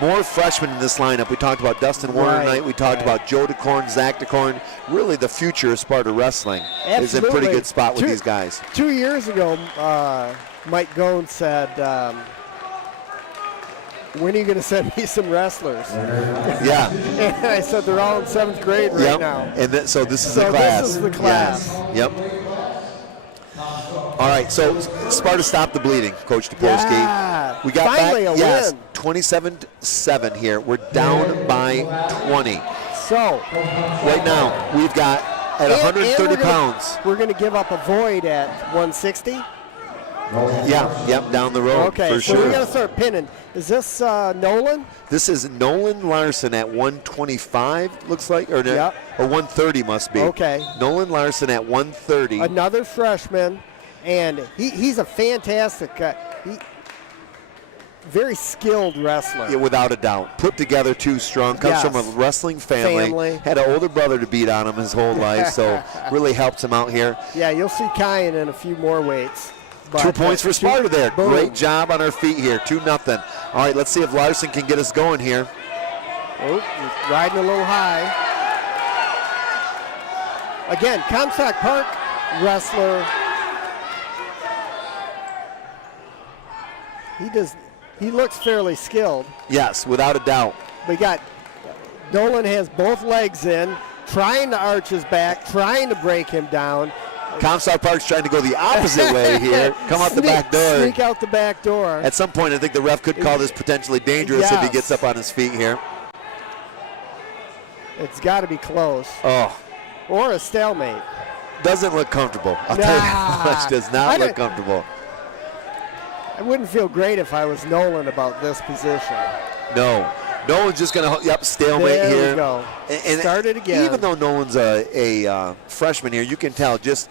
more freshmen in this lineup. We talked about Dustin Warner tonight. We talked about Joe DeCorn, Zach DeCorn. Really, the future of Sparta Wrestling is in a pretty good spot with these guys. 2 years ago, Mike Goen said, when are you going to send me some wrestlers? Yeah. And I said, they're all in 7th grade right now. And so this is the class. This is the class. Yes. Yep. All right, so Sparta stopped the bleeding, Coach Topolsky. Yeah. We got finally back, a win. 27-7 here. We're down by 20. So right now, we've got at 130 pounds. We're going to give up a void at 160. Yep, down the road, okay, for so sure. we got to start pinning. Is this Nolan? This is Nolan Larson at 125, looks like, or 130 must be. Okay. Nolan Larson at 130. Another freshman, and he's a fantastic, very skilled wrestler. Yeah, without a doubt. Put together, too strong. Comes from a wrestling family. Had an older brother to beat on him his whole life, so really helps him out here. Yeah, you'll see Kyan in a few more weights. 2 points for Sparta there. Boom. Great job on our feet here. 2-0. All right, let's see if Larson can get us going here. Oh, he's riding a little high. Again, Comstock Park wrestler. He looks fairly skilled. Yes, without a doubt. We got Nolan has both legs in, trying to arch his back, trying to break him down. Comstock Park's trying to go the opposite way here. Come out the back door. Sneak out the back door. At some point, I think the ref could call this potentially dangerous if he gets up on his feet here. It's got to be close. Oh. Or a stalemate. Doesn't look comfortable. I'll tell you that much. Does not look comfortable. I wouldn't feel great if I was Nolan about this position. No. Nolan's just going to, stalemate there here. We go. And start it again. Even though Nolan's a freshman here, you can tell just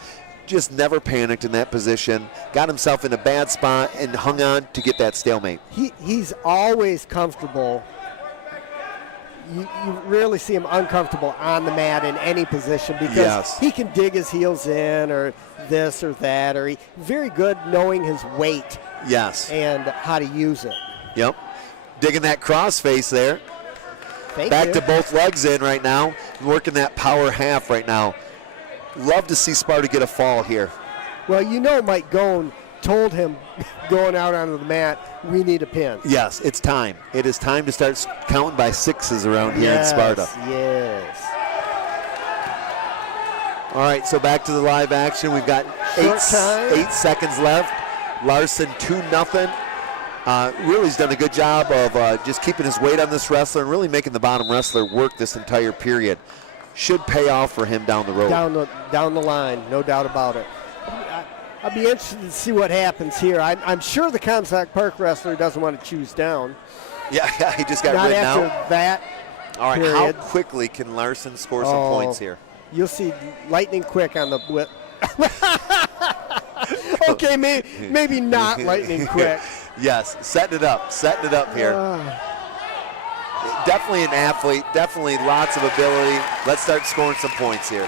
never panicked in that position. Got himself in a bad spot and hung on to get that stalemate. He's always comfortable. You rarely see him uncomfortable on the mat in any position because he can dig his heels in or this or that, or very good knowing his weight. Yes. And how to use it. Yep. Digging that cross face there. Back to both legs in right now. Working that power half right now. Love to see Sparta get a fall here. Well, Mike Goen told him going out onto the mat, we need a pin. Yes, it's time. It is time to start counting by sixes around here in Sparta. Yes. All right, so back to the live action. We've got 8 seconds left. Larson 2-0. Really has done a good job of just keeping his weight on this wrestler and really making the bottom wrestler work this entire period. Should pay off for him down the road. Down the line, no doubt about it. I'll be interested to see what happens here. I'm sure the Comstock Park wrestler doesn't want to choose down. Yeah, he just got Not ridden out. after that. All right, period. how quickly can Larson score some points here? You'll see lightning quick on the whip. Okay, maybe not lightning quick. Yes, setting it up here. Definitely an athlete, definitely lots of ability. Let's start scoring some points here.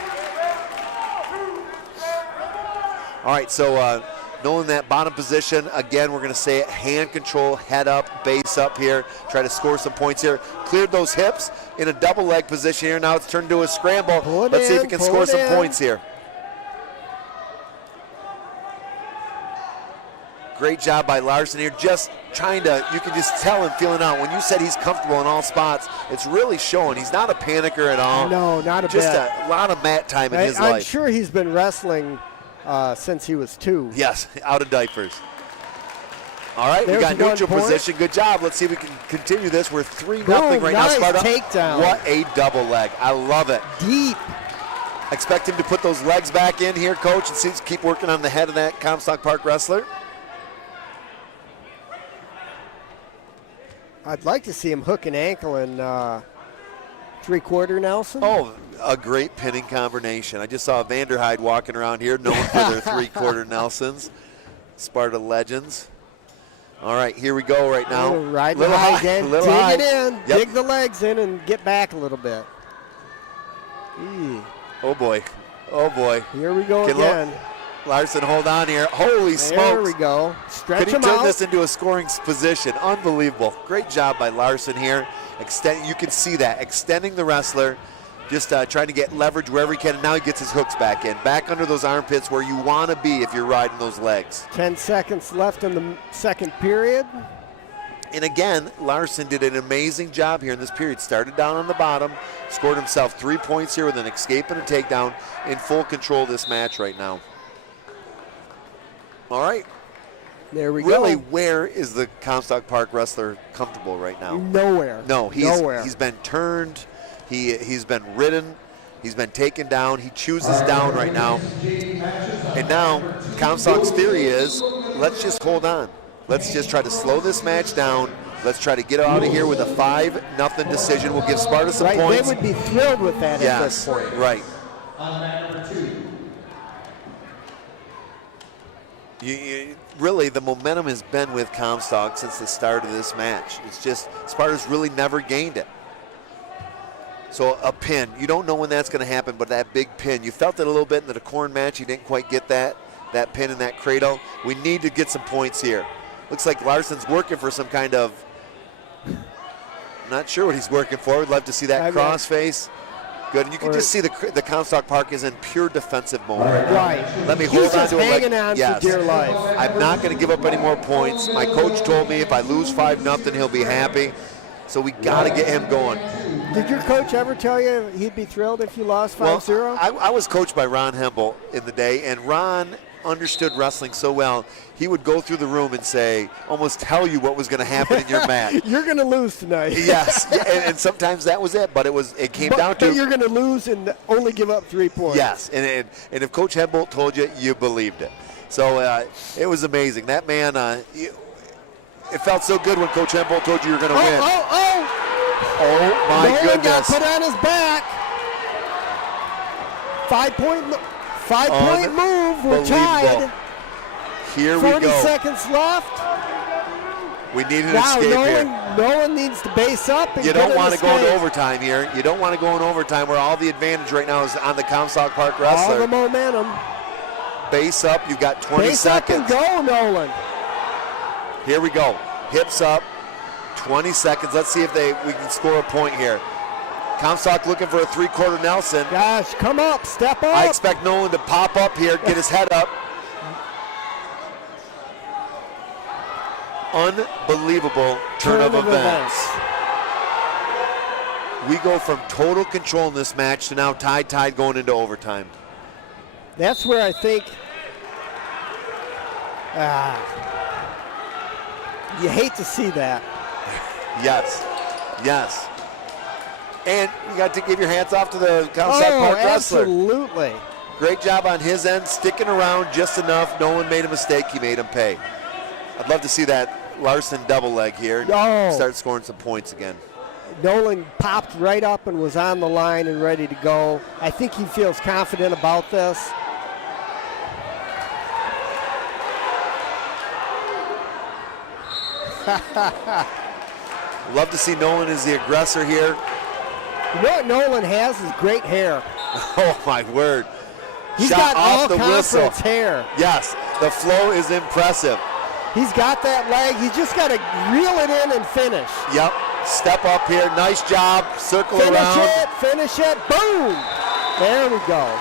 All right, so Nolan, that bottom position, again, we're going to say it, hand control, head up, base up here, try to score some points here. Cleared those hips in a double leg position here. Now it's turned into a scramble. Let's see if he can score some points here. Great job by Larson here, just trying to, you can just tell him feeling out. When you said he's comfortable in all spots, it's really showing. He's not a panicker at all. No, not a bit. Just a lot of mat time in his life. I'm sure he's been wrestling since he was 2. Yes, out of diapers. All right, There's we got neutral point. position. Good job. Let's see if we can continue this. We're 3-0 right now, Sparta. Takedown. What a double leg. I love it. Deep. Expect him to put those legs back in here, coach, and keep working on the head of that Comstock Park wrestler. I'd like to see him hook an ankle in 3/4 Nelson. Oh, a great pinning combination. I just saw Vanderhyde walking around here, known for their 3/4 Nelsons. Sparta legends. All right, here we go right now. Right high again. Dig it in. Yep. Dig the legs in and get back a little bit. Oh, boy. Oh, boy. Here we go again. Larson, hold on here. Holy smokes. There we go. Stretch Could he him turn out. this into a scoring position? Unbelievable. Great job by Larson here. You can see that. Extending the wrestler, just trying to get leverage wherever he can, and now he gets his hooks back in. Back under those armpits where you want to be if you're riding those legs. 10 seconds left in the second period. And again, Larson did an amazing job here in this period. Started down on the bottom, scored himself 3 points here with an escape and a takedown, in full control of this match right now. All right. There we really, go. where is the Comstock Park wrestler comfortable right now? Nowhere. No, Nowhere. He's been turned. He's been ridden. He's been taken down. He chooses down right now. And now Comstock's theory is, let's just hold on. Let's just try to slow this match down. Let's try to get out of here with a 5-0 decision. We'll give Sparta some points. They would be thrilled with that at this point. Right. Really, the momentum has been with Comstock since the start of this match. It's just Sparta's really never gained it. So a pin, you don't know when that's going to happen, but that big pin, you felt it a little bit in the corn match. You didn't quite get that pin in that cradle. We need to get some points here. Looks like Larson's working for some kind of, I'm not sure what he's working for. We'd love to see that cross face. Good, and you can just see the Comstock Park is in pure defensive mode. Right. Let me hold on to it. Hanging on for dear life. I'm not going to give up any more points. My coach told me if I lose 5-0, he'll be happy. So we got to get him going. Did your coach ever tell you he'd be thrilled if you lost 5-0? Well, I was coached by Ron Hempel in the day, and Ron understood wrestling so well, he would go through the room and say, almost tell you what was going to happen in your match. You're going to lose tonight. Yes, and sometimes that was it, but it came down to. But you're going to lose and only give up 3 points. Yes, and if Coach Hempel told you, you believed it. So it was amazing. That man, it felt so good when Coach Hempel told you you're going to win. Oh my Nolan goodness. got put on his back. 5-point move. We're tied. Here we go. 40 seconds left. We need an escape here. Nolan needs to base up. And you don't want to go into overtime here. You don't want to go in overtime where all the advantage right now is on the Comstock Park wrestler. All the momentum. Base up. You've got 20 seconds. Base up and go, Nolan. Here we go. Hips up. 20 seconds. Let's see if we can score a point here. Comstock looking for a 3/4 Nelson. Gosh, come up, step up. I expect Nolan to pop up here, get his head up. Unbelievable turn of events. We go from total control in this match to now tied going into overtime. That's where I think you hate to see that. Yes. And you got to give your hats off to the Comstock Park wrestler. Absolutely. Great job on his end, sticking around just enough. No one made a mistake. He made him pay. I'd love to see that Larson double leg here. Start scoring some points again. Nolan popped right up and was on the line and ready to go. I think he feels confident about this. Love to see Nolan as the aggressor here. You know what Nolan has is great hair. Oh, my word. He's Shot got off all the whistle. conference hair. Yes, the flow is impressive. He's got that leg. He's just got to reel it in and finish. Yep. Step up here. Nice job. Circle around. Finish it. Boom. There we go.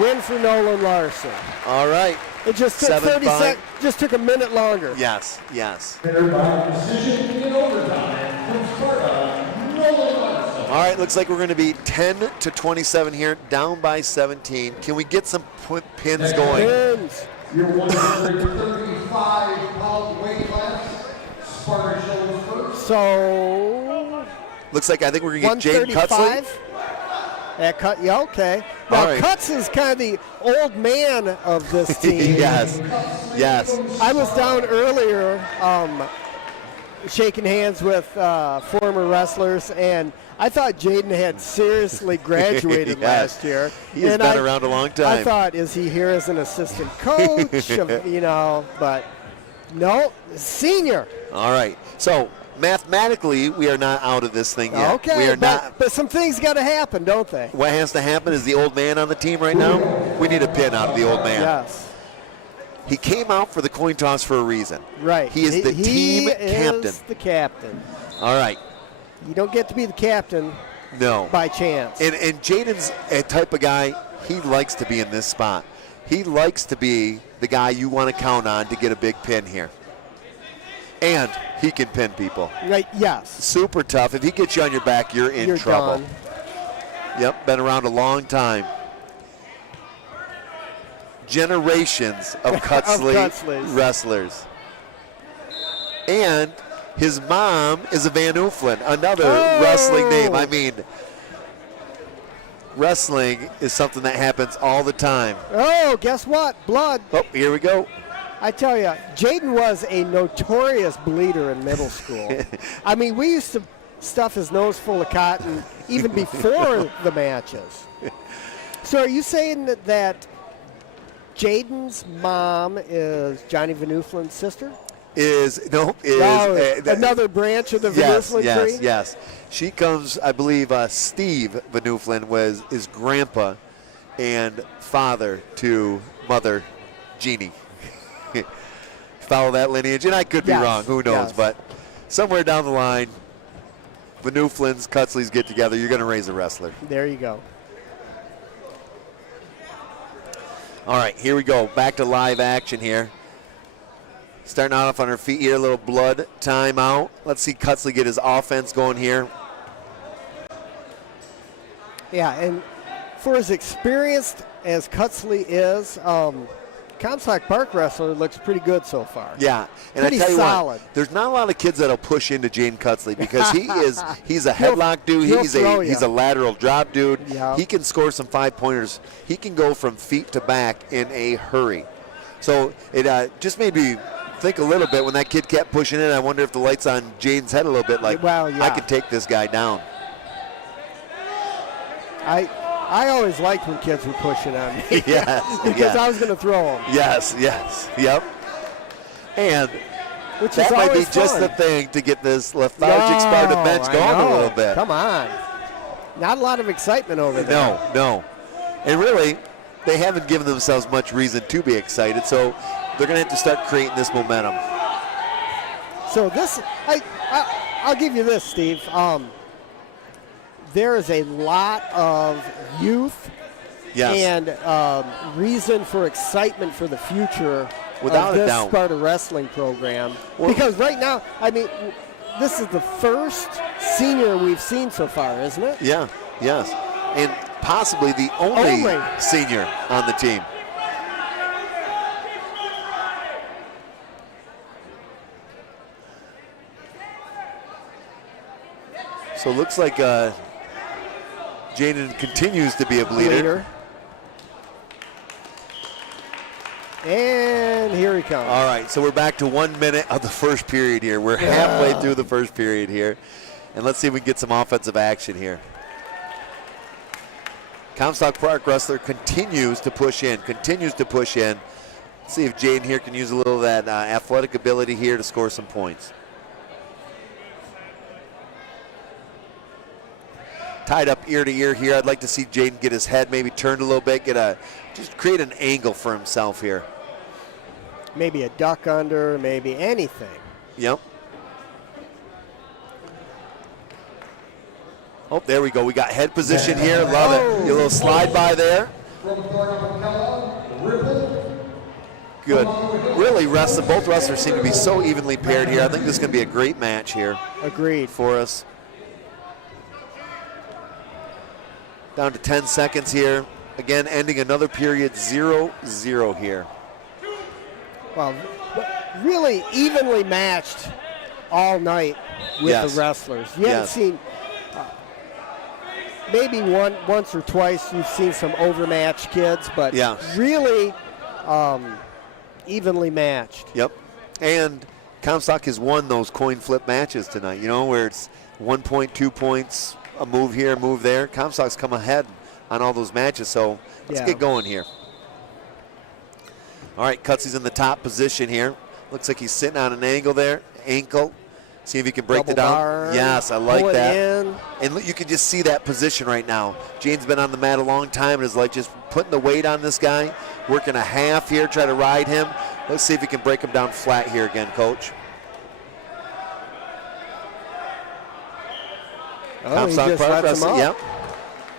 Win for Nolan Larson. All right. It just took 30 seconds. Just took a minute longer. Yes, yes. Winner by decision in overtime from Sparta, Nolan Larson. All right, looks like we're going to be 10-27 here, down by 17. Can we get some pins going? Pins. Your 135-pound weight class. Sparta shows first. So. Looks like I think we're going to get Jane Cutzley. That cut, yeah, okay. Now, All right. Cutts is kind of the old man of this team. Yes, yes. I was down earlier shaking hands with former wrestlers, and I thought Jaden had seriously graduated Yes. last year. He has been around a long time. I thought, is he here as an assistant coach? But no, senior. All right. So mathematically, we are not out of this thing yet. Okay, we are not. But some things got to happen, don't they? What has to happen is the old man on the team right now. We need a pin out of the old man. Yes. He came out for the coin toss for a reason. Right. He is the team captain. He is the captain. All right. You don't get to be the captain No. by chance. And Jaden's a type of guy, he likes to be in this spot. He likes to be the guy you want to count on to get a big pin here. And he can pin people. Right, yes. Super tough. If he gets you on your back, you're in trouble. Done. Yep, been around a long time. Generations of Cutzley wrestlers. And his mom is a Van Oefelen, another wrestling name. I mean, wrestling is something that happens all the time. Oh, guess what? Blood. Oh, here we go. I tell you, Jaden was a notorious bleeder in middle school. I mean, we used to stuff his nose full of cotton even before the matches. So are you saying that Jaden's mom is Johnny Van Oefelen's sister? Another branch of the Van Oefelen tree? Yes. She comes, I believe, Steve Van Oefelen is grandpa and father to mother Jeannie. Follow that lineage, and I could be wrong. Who knows? Yes. But somewhere down the line, Van Oeflen's, Cutzley's get together. You're going to raise a wrestler. There you go. All right, here we go. Back to live action here. Starting off on her feet here, a little blood timeout. Let's see Cutzley get his offense going here. Yeah, and for as experienced as Cutzley is, Comstock Park wrestler looks pretty good so far. Yeah, and pretty I tell you solid. what, there's not a lot of kids that'll push into Jane Cutzley because he's a headlock dude. He's a lateral drop dude. Yep. He can score some 5-pointers. He can go from feet to back in a hurry. So it just made me think a little bit when that kid kept pushing in. I wonder if the light's on Jane's head a little bit. Like, I could take this guy down. I always liked when kids were pushing on me. Yes. Because I was going to throw them. Yes. Yep. And Which that is might be always just fun. the thing to get this lethargic Sparta bench going a little bit. Come on. Not a lot of excitement over there. No. And really, they haven't given themselves much reason to be excited, so they're going to have to start creating this momentum. So this, I'll give you this, Steve. There is a lot of youth and reason for excitement for the future Without of a this doubt. Sparta Wrestling program. Because right now, I mean, this is the first senior we've seen so far, isn't it? Yeah, yes. And possibly the only senior on the team. So it looks like Jaden continues to be a bleeder. And here he comes. All right, so we're back to 1 minute of the first period here. We're halfway through the first period here. And let's see if we can get some offensive action here. Comstock Park wrestler continues to push in. Let's see if Jaden here can use a little of that athletic ability here to score some points. tied up ear to ear here. I'd like to see Jaden get his head maybe turned a little bit, just create an angle for himself here. Maybe a duck under, maybe anything. Yep. Oh, there we go. We got head position here. Love it. A little slide by there. Good. Really, both wrestlers seem to be so evenly paired here. I think this is going to be a great match here. Agreed. For us. Down to 10 seconds here. Again, ending another period 0-0 here. Well, really evenly matched all night with the wrestlers. You haven't seen, maybe once or twice you've seen some overmatched kids, but really evenly matched. Yep. And Comstock has won those coin flip matches tonight, where it's 1 point, 2 points, a move here, a move there. Comstock's come ahead on all those matches, so let's get going here. All right, Cutsy's in the top position here. Looks like he's sitting on an angle there, ankle. See if he can break it down. Yes, I like that. And look, you can just see that position right now. Jane's been on the mat a long time and is like just putting the weight on this guy, working a half here, try to ride him. Let's see if he can break him down flat here again, Coach. Comstock Park Wrestler, yep.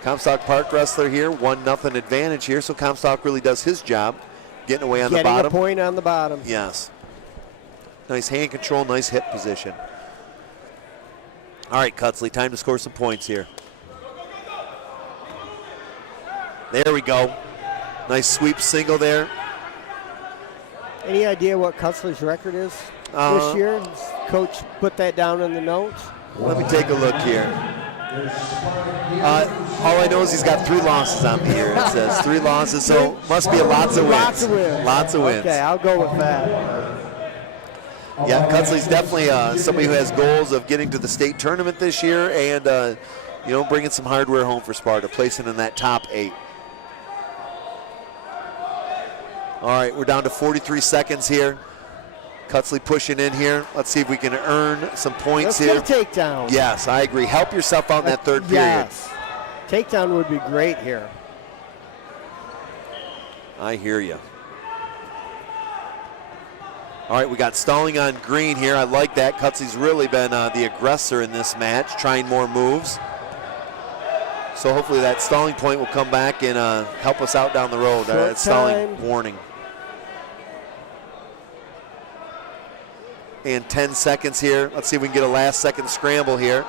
Comstock Park Wrestler here, 1-0 advantage here, so Comstock really does his job, getting away on the bottom. Getting a point on the bottom. Yes. Nice hand control, nice hip position. All right, Cutsley, time to score some points here. There we go. Nice sweep single there. Any idea what Cutsley's record is this year? Coach put that down in the notes. Let me take a look here. All I know is he's got 3 losses on me here. It says 3 losses, so must be lots of wins. Lots of wins. Lots of wins. Okay, I'll go with that. Yeah, Cutsley's definitely somebody who has goals of getting to the state tournament this year and, bringing some hardware home for Sparta, placing in that top 8. All right, we're down to 43 seconds here. Cutsley pushing in here. Let's see if we can earn some points here. Let's get a takedown. Yes, I agree. Help yourself out in that third period. Yes. Takedown would be great here. I hear you. All right, we got stalling on green here. I like that. Cutsley's really been the aggressor in this match, trying more moves. So hopefully that stalling point will come back and help us out down the road. Stalling warning. And 10 seconds here. Let's see if we can get a last second scramble here.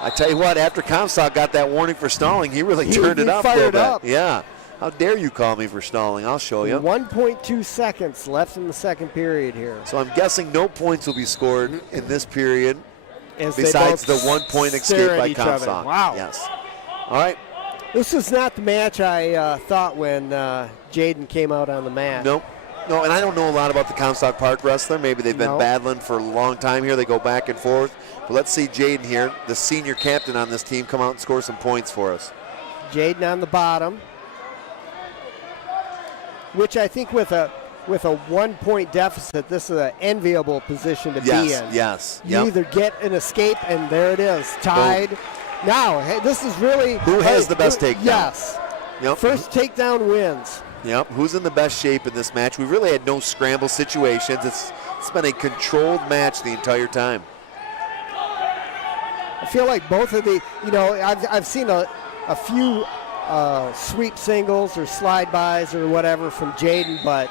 I tell you what, after Comstock got that warning for stalling, he really turned it up a little bit. Up. Yeah. How dare you call me for stalling? I'll show you. 1.2 seconds left in the second period here. So I'm guessing no points will be scored in this period as besides the 1 point escape by Comstock. Wow. Yes. All right. This is not the match I thought when Jaden came out on the mat. Nope. No, and I don't know a lot about the Comstock Park Wrestler. Maybe they've been battling for a long time here. They go back and forth. But let's see Jaden here, the senior captain on this team, come out and score some points for us. Jaden on the bottom, which I think with a 1 point deficit, this is an enviable position to be in. Yes. You either get an escape, and there it is, tied. Boom. Now, hey, this is really who has the best takedown? Yes. Yep. First takedown wins. Yep. Who's in the best shape in this match? We really had no scramble situations. It's been a controlled match the entire time. I feel like both of the, I've seen a few sweep singles or slide bys or whatever from Jaden, but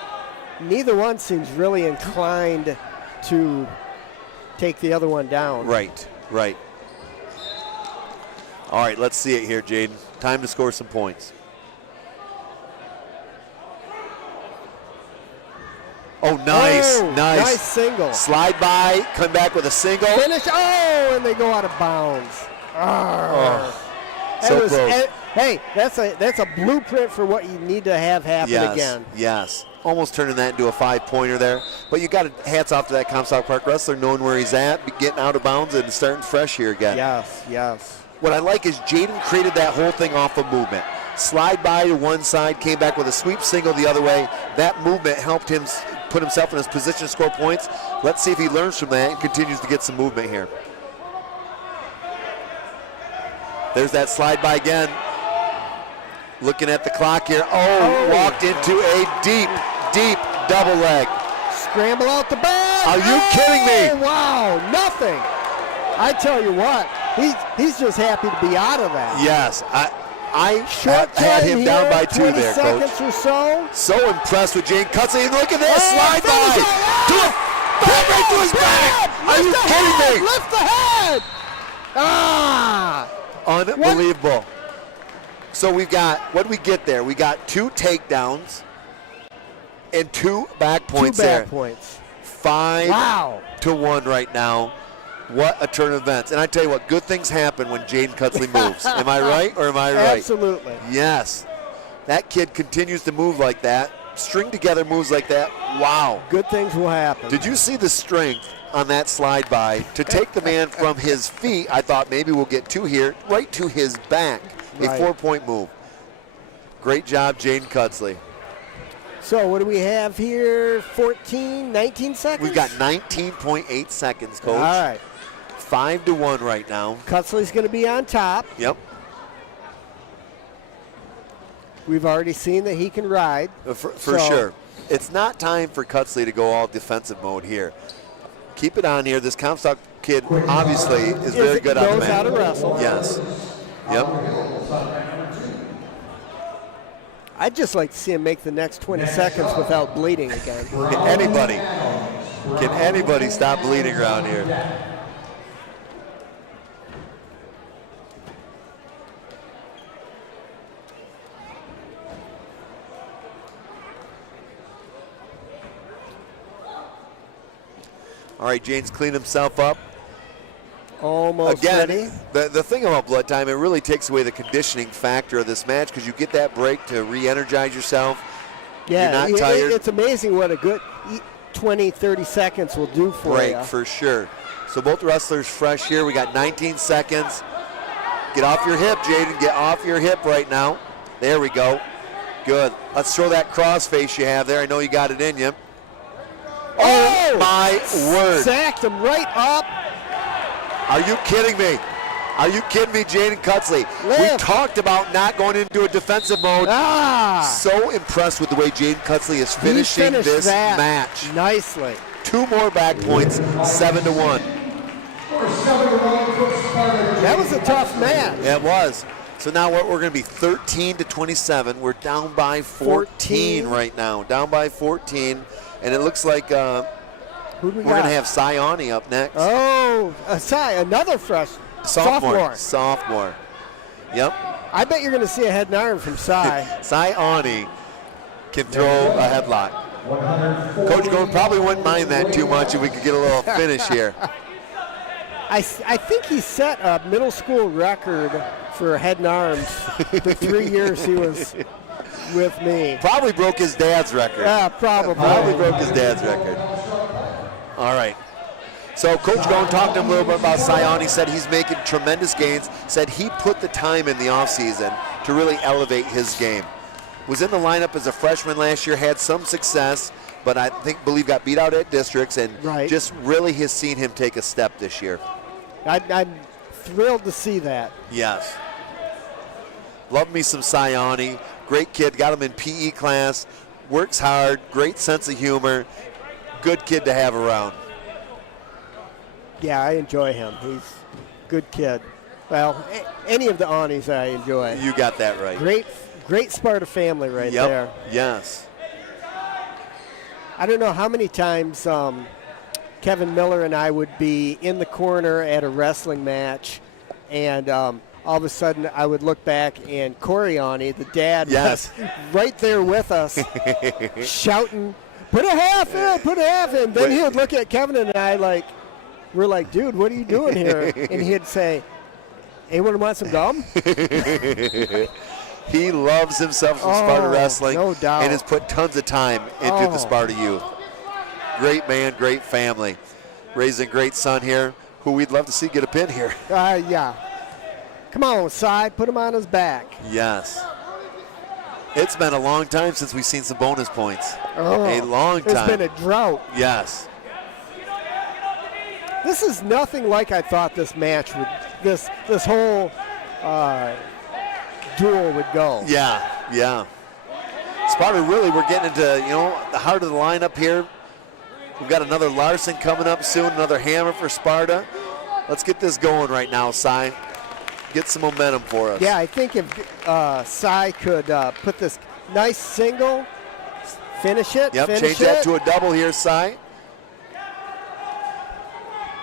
neither one seems really inclined to take the other one down. Right. All right, let's see it here, Jaden. Time to score some points. Oh, nice. Nice single. Slide by, come back with a single. Finish. Oh, and they go out of bounds. So close. Hey, that's a blueprint for what you need to have happen again. Yes. Almost turning that into a 5-pointer there. But you got hats off to that Comstock Park Wrestler, knowing where he's at, getting out of bounds and starting fresh here again. Yes. What I like is Jaden created that whole thing off of movement. Slide by to one side, came back with a sweep single the other way. That movement helped him put himself in his position to score points. Let's see if he learns from that and continues to get some movement here. There's that slide by again. Looking at the clock here. Walked into a deep, deep double leg. Scramble out the back. Are you kidding me? Wow, nothing. I tell you what, he's just happy to be out of that. Yes, I Short had him time down here, by 2 20 there, seconds Coach. or so. So impressed with Jane Cutley. Look at this slide by right to his back. Are you kidding me? Lift the head. Ah. Unbelievable. So we've got, what did we get there? We got 2 takedowns and 2 back points there. 2 back points. 5-1 right now. What a turn of events. And I tell you what, good things happen when Jaden Cutley moves. Am I right or am I right? Absolutely. Yes. That kid continues to move like that, string together moves like that. Wow. Good things will happen. Did you see the strength on that slide by to take the man from his feet? I thought maybe we'll get 2 here, right to his back. A 4-point move. Great job, Jaden Cutley. So what do we have here? 19 seconds? We've got 19.8 seconds, Coach. All right. 5-1 right now. Cutley's going to be on top. Yep. We've already seen that he can ride. For sure. It's not time for Cutley to go all defensive mode here. Keep it on here. This Comstock kid obviously is very good on the mat. Knows how to wrestle. Yes. Yep. I'd just like to see him make the next 20 seconds without bleeding again. Can anybody stop bleeding around here? All right, James cleaned himself up. Almost Again, ready. the thing about blood time, it really takes away the conditioning factor of this match because you get that break to re-energize yourself. Yeah, you're not tired. It's amazing what a good 20, 30 seconds will do for break you. For sure. So both wrestlers fresh here. We got 19 seconds. Get off your hip, Jaden. Get off your hip right now. There we go. Good. Let's throw that cross face you have there. I know you got it in you. Oh my word. Sacked him right up. Are you kidding me? Are you kidding me, Jaden Cutley? We talked about not going into a defensive mode. So impressed with the way Jaden Cutley is finishing this match. Nicely. 2 more back points, 7-1. That was a tough match. It was. So now we're going to be 13-27. We're down by 14 right now. Down by 14. And it looks like we're going to have Siani up next. Oh, another fresh sophomore. Yep. I bet you're going to see a head and arm from Cy. Siani can throw a headlock. Coach Gold probably wouldn't mind that too much if we could get a little finish here. I think he set a middle school record for head and arms the 3 years he was with me. Probably broke his dad's record. Yeah, probably. Probably broke his dad's record. All right. So Coach Goen talked to him a little bit about Sion. He said he's making tremendous gains. Said he put the time in the offseason to really elevate his game. Was in the lineup as a freshman last year, had some success, but I believe got beat out at districts, and just really has seen him take a step this year. I'm thrilled to see that. Yes. Love me some Siani. Great kid, got him in PE class, works hard, great sense of humor, good kid to have around. Yeah, I enjoy him. He's a good kid. Well, any of the Anis I enjoy. You got that right. Great Sparta family right there. Yes. I don't know how many times Kevin Miller and I would be in the corner at a wrestling match, and all of a sudden I would look back and Corey Ani, the dad, was right there with us, shouting, "Put a half in, put a half in." Then he would look at Kevin and I like, we're like, "Dude, what are you doing here?" And he'd say, "Anyone want some gum?" He loves himself some Sparta Wrestling, no doubt, and has put tons of time into the Sparta youth. Great man, great family. Raising a great son here, who we'd love to see get a pin here. Yeah. Come on, Cy, put him on his back. Yes. It's been a long time since we've seen some bonus points. Oh, a long time. It's been a drought. Yes. This is nothing like I thought this match would, this whole duel would go. Yeah. Sparta, really, we're getting into, the heart of the lineup here. We've got another Larson coming up soon, another hammer for Sparta. Let's get this going right now, Cy. Get some momentum for us. Yeah, I think if Cy could put this nice single, finish it. Yep, change that to a double here, Cy.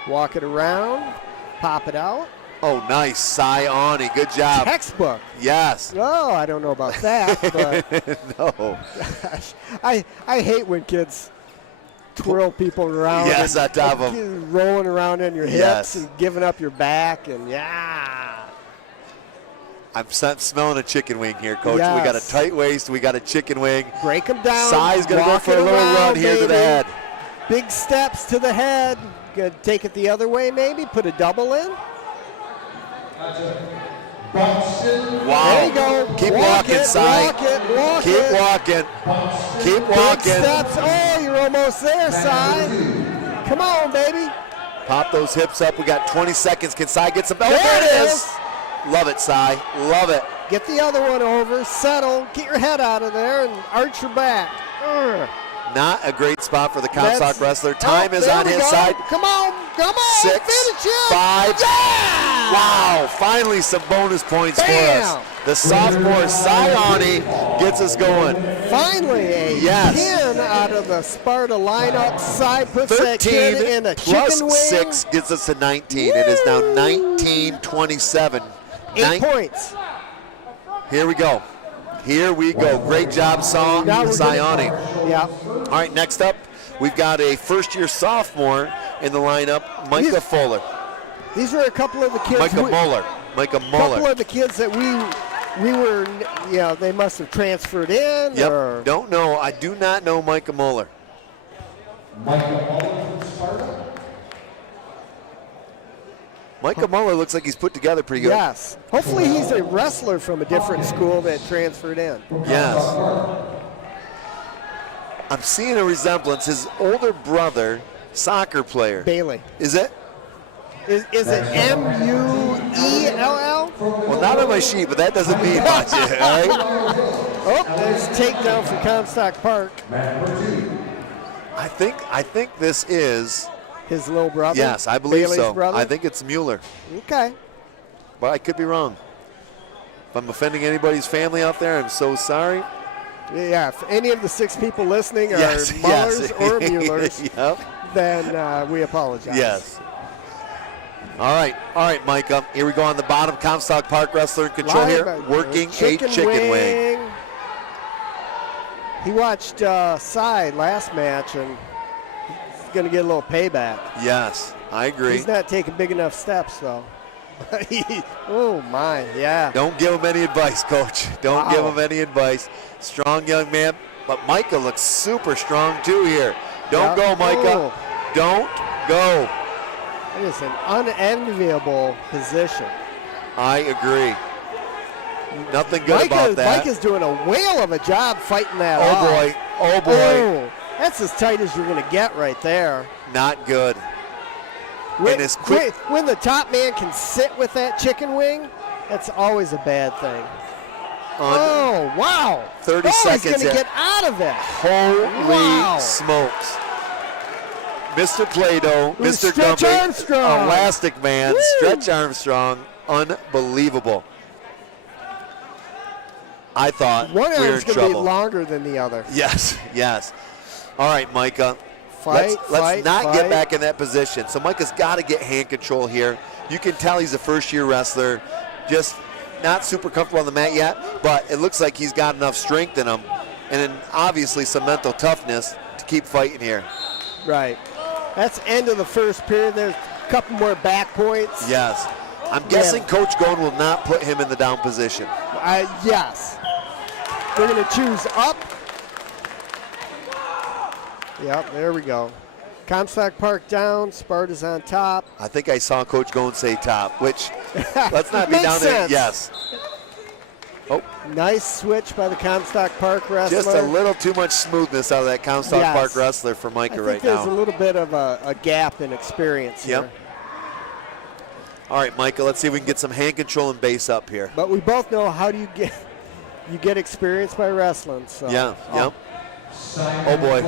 Walk it around, pop it out. Oh, nice, Cy Ani. Good job. Textbook. Yes. Oh, I don't know about that, but no. Gosh, I hate when kids twirl people around. Yes, and, on top of them. Rolling around in your hips Yes. and giving up your back, and yeah. I'm smelling a chicken wing here, Coach. Yes. We got a tight waist. We got a chicken wing. Break them down. Cy's going to go walk for a it little around, run here to the baby. head. Big steps to the head. Good. Take it the other way, maybe. Put a double in. Wow. There you go. Keep walk walking, it, Cy. Walk it, walk Keep it. walking. Keep Big walking. steps. Oh, you're almost there, Cy. Come on, baby. Pop those hips up. We got 20 seconds. Can Cy get some? Oh, There there it it is. is. Love it, Cy. Love it. Get the other one over. Settle. Get your head out of there and arch your back. Urgh. Not a great spot for the Comstock That's- wrestler. Time is there on we his go. side. Come on. 6, Finish it. 5. Yeah! Wow, finally some bonus points for Bam! us. The sophomore Cy Ani gets us going. Finally, a Yes. pin out of the Sparta lineup. Cy puts that 13 kid in a plus chicken wing. 6 gets us to 19. It is now 19-27. 8 points. Here we go. Here we go. Great job, Now we're Cy gonna- Ani. Yeah. All right, next up, we've got a first-year sophomore in the lineup, Micah Fuller. These are a couple of the kids. Micah Muller. Couple of the kids that we were, they must have transferred in. Yep. Or Don't know. I do not know Micah Muller. Micah Muller looks like he's put together pretty good. Yes. Hopefully he's a wrestler from a different school that transferred in. Yes. I'm seeing a resemblance. His older brother, soccer player. Bailey. Is it? Is it M-U-E-L-L? Well, not on my sheet, but that doesn't mean much, all right? Oh, there's takedown for Comstock Park. I think this is, His little brother. yes, I believe Bailey's so. brother? I think it's Mueller, Okay. but I could be wrong. If I'm offending anybody's family out there, I'm so sorry. Yeah, if any of the 6 people listening are Yes, Mullers yes. or Muellers, Yep. then we apologize. Yes. All right, Micah. Here we go on the bottom. Comstock Park wrestler in control here, working a chicken wing. He watched Cy last match, and he's going to get a little payback. Yes, I agree. He's not taking big enough steps, though. Oh, my, yeah. Don't give him any advice, Coach. Don't Wow. give him any advice. Strong young man, but Micah looks super strong too here. Don't Yeah. go, Micah. Oh. Don't go. It is an unenviable position. I agree. Nothing good about that. Micah's doing a whale of a job fighting that Oh, off. boy. Oh, boy. Oh, that's as tight as you're going to get right there. Not good. When, as quick- when the top man can sit with that chicken wing, that's always a bad thing. Oh, wow. 30 He's seconds going to in. get out of it. Holy Wow. smokes. Mr. Play-Doh, Who's Mr. Stretch Gumby, Armstrong. Elastic Man, Woo. Stretch Armstrong, unbelievable. I thought One we were arm's in going to be trouble. longer than the other. Yes, yes. All right, Micah. Fight, let's not fight. get back in that position. So Micah's got to get hand control here. You can tell he's a first-year wrestler, just not super comfortable on the mat yet, but it looks like he's got enough strength in him, and then obviously some mental toughness to keep fighting here. Right. That's end of the first period. There's a couple more back points. Yes. I'm guessing Coach Gone will not put him in the down position. Yes. We're going to choose up. Yep, there we go. Comstock Park down, Sparta's on top. I think I saw Coach Gone say top, which let's not be Makes down there. sense. Yes. Oh, Nice switch by the Comstock Park wrestler. Just a little too much smoothness out of that Comstock Park wrestler for Micah right now. There's a little bit of a gap in experience here. All right, Micah, let's see if we can get some hand control and base up here. But we both know how do you get experience by wrestling. So. Yeah, yep. Oh boy.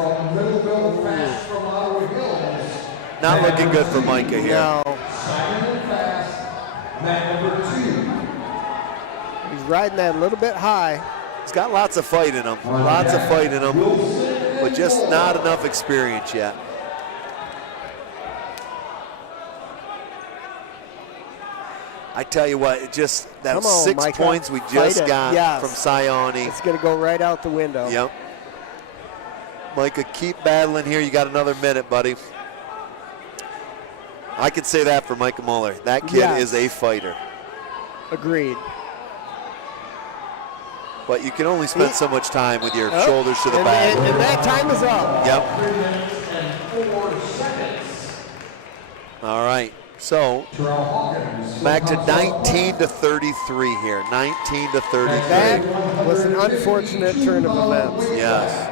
Not looking good for Micah here. No. He's riding that a little bit high. He's got lots of fight in him. Lots of fight in him. But just not enough experience yet. I tell you what, it just that 6 Micah. points we just got from Sione. It's going to go right out the window. Yep. Micah, keep battling here. You got another minute, buddy. I could say that for Micah Muller. That kid is a fighter. Agreed. But you can only spend so much time with your shoulders to the back. And that time is up. Yep. 3 minutes and 4 seconds. All right. So back to 19 to 33 here. 19 to 33. That was an unfortunate turn of events. Yes.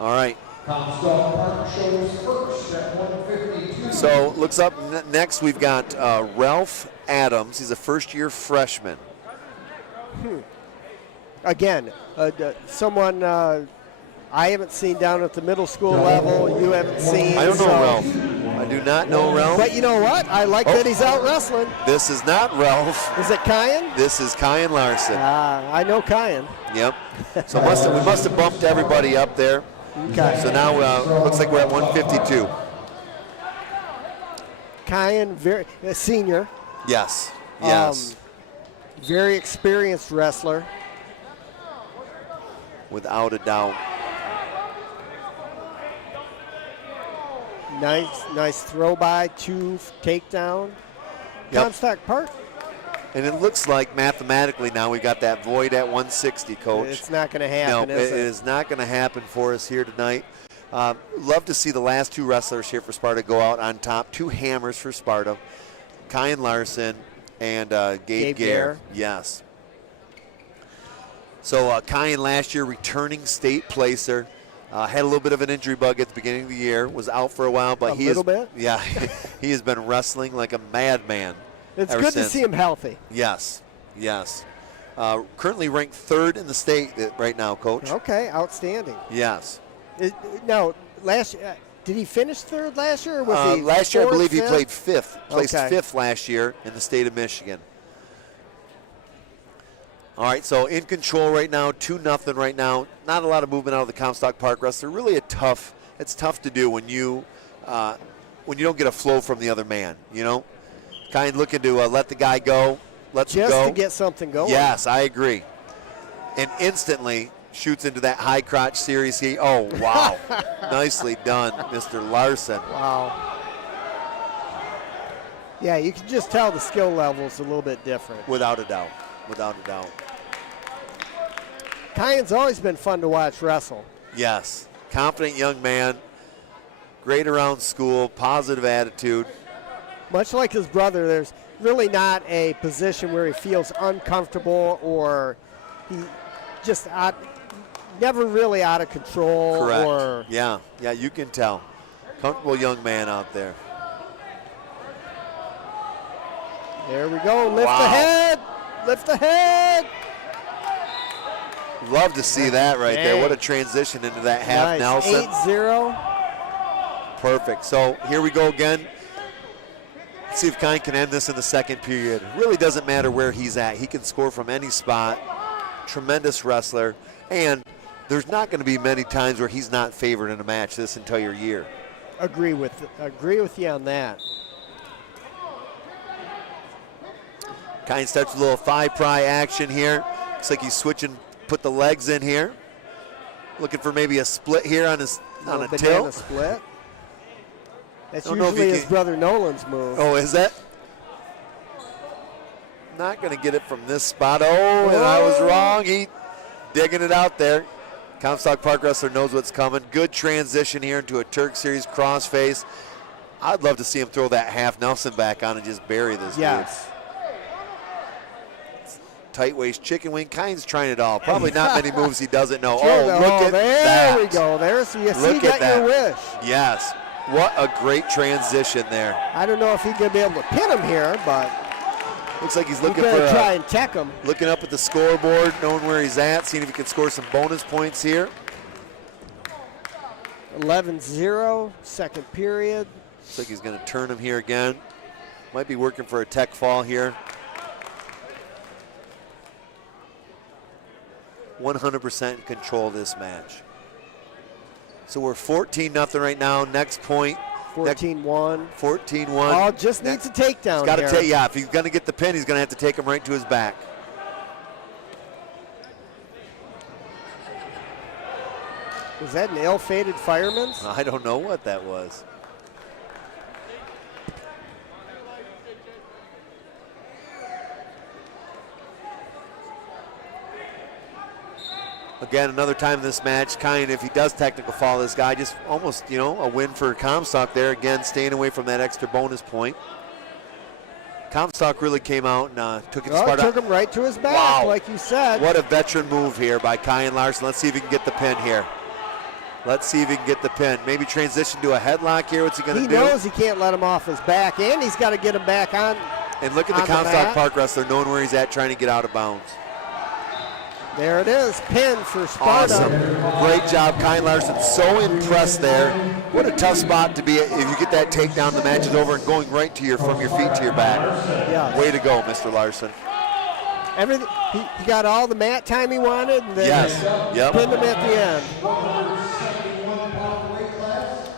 All right. Comstock Park shows first at 152. So looks up next. We've got Ralph Adams. He's a first-year freshman. Again, someone I haven't seen down at the middle school level. You haven't seen. I don't know Ralph. I do not know Ralph. But you know what? I like that he's out wrestling. This is not Ralph. Is it Kyan? This is Kyan Larson. I know Kyan. Yep. So we must have bumped everybody up there. Okay. So now looks like we're at 152. Kyan, senior. Yes. Yes. Very experienced wrestler. Without a doubt. Nice throw by, 2 takedown. Yep. Comstock Park. And it looks like mathematically now we got that void at 160, Coach. It's not going to happen, no, is it is not going to happen for us here tonight. Love to see the last 2 wrestlers here for Sparta go out on top. 2 hammers for Sparta. Kyan Larson and Gabe Gare. Yes. So Kyan last year returning state placer. Had a little bit of an injury bug at the beginning of the year. Was out for a while, but he has been wrestling like a madman. It's good to see him healthy. Yes, yes. Currently ranked 3rd in the state right now, Coach. Okay, outstanding. Yes. Now, did he finish 3rd last year? Or was he last year, I 4th, believe he 5th? played 5th. Placed Okay. 5th last year in the state of Michigan. All right, so in control right now, 2-0 right now. Not a lot of movement out of the Comstock Park wrestler. Really it's tough to do when you don't get a flow from the other man, you know? Kind of looking to let the guy go, lets him go. Just to get something going. Yes, I agree. And instantly shoots into that high crotch series. Oh, wow. Nicely done, Mr. Larson. Wow. Yeah, you can just tell the skill level's a little bit different. Without a doubt. Without a doubt. Kyan's always been fun to watch wrestle. Yes. Confident young man. Great around school. Positive attitude. Much like his brother, there's really not a position where he feels uncomfortable or he just never really out of control. Correct. Yeah, you can tell. Comfortable young man out there. There we go. Lift the head. Lift the head. Love to see that right there. What a transition into that half Nelson. 8-0. Perfect. So here we go again. Let's see if Kyan can end this in the second period. Really doesn't matter where he's at. He can score from any spot. Tremendous wrestler. And there's not going to be many times where he's not favored in a match this entire year. Agree with you on that. Kyan starts with a little thigh pry action here. Looks like he's switching, put the legs in here. Looking for maybe a split here on a tilt. Split. That's usually his brother Nolan's move. Oh, is that? Not going to get it from this spot. Oh, and I was wrong. He digging it out there. Comstock Park wrestler knows what's coming. Good transition here into a Turk Series crossface. I'd love to see him throw that half Nelson back on and just bury this dude. tight waist chicken wing. Kyne's trying it all. Probably not many moves he doesn't know. Sure, Oh, look at there that. There we go. There's you see, Look you got at that. your wish. Yes. What a great transition there. I don't know if he's going to be able to pin him here, but Looks like he's he's looking going for to try and tech him. looking up at the scoreboard, knowing where he's at, seeing if he can score some bonus points here. 11-0, second period. Looks like he's going to turn him here again. Might be working for a tech fall here. 100% in control of this match. So we're 14-0 right now. Next point. 14-1. 14-1. Oh, just needs a takedown Got to here. take, yeah, if he's going to get the pin, he's going to have to take him right to his back. Was that an ill-fated fireman's? I don't know what that was. Again, another time in this match, Kyne, if he does technical fall this guy, just almost, a win for Comstock there. Again, staying away from that extra bonus point. Comstock really came out and took it to Sparta. Took him right to his back, Wow. like you said. What a veteran move here by Garen Larson. Let's see if he can get the pin here. Let's see if he can get the pin. Maybe transition to a headlock here. What's he going to do? He knows he can't let him off his back, and he's got to get him back on. And look at the on the Comstock mat. Park wrestler knowing where he's at, trying to get out of bounds. There it is, pin for Sparta. Awesome. Great job, Garen Larson. So impressed there. What a tough spot to be if you get that takedown, the match is over, and going right to from your feet to your back. Yeah. Way to go, Mr. Larson. Everything, he got all the mat time he wanted, and then Yes. Yep. pinned him at the end. 171-pound weight class.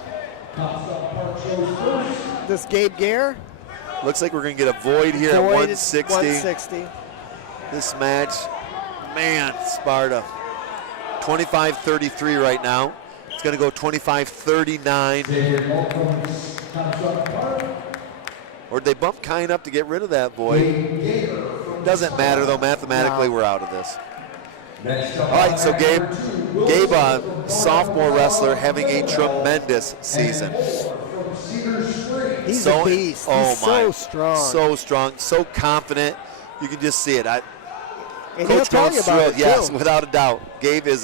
Comstock Park shows first. This Gabe Gare. Looks like we're going to get a void here at Void 160. 160. This match, man, Sparta. 25-33 right now. It's going to go 25-39. Or did they bump Kyne up to get rid of that void? Doesn't matter, though. Mathematically, we're out of this. All right, so Gabe, sophomore wrestler, having a tremendous season. He's a beast. He's so strong. So strong, so confident. You can just see it. And he'll tell you Coach about it, yes, too. without a doubt. Gabe is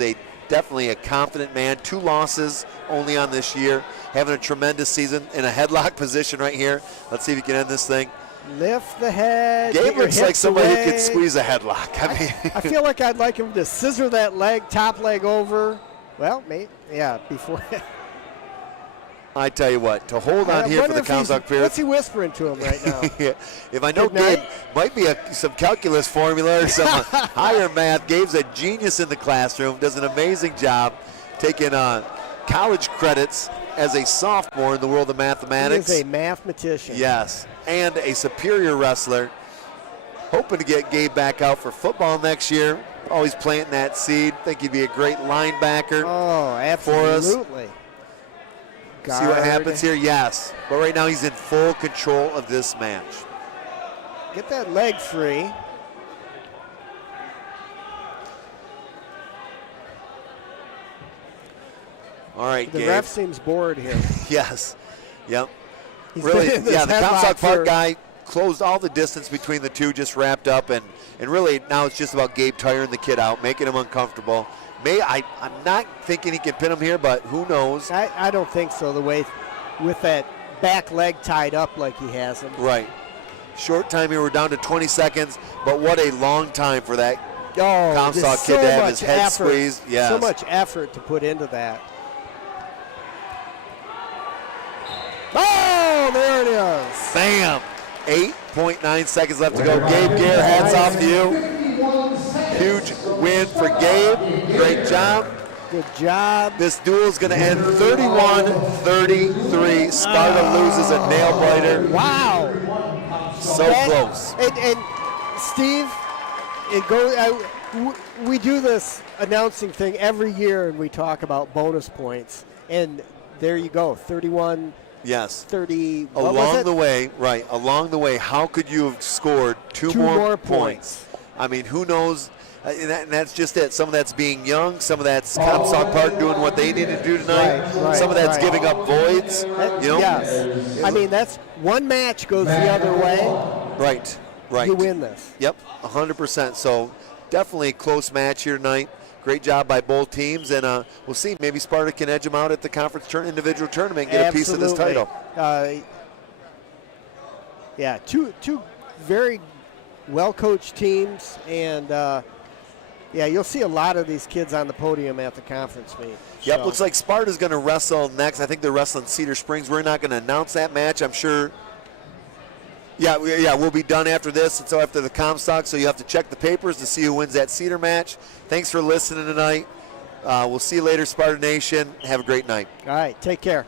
definitely a confident man. 2 losses only on this year. Having a tremendous season in a headlock position right here. Let's see if he can end this thing. Lift the head. Gabe get your looks like hips somebody away. who could squeeze a headlock. I mean, I feel like I'd like him to scissor that leg, top leg over. Well, before. I tell you what, to hold on I here for wonder the if he's- Comstock period. What's he whispering to him right now? Yeah. If I know Good night. Gabe, might be some calculus formula or some higher math. Gabe's a genius in the classroom, does an amazing job taking college credits as a sophomore in the world of mathematics. He is a mathematician. Yes, and a superior wrestler. Hoping to get Gabe back out for football next year. Always planting that seed. Think he'd be a great linebacker. Oh, For us. absolutely. See what happens here? Yes. But right now he's in full control of this match. Get that leg free. All right, The Gabe. ref seems bored here. Yes. Yep. He's Really, been in this yeah, the headlock Comstock Park for- guy closed all the distance between the two, just wrapped up, and really now it's just about Gabe tiring the kid out, making him uncomfortable. I'm not thinking he can pin him here, but who knows? I don't think so, the way with that back leg tied up like he has him. Right. Short time here, we're down to 20 seconds, but what a long time for that Oh, Comstock there's kid so to have much his head effort, squeezed. Yes. So much effort to put into that. Oh, there it is. Bam! 8.9 seconds left to go. Gabe Gare, hats off to you. Huge win for Gabe. Great job. Good job. This duel is going to end 31-33. Sparta loses a nail biter. Wow. So That- close. And Steve, we do this announcing thing every year, and we talk about bonus points. And there you go, 31. Yes. 30. What was Along it? the way, right, along the way, how could you have scored two more points? I mean, who knows? And that's just it. Some of that's being young. Some of that's Comstock Park doing what they need to do tonight. Right, some of that's right. giving up voids. That- You know? Yes. I mean, that's one match goes the other way. Right. Right. you win this. Yep, 100%. So definitely a close match here tonight. Great job by both teams, and we'll see. Maybe Sparta can edge them out at the conference individual tournament and get a piece of this title. Yeah, two very well-coached teams, and yeah, you'll see a lot of these kids on the podium at the conference meet. Yep, So, looks like Sparta's going to wrestle next. I think they're wrestling Cedar Springs. We're not going to announce that match, I'm sure. Yeah, we'll be done after this, and so after the Comstock, so you have to check the papers to see who wins that Cedar match. Thanks for listening tonight. We'll see you later, Sparta Nation. Have a great night. all right, take care.